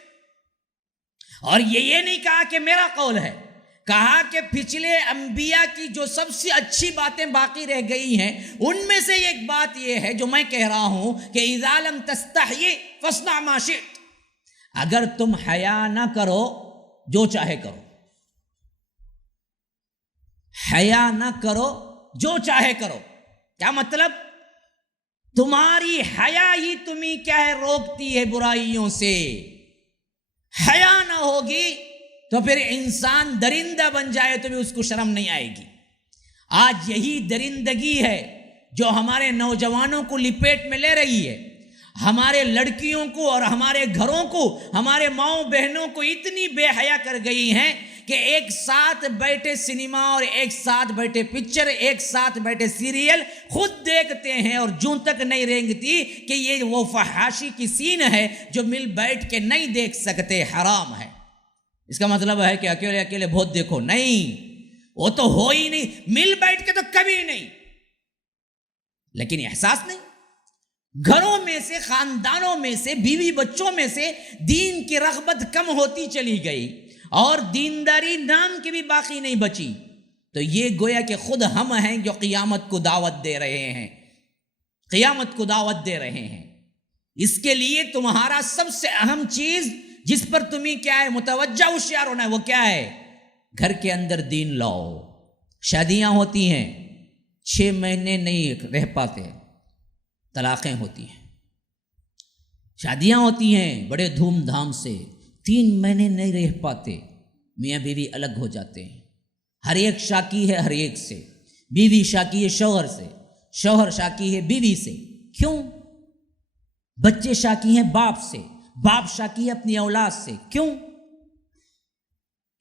اور یہ نہیں کہا کہ میرا قول ہے، کہا کہ پچھلے انبیاء کی جو سب سے اچھی باتیں باقی رہ گئی ہیں ان میں سے ایک بات یہ ہے جو میں کہہ رہا ہوں کہ اذا لم تستحی فاصنع ما شئت، اگر تم حیا نہ کرو جو چاہے کرو، حیا نہ کرو جو چاہے کرو۔ کیا مطلب؟ تمہاری حیا ہی تمہیں کیا ہے روکتی ہے برائیوں سے، حیا نہ ہوگی تو پھر انسان درندہ بن جائے تو بھی اس کو شرم نہیں آئے گی۔ آج یہی درندگی ہے جو ہمارے نوجوانوں کو لپیٹ میں لے رہی ہے، ہمارے لڑکیوں کو اور ہمارے گھروں کو، ہمارے ماؤں بہنوں کو اتنی بے حیا کر گئی ہیں کہ ایک ساتھ بیٹھے سنیما اور ایک ساتھ بیٹھے پکچر، ایک ساتھ بیٹھے سیریل خود دیکھتے ہیں اور جوں تک نہیں رینگتی کہ یہ وہ فحاشی کی سین ہے جو مل بیٹھ کے نہیں دیکھ سکتے، حرام ہے۔ اس کا مطلب ہے کہ اکیلے اکیلے بہت دیکھو، نہیں، وہ تو ہو ہی نہیں، مل بیٹھ کے تو کبھی نہیں، لیکن احساس نہیں۔ گھروں میں سے، خاندانوں میں سے، بیوی بچوں میں سے دین کی رغبت کم ہوتی چلی گئی اور دینداری نام کی بھی باقی نہیں بچی، تو یہ گویا کہ خود ہم ہیں جو قیامت کو دعوت دے رہے ہیں، قیامت کو دعوت دے رہے ہیں۔ اس کے لیے تمہارا سب سے اہم چیز جس پر تمہیں کیا ہے متوجہ ہوشیار ہونا ہے، وہ کیا ہے؟ گھر کے اندر دین لاؤ۔ شادیاں ہوتی ہیں 6 مہینے نہیں رہ پاتے، طلاقیں ہوتی ہیں، شادیاں ہوتی ہیں بڑے دھوم دھام سے، 3 مہینے نہیں رہ پاتے، میاں بیوی الگ ہو جاتے ہیں. ہر ایک شاکی ہے ہر ایک سے. بیوی شاکی ہے شوہر سے, شوہر شاکی ہے بیوی سے. کیوں؟ بچے شاکی ہیں باپ سے, باپ شاکی ہے اپنی اولاد سے. کیوں؟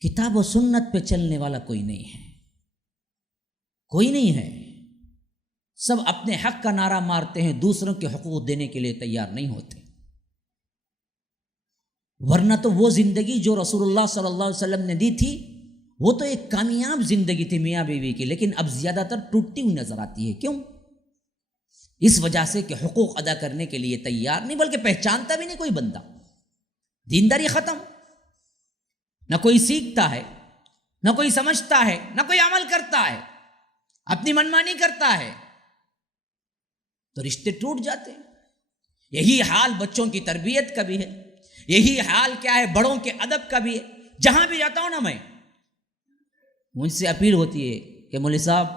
کتاب و سنت پہ چلنے والا کوئی نہیں ہے, کوئی نہیں ہے. سب اپنے حق کا نعرہ مارتے ہیں, دوسروں کے حقوق دینے کے لیے تیار نہیں ہوتے. ورنہ تو وہ زندگی جو رسول اللہ صلی اللہ علیہ وسلم نے دی تھی وہ تو ایک کامیاب زندگی تھی میاں بیوی کی, لیکن اب زیادہ تر ٹوٹتی ہوئی نظر آتی ہے. کیوں؟ اس وجہ سے کہ حقوق ادا کرنے کے لیے تیار نہیں, بلکہ پہچانتا بھی نہیں کوئی بندہ. دینداری ختم, نہ کوئی سیکھتا ہے, نہ کوئی سمجھتا ہے, نہ کوئی عمل کرتا ہے, اپنی منمانی کرتا ہے, تو رشتے ٹوٹ جاتے ہیں. یہی حال بچوں کی تربیت کا بھی ہے, یہی حال کیا ہے بڑوں کے ادب کا بھی ہے. جہاں بھی جاتا ہوں نا میں, مجھ سے اپیل ہوتی ہے کہ مولوی صاحب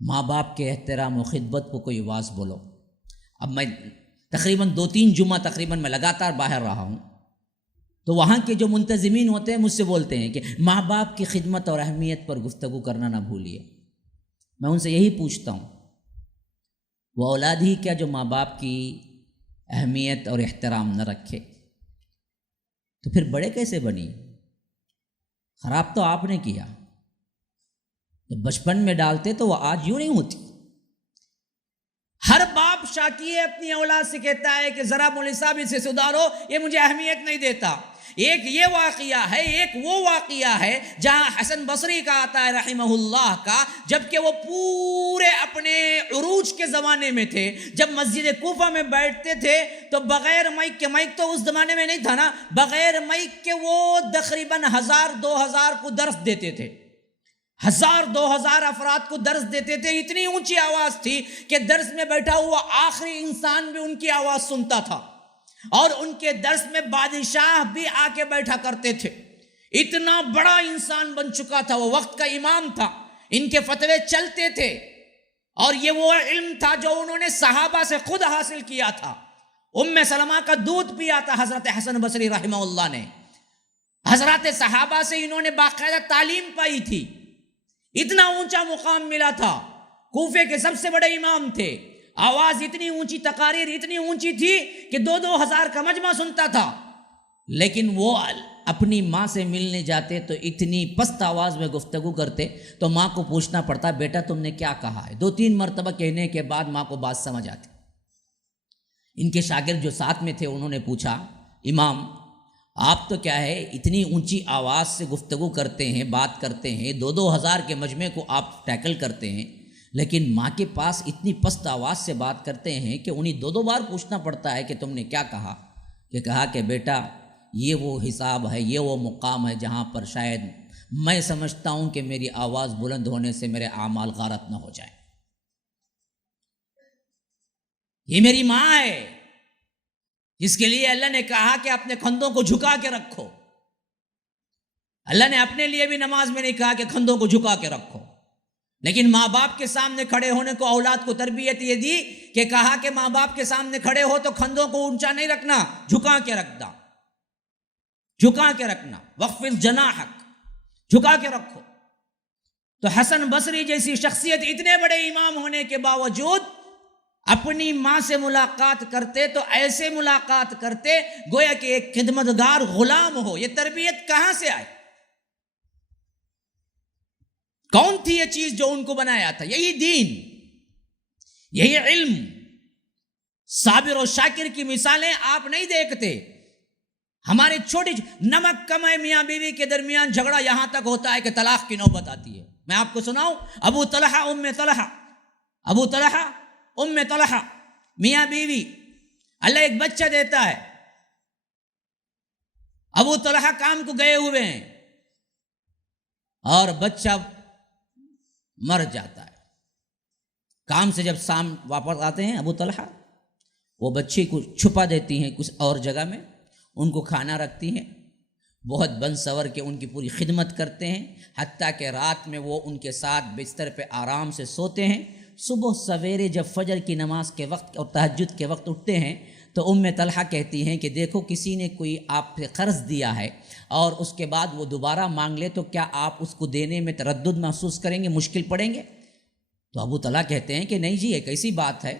ماں باپ کے احترام و خدمت کو کوئی واز بولو. اب میں تقریباً 2-3 جمعہ تقریباً میں لگاتار باہر رہا ہوں, تو وہاں کے جو منتظمین ہوتے ہیں مجھ سے بولتے ہیں کہ ماں باپ کی خدمت اور اہمیت پر گفتگو کرنا نہ بھولیے. میں ان سے یہی پوچھتا ہوں, وہ اولاد ہی کیا جو ماں باپ کی اہمیت اور احترام نہ رکھے, تو پھر بڑے کیسے بنی؟ خراب تو آپ نے کیا. جب بچپن میں ڈالتے تو وہ آج یوں نہیں ہوتی. ہر باپ شاکی ہے اپنی اولاد سے, کہتا ہے کہ ذرا مولوی صاحب اسے سدھارو, یہ مجھے اہمیت نہیں دیتا. ایک یہ واقعہ ہے, ایک وہ واقعہ ہے جہاں حسن بصری کا آتا ہے رحمہ اللہ کا, جبکہ وہ پورے اپنے عروج کے زمانے میں تھے. جب مسجد کوفہ میں بیٹھتے تھے تو بغیر مائک کے, مائک تو اس زمانے میں نہیں تھا نا, بغیر مائک کے وہ تقریباً 1000-2000 کو درس دیتے تھے. 1000-2000 افراد کو درس دیتے تھے. اتنی اونچی آواز تھی کہ درس میں بیٹھا ہوا آخری انسان بھی ان کی آواز سنتا تھا, اور ان کے درس میں بادشاہ بھی آ کے بیٹھا کرتے تھے. اتنا بڑا انسان بن چکا تھا, وہ وقت کا امام تھا, ان کے فتوے چلتے تھے. اور یہ وہ علم تھا جو انہوں نے صحابہ سے خود حاصل کیا تھا. ام سلمہ کا دودھ پیا تھا حضرت حسن بصری رحمہ اللہ نے. حضرات صحابہ سے انہوں نے باقاعدہ تعلیم پائی تھی. اتنا اونچا مقام ملا تھا, کوفے کے سب سے بڑے امام تھے. آواز اتنی اونچی, تقاریر اتنی اونچی تھی کہ 2,000 کا مجمع سنتا تھا. لیکن وہ اپنی ماں سے ملنے جاتے تو اتنی پست آواز میں گفتگو کرتے تو ماں کو پوچھنا پڑتا, بیٹا تم نے کیا کہا ہے. 2-3 مرتبہ کہنے کے بعد ماں کو بات سمجھ آتی. ان کے شاگرد جو ساتھ میں تھے انہوں نے پوچھا, امام آپ تو کیا ہے اتنی اونچی آواز سے گفتگو کرتے ہیں, بات کرتے ہیں, 2,000 کے مجمع کو آپ ٹیکل کرتے ہیں, لیکن ماں کے پاس اتنی پست آواز سے بات کرتے ہیں کہ انہیں 2 بار پوچھنا پڑتا ہے کہ تم نے کیا کہا. کہ کہا کہ بیٹا یہ وہ حساب ہے, یہ وہ مقام ہے جہاں پر شاید میں سمجھتا ہوں کہ میری آواز بلند ہونے سے میرے اعمال غارت نہ ہو جائیں. یہ میری ماں ہے جس کے لیے اللہ نے کہا کہ اپنے کندھوں کو جھکا کے رکھو. اللہ نے اپنے لیے بھی نماز میں نہیں کہا کہ کندھوں کو جھکا کے رکھو, لیکن ماں باپ کے سامنے کھڑے ہونے کو اولاد کو تربیت یہ دی کہ کہا کہ ماں باپ کے سامنے کھڑے ہو تو کندھوں کو اونچا نہیں رکھنا, جھکا کے رکھنا, جھکا کے رکھنا. وخفض جناحک, جھکا کے رکھو. تو حسن بصری جیسی شخصیت اتنے بڑے امام ہونے کے باوجود اپنی ماں سے ملاقات کرتے تو ایسے ملاقات کرتے گویا کہ ایک خدمتگار غلام ہو. یہ تربیت کہاں سے آئی؟ کون تھی یہ چیز جو ان کو بنایا تھا؟ یہی دین, یہی علم. صابر و شاکر کی مثالیں آپ نہیں دیکھتے. ہمارے چھوٹی نمک کم ہے, میاں بیوی کے درمیان جھگڑا یہاں تک ہوتا ہے کہ طلاق کی نوبت آتی ہے. میں آپ کو سناؤں, ابو طلحہ ام طلحہ میاں بیوی, اللہ ایک بچہ دیتا ہے. ابو طلحہ کام کو گئے ہوئے ہیں اور بچہ مر جاتا ہے. کام سے جب شام واپس آتے ہیں ابو طلحہ, وہ بچے کو چھپا دیتی ہیں کچھ اور جگہ میں, ان کو کھانا رکھتی ہیں, بہت بن سور کے ان کی پوری خدمت کرتے ہیں, حتیٰ کہ رات میں وہ ان کے ساتھ بستر پہ آرام سے سوتے ہیں. صبح سویرے جب فجر کی نماز کے وقت اور تہجد کے وقت اٹھتے ہیں تو ام طلحہ کہتی ہیں کہ دیکھو کسی نے کوئی آپ سے قرض دیا ہے اور اس کے بعد وہ دوبارہ مانگ لے تو کیا آپ اس کو دینے میں تردد محسوس کریں گے، مشکل پڑیں گے؟ تو ابو طلحہ کہتے ہیں کہ نہیں جی، ایک ایسی بات ہے،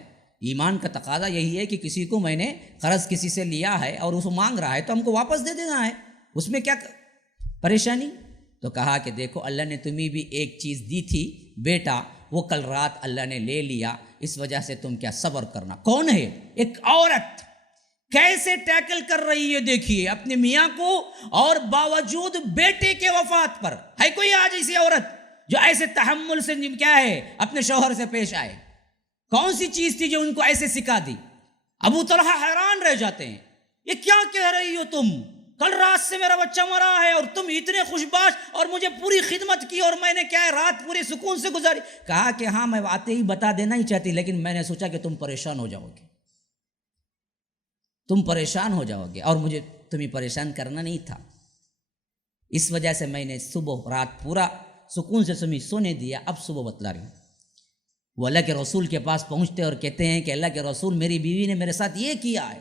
ایمان کا تقاضا یہی ہے کہ کسی کو میں نے قرض کسی سے لیا ہے اور اس کو مانگ رہا ہے تو ہم کو واپس دے دینا ہے، اس میں کیا پریشانی؟ تو کہا کہ دیکھو اللہ نے تمہیں بھی ایک چیز دی تھی بیٹا، وہ کل رات اللہ نے لے لیا، اس وجہ سے تم کیا صبر کرنا۔ کون ہے؟ ایک عورت کیسے ٹیکل کر رہی ہے دیکھیے اپنے میاں کو، اور باوجود بیٹے کے وفات پر ہے کوئی آج ایسی عورت جو ایسے تحمل سے کیا ہے اپنے شوہر سے پیش آئے؟ کون سی چیز تھی جو ان کو ایسے سکھا دی؟ ابو طلحہ حیران رہ جاتے ہیں، یہ کیا کہہ رہی ہو تم؟ کل رات سے میرا بچہ مرا ہے اور تم اتنے خوشباش اور مجھے پوری خدمت کی اور میں نے کیا ہے رات پوری سکون سے گزاری۔ کہا کہ ہاں میں آتے ہی بتا دینا ہی چاہتی، لیکن میں نے سوچا کہ تم پریشان ہو جاؤ گے، تم پریشان ہو جاؤ گے اور مجھے تمہیں پریشان کرنا نہیں تھا، اس وجہ سے میں نے صبح رات پورا سکون سے تمہیں سونے دیا، اب صبح بتلا رہی ہوں۔ وہ اللہ کے رسول کے پاس پہنچتے اور کہتے ہیں کہ اللہ کے رسول میری بیوی نے میرے ساتھ یہ کیا ہے۔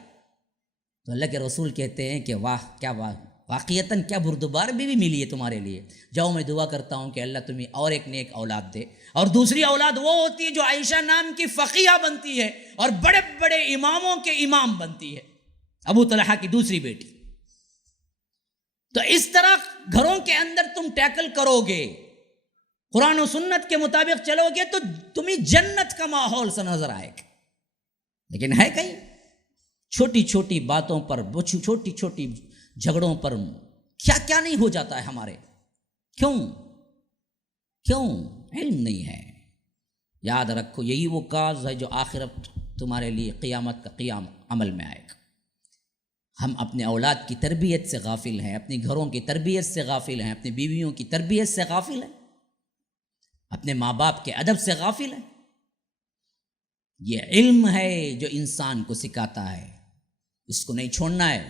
تو اللہ کے رسول کہتے ہیں کہ واہ کیا واہ، واقعتاً کیا بردبار بیوی ملی ہے تمہارے لیے، جاؤ میں دعا کرتا ہوں کہ اللہ تمہیں اور ایک نیک اولاد دے، اور دوسری اولاد وہ ہوتی ہے جو عائشہ نام کی فقیہ بنتی ہے اور بڑے بڑے اماموں کے امام بنتی ہے، ابو طلحہ کی دوسری بیٹی۔ تو اس طرح گھروں کے اندر تم ٹیکل کرو گے، قرآن و سنت کے مطابق چلو گے تو تمہیں جنت کا ماحول سا نظر آئے گا۔ لیکن ہے کہیں چھوٹی چھوٹی باتوں پر، چھوٹی چھوٹی جھگڑوں پر کیا کیا نہیں ہو جاتا ہے ہمارے، کیوں علم نہیں ہے۔ یاد رکھو یہی وہ کاز ہے جو آخرت تمہارے لیے قیامت کا قیام عمل میں آئے گا۔ ہم اپنے اولاد کی تربیت سے غافل ہیں، اپنے گھروں کی تربیت سے غافل ہیں، اپنی بیویوں کی تربیت سے غافل ہیں، اپنے ماں باپ کے ادب سے غافل ہیں۔ یہ علم ہے جو انسان کو سکھاتا ہے، اس کو نہیں چھوڑنا ہے۔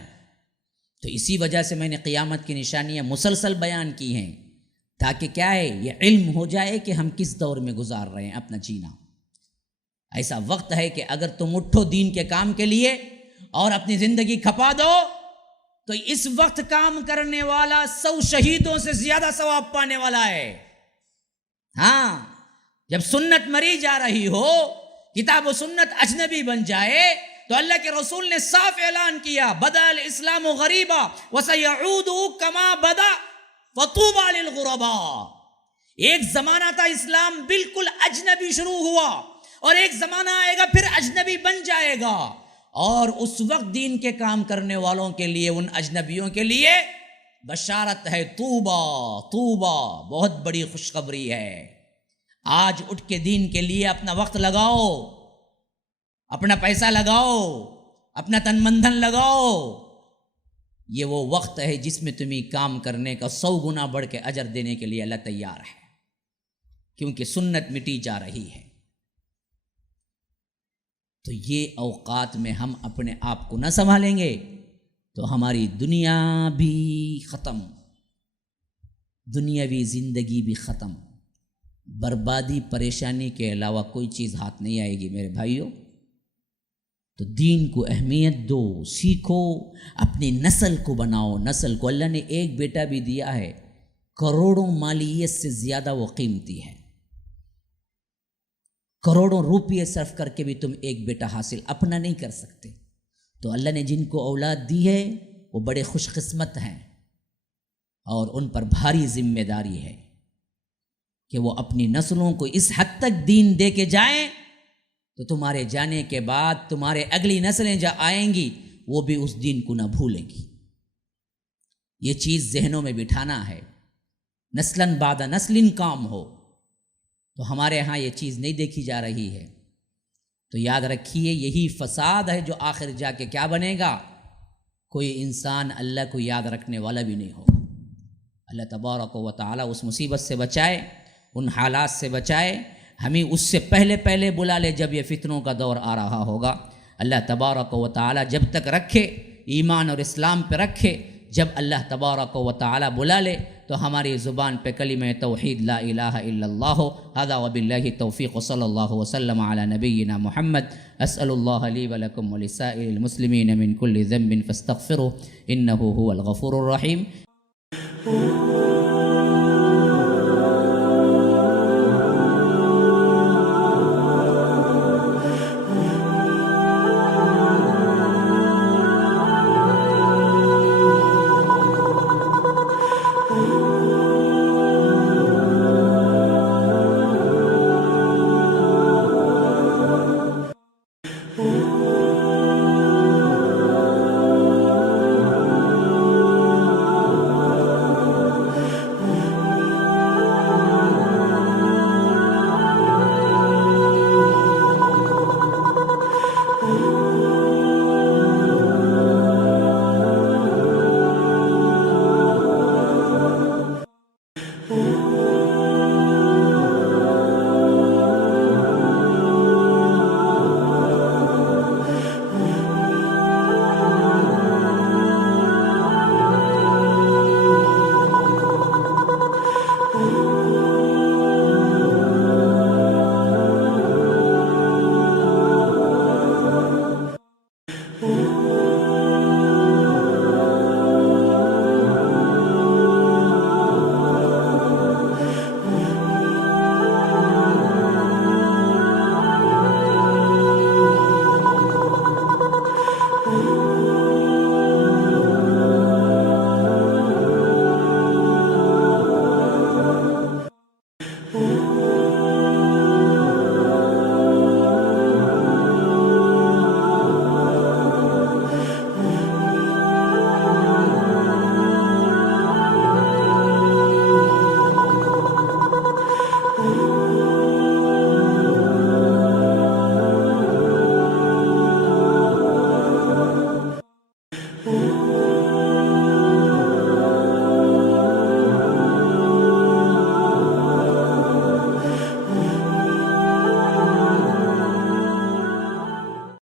تو اسی وجہ سے میں نے قیامت کی نشانیاں مسلسل بیان کی ہیں، تاکہ کیا ہے یہ علم ہو جائے کہ ہم کس دور میں گزار رہے ہیں اپنا جینا۔ ایسا وقت ہے کہ اگر تم اٹھو دین کے کام کے لیے اور اپنی زندگی کھپا دو تو اس وقت کام کرنے والا 100 شہیدوں سے زیادہ ثواب پانے والا ہے۔ ہاں، جب سنت مری جا رہی ہو، کتاب و سنت اجنبی بن جائے، تو اللہ کے رسول نے صاف اعلان کیا بدأ الاسلام غریبا وسیعود کما بدأ فطوبى للغرباء۔ ایک زمانہ تھا اسلام بالکل اجنبی شروع ہوا، اور ایک زمانہ آئے گا پھر اجنبی بن جائے گا، اور اس وقت دین کے کام کرنے والوں کے لیے، ان اجنبیوں کے لیے بشارت ہے، طوبہ طوبہ، بہت بڑی خوشخبری ہے۔ آج اٹھ کے دین کے لیے اپنا وقت لگاؤ، اپنا پیسہ لگاؤ، اپنا تن من دھن لگاؤ۔ یہ وہ وقت ہے جس میں تمہیں کام کرنے کا 100 گنا بڑھ کے اجر دینے کے لیے اللہ تیار ہے، کیونکہ سنت مٹی جا رہی ہے۔ تو یہ اوقات میں ہم اپنے آپ کو نہ سنبھالیں گے تو ہماری دنیا بھی ختم، دنیاوی زندگی بھی ختم، بربادی پریشانی کے علاوہ کوئی چیز ہاتھ نہیں آئے گی میرے بھائیوں۔ تو دین کو اہمیت دو، سیکھو، اپنی نسل کو بناؤ۔ نسل کو اللہ نے ایک بیٹا بھی دیا ہے، کروڑوں مالیت سے زیادہ وہ قیمتی ہے، کروڑوں روپیے صرف کر کے بھی تم ایک بیٹا حاصل اپنا نہیں کر سکتے۔ تو اللہ نے جن کو اولاد دی ہے وہ بڑے خوش قسمت ہیں، اور ان پر بھاری ذمہ داری ہے کہ وہ اپنی نسلوں کو اس حد تک دین دے کے جائیں تو تمہارے جانے کے بعد تمہارے اگلی نسلیں جو آئیں گی وہ بھی اس دین کو نہ بھولیں گی۔ یہ چیز ذہنوں میں بٹھانا ہے، نسلاً بعد نسل کام ہو۔ تو ہمارے ہاں یہ چیز نہیں دیکھی جا رہی ہے۔ تو یاد رکھیے یہی فساد ہے جو آخر جا کے کیا بنے گا، کوئی انسان اللہ کو یاد رکھنے والا بھی نہیں ہوگا۔ اللہ تبارک و تعالی اس مصیبت سے بچائے، ان حالات سے بچائے، ہمیں اس سے پہلے بلا لے جب یہ فتنوں کا دور آ رہا ہوگا۔ اللہ تبارک و تعالی جب تک رکھے، ایمان اور اسلام پہ رکھے، جب اللہ تبارک و تعالی بلا لے تو تو ہماری زبان پہ کلمہ توحید لا الہ الا اللہ ہو. ھذا وباللہ التوفیق صلی اللہ وسلم علی نبینا محمد. اسأل اللہ لی ولکم ولسائر المسلمین من کل ذنب فاستغفروه انہ هو الغفور الرحیم.